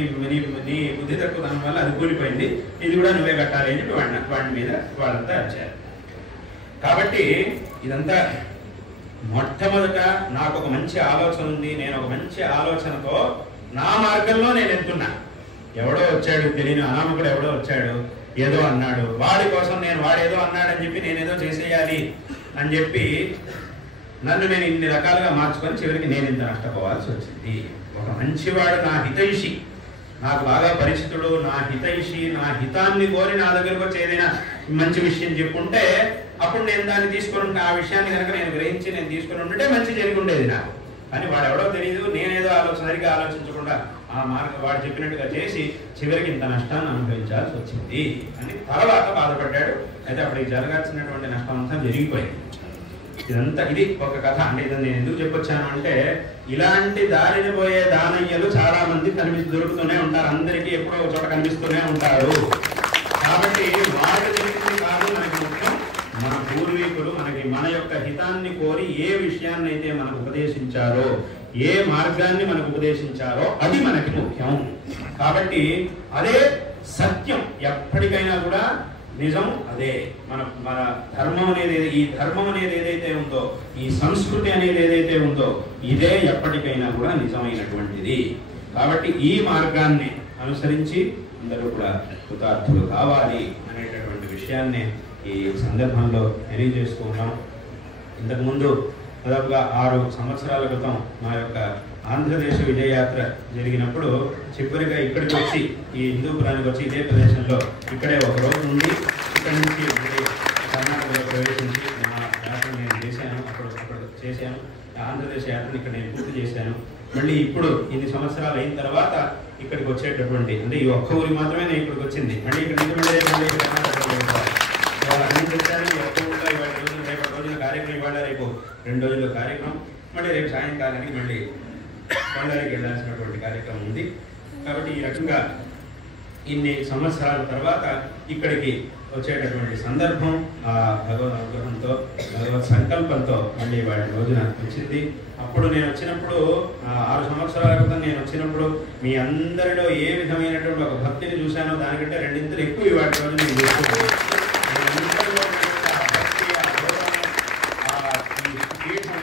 నీ బుద్ధి తక్కువ దాని వల్ల అది కూలిపోయింది, ఇది కూడా నువ్వే కట్టాలి అని చెప్పి వాడి మీద వాళ్ళంతా వచ్చారు. కాబట్టి ఇదంతా మొట్టమొదట నాకు ఒక మంచి ఆలోచన ఉంది, నేను ఒక మంచి ఆలోచనతో నా మార్గంలో నేను వెళ్తున్నా. ఎవడో వచ్చాడు, తెలియని అనామకుడు ఎవడో వచ్చాడు, ఏదో అన్నాడు, వాడి కోసం వాడేదో అన్నాడని చెప్పి నేనేదో చేసేయాలి అని చెప్పి నన్ను నేను ఇన్ని రకాలుగా మార్చుకొని చివరికి నేను ఇంత నష్టపోవాల్సి వచ్చింది. ఒక మంచివాడు, నా హితైషి, నాకు బాగా పరిచితుడు, నా హితైషి, నా హితాన్ని కోరి నా దగ్గరకు వచ్చి ఏదైనా మంచి విషయం చెప్పుంటే అప్పుడు నేను దాన్ని తీసుకొని ఉంటే, ఆ విషయాన్ని కనుక నేను గ్రహించి నేను తీసుకొని ఉంటే మంచి జరిగి ఉండేది నాకు. కానీ వాడు ఎవడో తెలియదు, నేనేదో సరిగా ఆలోచించకుండా ఆ మార్గం వాడు చెప్పినట్టుగా చేసి చివరికి ఇంత నష్టాన్ని అనుభవించాల్సి వచ్చింది అని తర్వాత బాధపడ్డాడు. అయితే అప్పటికి జరగాల్సినటువంటి నష్టం అంతా జరిగిపోయింది. ఇది ఒక కథ. అంటే ఇదని నేను ఎందుకు చెప్పొచ్చాను అంటే, ఇలాంటి దారిని పోయే దానయ్యలు చాలా మంది దొరుకుతూనే ఉంటారు, అందరికీ ఎప్పుడో ఒక చోట కనిపిస్తూనే ఉంటారు. కాబట్టి వాళ్ళు చెప్పింది కాదు మనకి ముఖ్యం, మన పూర్వీకులు మన యొక్క హితాన్ని కోరి ఏ విషయాన్ని అయితే మనకు ఉపదేశించారో, ఏ మార్గాన్ని మనకు ఉపదేశించారో అది మనకి ముఖ్యం. కాబట్టి అదే సత్యం, ఎప్పటికైనా కూడా నిజం అదే. మన ధర్మం అనేది, ఈ ధర్మం అనేది ఏదైతే ఉందో, ఈ సంస్కృతి అనేది ఏదైతే ఉందో, ఇదే ఎప్పటికైనా కూడా నిజమైనటువంటిది. కాబట్టి ఈ మార్గాన్ని అనుసరించి అందరూ కూడా కృతార్థులు కావాలి అనేటటువంటి విషయాన్ని ఈ సందర్భంలో తెలియజేస్తూ ఉన్నాం. ఇంతకుముందు దాదాపుగా 6 సంవత్సరాల క్రితం మా యొక్క ఆంధ్రదేశ విజయయాత్ర జరిగినప్పుడు చివరిగా ఇక్కడికి వచ్చి, ఈ హిందూపురానికి వచ్చి ఇదే ప్రదేశంలో ఇక్కడే ఒక రోజు ఉండి ఇక్కడి నుంచి కర్ణాటకలో ప్రవేశించి నా యాత్ర నేను చేశాను. అప్పుడు చేశాను ఆంధ్రదేశ యాత్రను ఇక్కడ నేను పూర్తి చేశాను. మళ్ళీ ఇప్పుడు ఇన్ని సంవత్సరాలు అయిన తర్వాత ఇక్కడికి వచ్చేటటువంటి, అంటే ఈ ఒక్క ఊరికి మాత్రమే నేను ఇక్కడికి వచ్చింది. మళ్ళీ ఇక్కడ నుంచి మళ్ళీ కర్ణాటకలో అన్ని చేశాను. ఒక్క ఊళ్ళో ఇవాళ రోజులు, రేపటి రోజుల కార్యక్రమం, ఇవాళ రేపు 2 రోజుల కార్యక్రమం, మళ్ళీ రేపు సాయంకాలానికి మళ్ళీ కొండలకి వెళ్ళాల్సినటువంటి కార్యక్రమం ఉంది. కాబట్టి ఈ రకంగా ఇన్ని సంవత్సరాల తర్వాత ఇక్కడికి వచ్చేటటువంటి సందర్భం ఆ భగవద్ అనుగ్రహంతో భగవత్ సంకల్పంతో మళ్ళీ వాటి రోజున వచ్చింది. అప్పుడు నేను వచ్చినప్పుడు 6 సంవత్సరాల క్రితం నేను వచ్చినప్పుడు మీ అందరిలో ఏ విధమైనటువంటి ఒక భక్తిని చూశానో దానికంటే 2 ఇంతలు ఎక్కువ వాటి రోజు నేను చూస్తున్నాను.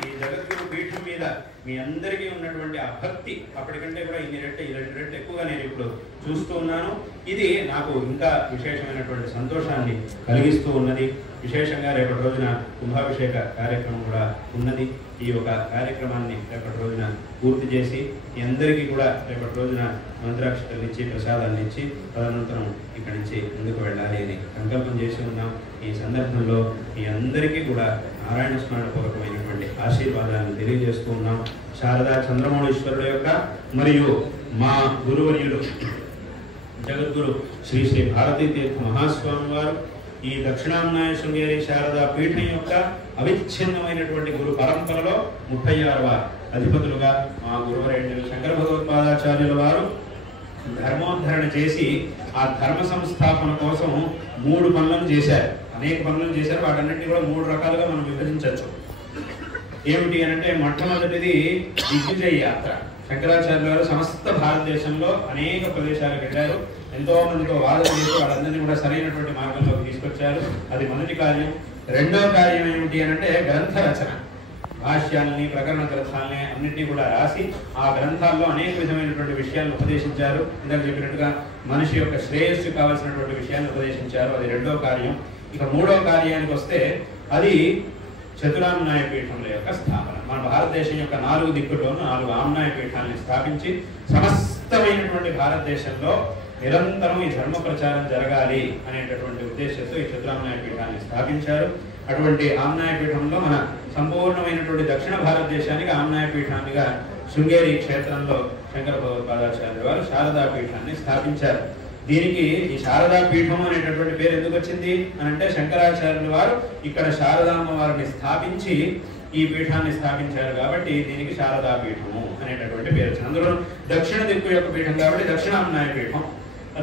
ఈ జగద్గురు పీఠం మీద మీ అందరికీ ఉన్నటువంటి ఆ భక్తి అప్పటికంటే కూడా ఇన్ని రెట్లు 2 రెట్లు ఎక్కువగా నేను ఇప్పుడు చూస్తూ ఉన్నాను. ఇది నాకు ఇంకా విశేషమైనటువంటి సంతోషాన్ని కలిగిస్తూ ఉన్నది. విశేషంగా రేపటి రోజున కుంభాభిషేక కార్యక్రమం కూడా ఉన్నది. ఈ ఒక కార్యక్రమాన్ని రేపటి రోజున పూర్తి చేసి మీ అందరికీ కూడా రేపటి రోజున మంత్రాక్షతలు ఇచ్చి ప్రసాదాన్ని ఇచ్చి తదనంతరం ఇక్కడి నుంచి ముందుకు వెళ్ళాలి అని సంకల్పం చేసి ఉన్నాం. ఈ సందర్భంలో మీ అందరికీ కూడా నారాయణ స్మరణపూర్వకమైనటువంటి ఆశీర్వాదాలను తెలియజేస్తూ ఉన్నాం. శారదా చంద్రమౌళీశ్వరుడు యొక్క మరియు మా గురువర్యులు జగద్గురు శ్రీ శ్రీ భారతీ తీర్థ మహాస్వామి వారు ఈ దక్షిణామ్నాయ శృంగేరి శారదా పీఠం యొక్క అవిచ్ఛిన్నమైనటువంటి గురు పరంపరలో 36వ అధిపతులుగా మా గురువరేణ్యులు శంకర భగవత్పాదాచార్యుల వారు ధర్మోద్ధరణ చేసి ఆ ధర్మ సంస్థాపన కోసం 3 పనులను చేశారు. అనేక పనులను చేశారు. వాటన్నింటినీ కూడా 3 రకాలుగా మనం విభజించవచ్చు. ఏమిటి అంటే మొట్టమొదటిది దిగ్విజయ యాత్ర. శంకరాచార్యుల వారు సమస్త భారతదేశంలో అనేక ప్రదేశాలకు వెళ్ళారు. ఎంతో మందితో వాదన చేసి వాళ్ళందరినీ కూడా సరైనటువంటి మార్గంలోకి తీసుకొచ్చారు. అది మొదటి కార్యం. రెండో కార్యం ఏమిటి అంటే గ్రంథ రచన. భాష్యాలని ప్రకరణ గ్రంథాలని అన్నింటినీ కూడా రాసి ఆ గ్రంథాల్లో అనేక విధమైనటువంటి విషయాలను ఉపదేశించారు. ఇందాక చెప్పినట్టుగా మనిషి యొక్క శ్రేయస్సు కావాల్సినటువంటి విషయాన్ని ఉపదేశించారు. అది రెండో కార్యం. ఇక మూడో కార్యానికి వస్తే అది చతురామ్నాయ పీఠముల యొక్క స్థాపన. మన భారతదేశం యొక్క 4 దిక్కుల్లోనూ 4 ఆమ్నాయ పీఠాలని స్థాపించి సమస్తమైనటువంటి భారతదేశంలో నిరంతరం ఈ ధర్మ ప్రచారం జరగాలి అనేటటువంటి ఉద్దేశంతో ఈ చతురామ్నాయ పీఠాన్ని స్థాపించారు. అటువంటి ఆమ్నాయ పీఠంలో మన సంపూర్ణమైనటువంటి దక్షిణ భారతదేశానికి ఆమ్నాయ పీఠాన్నిగా శృంగేరి క్షేత్రంలో శంకర భగవత్పాదాచార్యుల వారు శారదా పీఠాన్ని స్థాపించారు. దీనికి ఈ శారదా పీఠం అనేటటువంటి పేరు ఎందుకు వచ్చింది అని అంటే శంకరాచార్యుల వారు ఇక్కడ శారదామ్మ వారిని స్థాపించి ఈ పీఠాన్ని స్థాపించారు కాబట్టి దీనికి శారదా పీఠము అనేటటువంటి పేరు వచ్చింది. అందులో దక్షిణ దిక్కు యొక్క పీఠం కాబట్టి దక్షిణామ్నాయ పీఠం.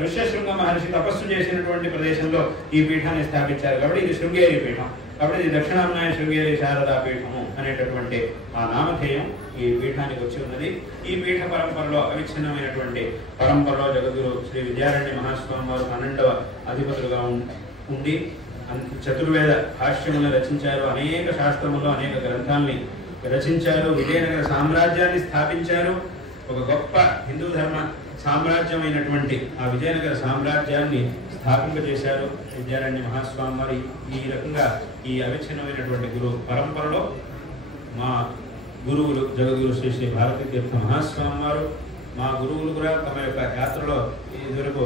ఋష్యశృంగ మహర్షి తపస్సు చేసినటువంటి ప్రదేశంలో ఈ పీఠాన్ని స్థాపించారు కాబట్టి ఇది శృంగేరి పీఠం. కాబట్టి ఇది దక్షిణామ్నాయ శృంగేరి శారదా పీఠము అనేటటువంటి ఆ నామధేయం ఈ పీఠానికి వచ్చి ఉన్నది. ఈ పీఠ పరంపరలో అవిచ్ఛిన్నమైనటువంటి పరంపరలో జగద్గురు శ్రీ విద్యారణ్య మహాస్వామి వారు 12వ అధిపతులుగా ఉండి చతుర్వేద భాష్యములను రచించారు. అనేక శాస్త్రముల్లో అనేక గ్రంథాలని రచించారు. విజయనగర సామ్రాజ్యాన్ని స్థాపించారు. ఒక గొప్ప హిందూ ధర్మ సామ్రాజ్యమైనటువంటి ఆ విజయనగర సామ్రాజ్యాన్ని స్థాపింపజేశారు విద్యారణ్య మహాస్వామి వారి. ఈ రకంగా ఈ అవిచ్ఛిన్నమైనటువంటి గురు పరంపరలో మా గురువులు జగద్గురు శ్రీ శ్రీ భారతీ తీర్థ మహాస్వామి వారు మా గురువులు కూడా తమ యొక్క యాత్రలో ఇదివరకు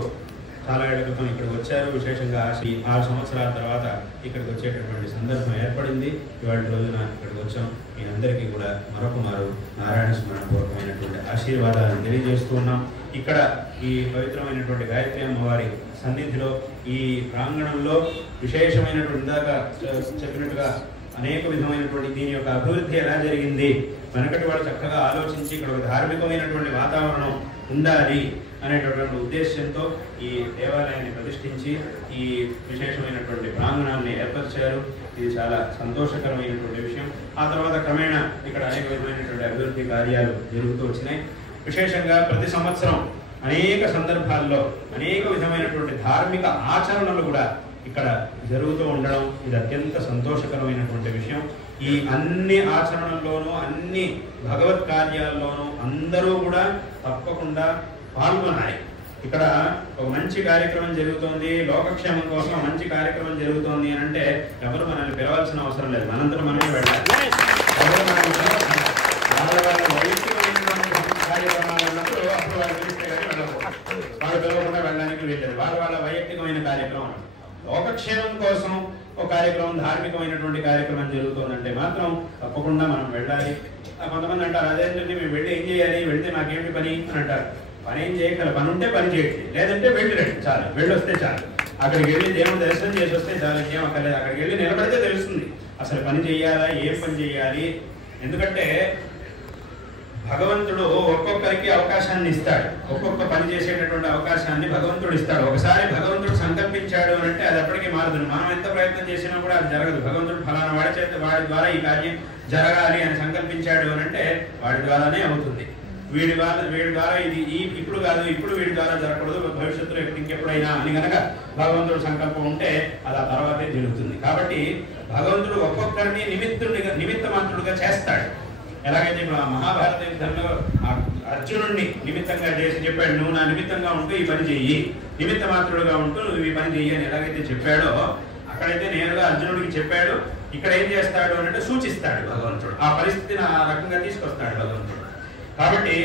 చాలా ఏళ్ల క్రితం ఇక్కడికి వచ్చారు. విశేషంగా 6 సంవత్సరాల తర్వాత ఇక్కడికి వచ్చేటటువంటి సందర్భం ఏర్పడింది. ఇవాళ రోజున ఇక్కడికి వచ్చాం. మీ అందరికీ కూడా మరొకమారు నారాయణ స్మరణపూర్వకమైనటువంటి ఆశీర్వాదాలను తెలియజేస్తూ ఉన్నాం. ఇక్కడ ఈ పవిత్రమైనటువంటి గాయత్రి అమ్మవారి సన్నిధిలో ఈ ప్రాంగణంలో విశేషమైనటువంటి ఇందాక చెప్పినట్టుగా అనేక విధమైనటువంటి దీని యొక్క అభివృద్ధి ఎలా జరిగింది, వెనకటి వాళ్ళు చక్కగా ఆలోచించి ఇక్కడ ఒక ధార్మికమైనటువంటి వాతావరణం ఉండాలి అనేటటువంటి ఉద్దేశంతో ఈ దేవాలయాన్ని ప్రతిష్ఠించి ఈ విశేషమైనటువంటి ప్రాంగణాన్ని ఏర్పరిచారు. ఇది చాలా సంతోషకరమైనటువంటి విషయం. ఆ తర్వాత క్రమేణా ఇక్కడ అనేక విధమైనటువంటి అభివృద్ధి కార్యాలు జరుగుతూ వచ్చినాయి. విశేషంగా ప్రతి సంవత్సరం అనేక సందర్భాల్లో అనేక విధమైనటువంటి ధార్మిక ఆచరణలు కూడా ఇక్కడ జరుగుతూ ఉండడం ఇది అత్యంత సంతోషకరమైనటువంటి విషయం. ఈ అన్ని ఆచరణల్లోనూ అన్ని భగవత్ కార్యాల్లోనూ అందరూ కూడా తప్పకుండా పాల్గొనాలి. ఇక్కడ ఒక మంచి కార్యక్రమం జరుగుతోంది, లోకక్షేమం కోసం మంచి కార్యక్రమం జరుగుతోంది అని అంటే ఎవరు మనల్ని పిలవాల్సిన అవసరం లేదు. మనందరం మనమే వెళ్ళాలి. కార్యక్రమాలు ఉన్నప్పుడు అప్పుడు వాళ్ళు పిలిస్తే కానీ వెళ్ళకూడదు. వాళ్ళు పిలవకుండా వెళ్ళడానికి వీల్లేదు. వాళ్ళ వైయక్తికమైన కార్యక్రమం. లోకక్షేమం కోసం ఒక కార్యక్రమం ధార్మికమైనటువంటి కార్యక్రమం జరుగుతుందంటే మాత్రం తప్పకుండా మనం వెళ్ళాలి. కొంతమంది అంటారు అదేంటంటే మేము వెళ్ళి ఏం చేయాలి, వెళ్తే నాకేమిటి పని అని అంటారు. పని ఏం చేయగల పని ఉంటే పని చేయట్లేదు, లేదంటే వెళ్ళిరండి చాలు, వెళ్ళొస్తే చాలు. అక్కడికి వెళ్ళి దేవుడు దర్శనం చేసి వస్తే చాలు, ఏం అక్కర్లేదు. అక్కడికి వెళ్ళి నిలబడితే తెలుస్తుంది అసలు పని చేయాలా, ఏం పని చేయాలి. ఎందుకంటే భగవంతుడు ఒక్కొక్కరికి అవకాశాన్ని ఇస్తాడు, ఒక్కొక్క పని చేసేటటువంటి అవకాశాన్ని భగవంతుడు ఇస్తాడు. ఒకసారి భగవంతుడు సంకల్పించాడు అని అంటే అది ఎప్పటికీ మారదు. మనం ఎంత ప్రయత్నం చేసినా కూడా అది జరగదు. భగవంతుడు ఫలానా వాడి చేత వాడి ద్వారా ఈ కార్యం జరగాలి అని సంకల్పించాడు అని అంటే వాడి ద్వారానే అవుతుంది. వీడి ద్వారా ఇది ఇప్పుడు కాదు, ఇప్పుడు వీడి ద్వారా జరగకూడదు, భవిష్యత్తులో ఇంకెప్పుడైనా అని కనుక భగవంతుడు సంకల్పం ఉంటే అది ఆ తర్వాతే జరుగుతుంది. కాబట్టి భగవంతుడు ఒక్కొక్కరిని నిమిత్త మాత్రుడుగా చేస్తాడు. ఎలాగైతే ఇప్పుడు ఆ మహాభారత యుద్ధంలో అర్జునుడిని నిమిత్తంగా చేసి చెప్పాడు, నువ్వు నా నిమిత్తంగా ఉంటూ ఈ పని చెయ్యి, నిమిత్త మాత్రుడుగా ఉంటూ నువ్వు ఈ పని చెయ్యి అని ఎలాగైతే చెప్పాడో అక్కడైతే నేరుగా అర్జునుడికి చెప్పాడు. ఇక్కడ ఏం చేస్తాడు అంటే సూచిస్తాడు భగవంతుడు, ఆ పరిస్థితిని ఆ రకంగా తీసుకొస్తాడు భగవంతుడు. కాబట్టి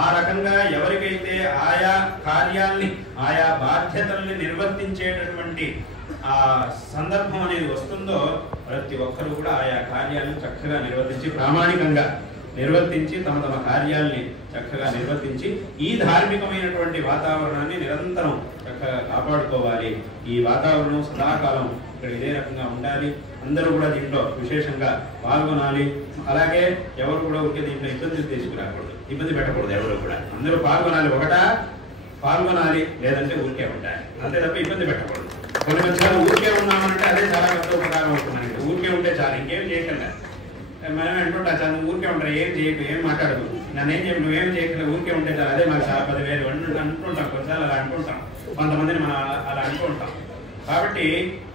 ఆ రకంగా ఎవరికైతే ఆయా కార్యాల్ని ఆయా బాధ్యతల్ని నిర్వర్తించేటటువంటి ఆ సందర్భం అనేది వస్తుందో ప్రతి ఒక్కరు కూడా ఆయా కార్యాలను చక్కగా నిర్వర్తించి ప్రామాణికంగా నిర్వర్తించి తమ కార్యాల్ని చక్కగా నిర్వర్తించి ఈ ధార్మికమైనటువంటి వాతావరణాన్ని నిరంతరం చక్కగా కాపాడుకోవాలి. ఈ వాతావరణం సదాకాలం ఇక్కడ ఇదే రకంగా ఉండాలి. అందరూ కూడా దీంట్లో విశేషంగా పాల్గొనాలి. అలాగే ఎవరు కూడా ఉంటే దీంట్లో ఇబ్బందులు తీసుకురాకూడదు, ఇబ్బంది పెట్టకూడదు. ఎవరు కూడా అందరూ పాల్గొనాలి. పాల్గొనాలి, లేదంటే ఊరికే ఉండాలి, అంతే తప్ప ఇబ్బంది పెట్టకూడదు. కొన్ని కొన్నిసార్లు ఊరికే ఉన్నామంటే అదే చాలా పెద్ద ఉపకారం అవుతుంది. ఊరికే ఉంటే చాలు, ఇంకేం చేయకుండా మనం అంటుంటా చాలు, నువ్వు ఊరికే ఉంటారు, ఏం చేయకు, ఏం మాట్లాడదు, నన్ను ఏం చెప్పి నువ్వేం చేయట్లేదు, ఊరికే ఉంటే చాలు, అదే మాకు చాలా 10,000 అంటుంటాం. కొన్నిసార్లు అలా అంటుంటాం, కొంతమందిని మనం అలా అంటుంటాం. కాబట్టి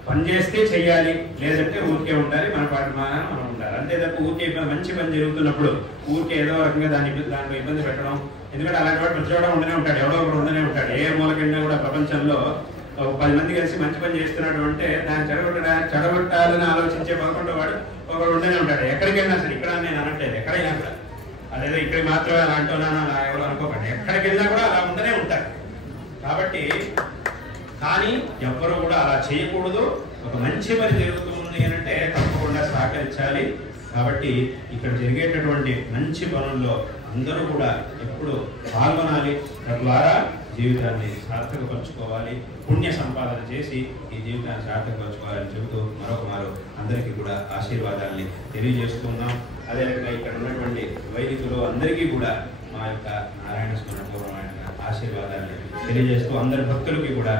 పని చేస్తే చెయ్యాలి, లేదంటే ఊరికే ఉండాలి, మన పాటు మనం ఉండాలి, అంతే తప్ప ఊరికే మంచి పని జరుగుతున్నప్పుడు ఊరికే ఏదో రకంగా దాంట్లో ఇబ్బంది పెట్టడం. ఎందుకంటే అలాంటి వాడు ప్రతి చోట ఉండనే ఉంటాడు, ఎవడో ఒకడు ఉండనే ఉంటాడు. ఏ మూలకెళ్ళినా కూడా ప్రపంచంలో 10 మంది కలిసి మంచి పని చేస్తున్నాడు అంటే దాన్ని చెడగొట్టాలని ఆలోచించే 11వ వాడు ఒకడు ఉండనే ఉంటాడు. ఎక్కడికి వెళ్ళినా సరే, ఇక్కడ నేను అనట్లేదు, ఎక్కడైనా కూడా అదేదో ఇక్కడికి మాత్రమే అలా అంటున్నాను అలా ఎవరు అనుకోకండి, ఎక్కడికి వెళ్ళినా కూడా అలా ఉండనే ఉంటారు. కాబట్టి కానీ ఎవ్వరూ కూడా అలా చేయకూడదు. ఒక మంచి పని జరుగుతుంది అని అంటే తప్పకుండా సహకరించాలి. కాబట్టి ఇక్కడ జరిగేటటువంటి మంచి పనుల్లో అందరూ కూడా ఎప్పుడు పాల్గొనాలి. తద్వారా జీవితాన్ని సార్థకపరచుకోవాలి, పుణ్య సంపాదన చేసి ఈ జీవితాన్ని సార్థకపరచుకోవాలని చెబుతూ మరొకమారు అందరికీ కూడా ఆశీర్వాదాలని తెలియజేస్తున్నాం. అదేవిధంగా ఇక్కడ ఉన్నటువంటి వైదికులు అందరికీ కూడా మా యొక్క నారాయణ స్మరణ పూర్వమైన ఆశీర్వాదాన్ని తెలియజేస్తూ అందరి భక్తులకి కూడా